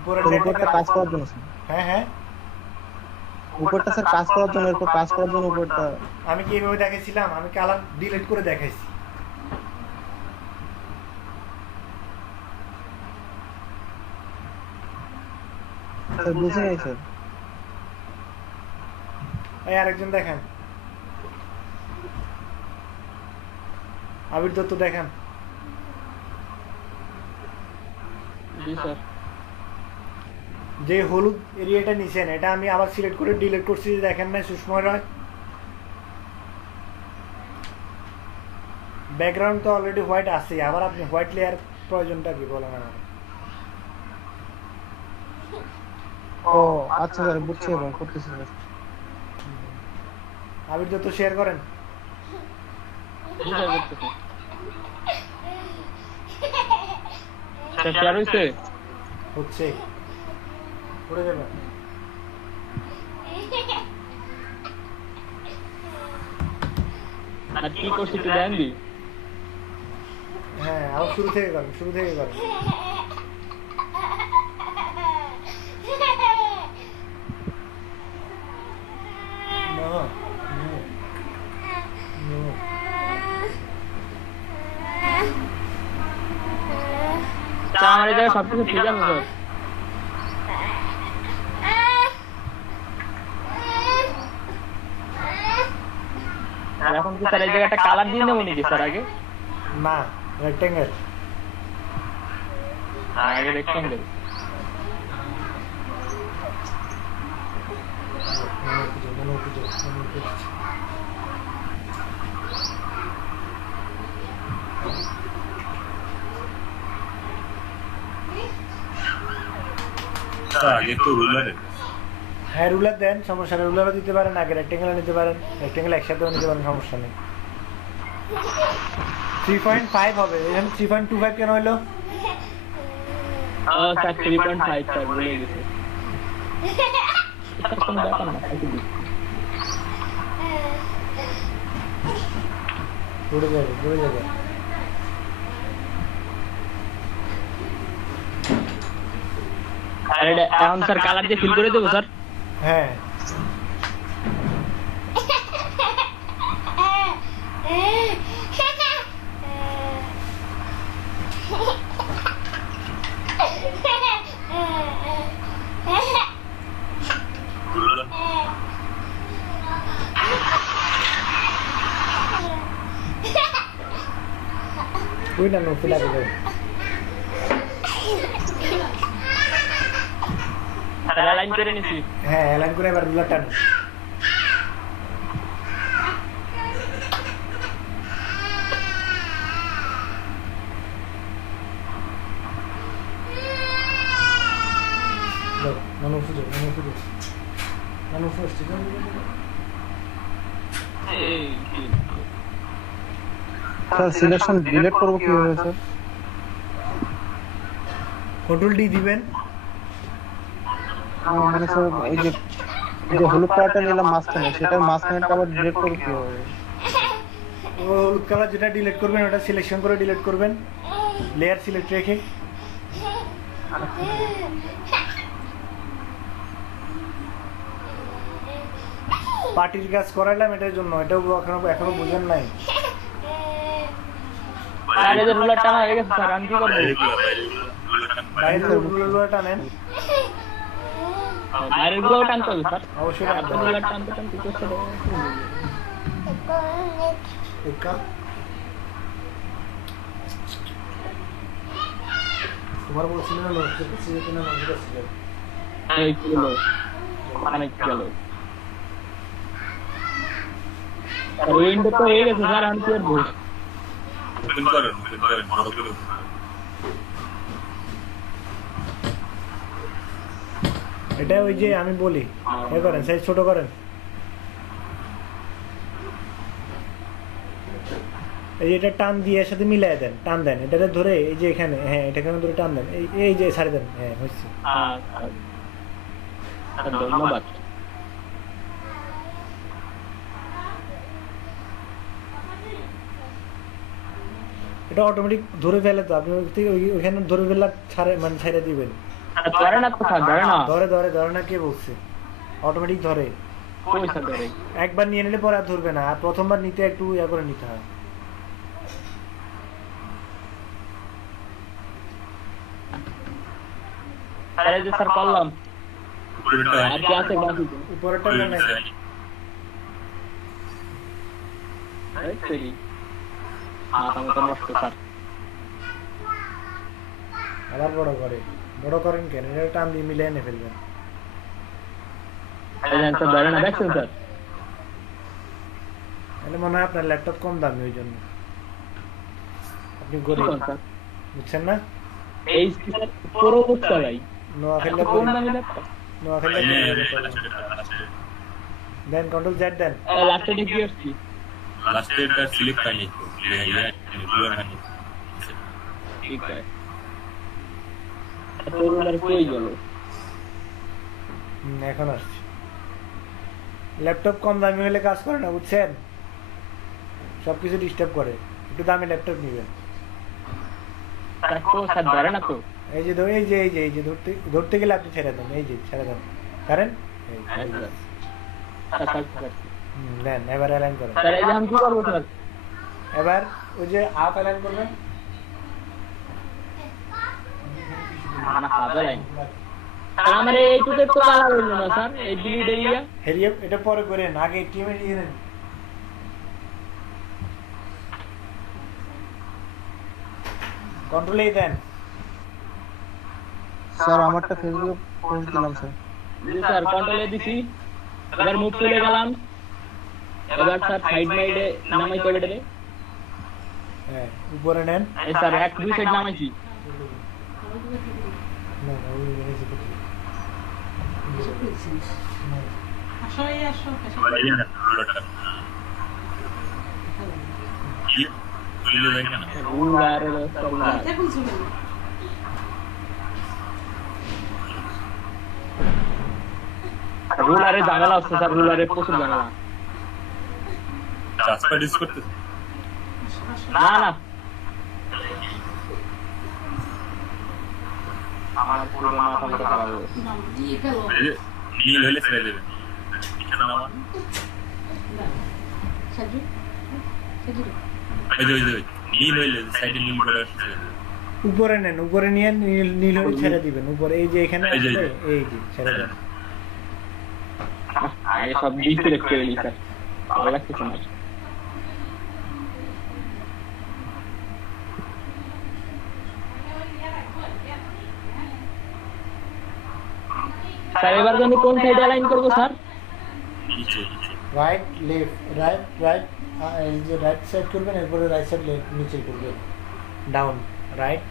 উপরের উপরটা কাজ করার জন্য স্যার। হ্যাঁ হ্যাঁ, উপরটা স্যার কাজ করার জন্য, এরপর কাজ করার জন্য উপরটা। আমি কি এইভাবে দেখাইছিলাম? আমি কালার ডিলিট করে দেখাইছি। স্যার বুঝি নাই স্যার। এই আরেকজন দেখেন, আবির দত্ত দেখেন। জি স্যার। যে হলুদ এরিয়াটা নিছেন এটা আমি আবার সিলেক্ট করে ডিলিট করছি, দেখেন না সুষময় রায়? ব্যাকগ্রাউন্ড তো অলরেডি হোয়াইট আছে, আবার আপনি হোয়াইট লেয়ার প্রয়োজনটা কি বলেন আমার? ও আচ্ছা স্যার, বুঝছি এবং করতেছি স্যার। আবির দত্ত শেয়ার করেন। জি স্যার করতেছি। স্যার শেয়ার হইছে? হচ্ছে, পড়ে যাবে। আর কি করছি একটু দেন দি। হ্যাঁ, আবার শুরু থেকে করেন, শুরু থেকে করেন। No, no, no. স্যার আমার এই জায়গায় সবকিছু ঠিক আছে স্যার। আর এখন কি স্যার এই জায়গাটা কালার দিয়ে নেবো নাকি স্যার আগে? না, রেক্টেঙ্গেল। আগে রেক্টেঙ্গেল। আগে তো রুলার। হ্যাঁ রুলার দেন, সমস্যা নেই। রুলারও দিতে পারেন, আগে রেক্টেঙ্গেলও নিতে পারেন, রেক্টেঙ্গেল একসাথেও নিতে পারেন, সমস্যা নেই। 3.5 হবে, এখানে 3.25 কেন হইলো? স্যার 3.5 স্যার ভুলে গেছি। স্যার কোনো ব্যাপার না, পড়ে যাবে, পড়ে যাবে। আর এটা এখন স্যার কালার দিয়ে ফিল করে দেবো স্যার? হ্যাঁ। তুই না নফি লাগে যাবে। অ্যালাইন করে নিছি। হ্যাঁ, অ্যালাইন করে এবার রুলার টান। স্যার সিলেকশন ডিলিট করব কিভাবে স্যার? কন্ট্রোল ডি দিবেন। মানে স্যার এই যে হলুদ কালারটা নিলাম মাঝখানে, সেটার মাঝখানেটা আবার ডিলিট করব কিভাবে? হলুদ কালার যেটা ডিলিট করবেন ওটা সিলেকশন করে ডিলিট করবেন, লেয়ার সিলেক্ট রেখে। পার্টির কাজ করাইলাম এটার জন্য, এটাও এখনো বুঝেন নাই। আর এই যে রুলার টানা হয়ে গেছে স্যার, আমি কি করবো? বাইরের রুলার টানেন। বাইরের গুলোও টানতে হবে স্যার? অবশ্যই আপনার রুলার টানতে টানতে করতে হবে। তোমার বলছিল না এই ছিল অনেক গেল উইন্ডো তো হয়ে গেছে স্যার আমি কি করবো ওপেন করেন বড় করে এটা ওই যে আমি বলি এ করেন সাইজ ছোট করেন এই যে এটা টান দিয়ে এর সাথে মিলাই দেন টান দেন এটাকে ধরে এই যে এখানে হ্যাঁ এটাকে ধরে টান দেন এই যে ছাড়ে দেন হ্যাঁ হচ্ছে ধন্যবাদ এটা অটোমেটিক ধরে ফেলে তো আপনি ওইখানে ধরে ফেলা ছাড়ে মানে ছেড়ে দিবেন ধরে না তো স্যার ধরে না ধরে না কে বলছে অটোমেটিক ধরে কই স্যার ধরে একবার নিয়ে নিলে পরে আর ধরবে না আর প্রথমবার নিতে একটু ইয়া করে নিতে হয় তাহলে যে স্যার করলাম আর কি আছে বাকি উপরেরটা না এই সরি আমি তো নষ্ট স্যার আবার বড় করেন কেন এটা টান দিয়ে মিলিয়ে এনে ফেলবেন এই স্যার ধরে না দেখছেন স্যার তাহলে মনে হয় আপনার ল্যাপটপ কম দামি ওই জন্য আপনি গরিব বুঝছেন না এই স্যার পুরো বুঝতে ভাই নোয়াখালী কোন দামি ল্যাপটপ দেন কন্ট্রোল জেড দেন লাস্টে কি আসছে লাস্টেরটা সিলেক্ট করনি ঠিক আছে তোর কই গেল এখন আসছে ল্যাপটপ কম দামি হলে কাজ করে না বুঝছেন সবকিছু ডিস্টার্ব করে একটু দামি ল্যাপটপ নেবেন স্যার ধরে না তো এই যে ধরতে গেলে আপনি ছেড়ে দেন এই যে ছেড়ে দেন কারেন দেন এবার অ্যালাইন করেন স্যার এই যে আমি কি করব স্যার এবার ওই যে আপ অ্যালাইন করবেন না হবে লাইন আমার এইটুকু তো কালার হইলো না স্যার এই ডিলিট এরিয়া হেরিয়ে এটা পরে করেন আগে টিমে নিয়ে নেন কন্ট্রোলেই দেন স্যার আমারটা ফেসবুকে পোস্ট দিলাম স্যার জি স্যার কন্ট্রোলে দিছি এবার মুভ চলে গেলাম এবার স্যার সাইড মাইডে নামাই কবে রে হ্যাঁ উপরে নেন এই স্যার এক দুই সাইড নামাইছি না ওই মেনেজ করতে রুলারে ঝামেলা হচ্ছে স্যার রুলারে প্রচুর ঝামেলা ট্রান্সফার ডিস করতে না আমার পুরো মাথা মতো খারাপ হয়ে গেছে নীল হলে ছেড়ে দেবেন এখানে আমার ওই যে নীল হইলে সাইডে নীল করে উপরে নেন উপরে নিয়ে নীল হলে ছেড়ে দিবেন উপরে এই যে এখানে এই যে ছেড়ে দেন আগে সব ডিসিলেক্ট করে নিই স্যার ভালো লাগতেছে না স্যার এবার আমি কোন সাইডে অ্যালাইন করব স্যার নিচে রাইট লেফট রাইট এই যে রাইট সাইড করবেন এরপরে রাইট সাইড নিচে করবেন ডাউন রাইট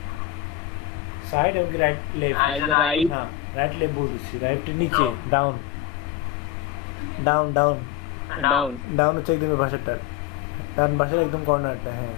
সাইড এবং রাইট লেফট রাইট হ্যাঁ রাইট লেফট বলছি রাইট নিচে down down down down down হচ্ছে একদম ভাষাটা ডান ভাষার একদম কর্নারটা হ্যাঁ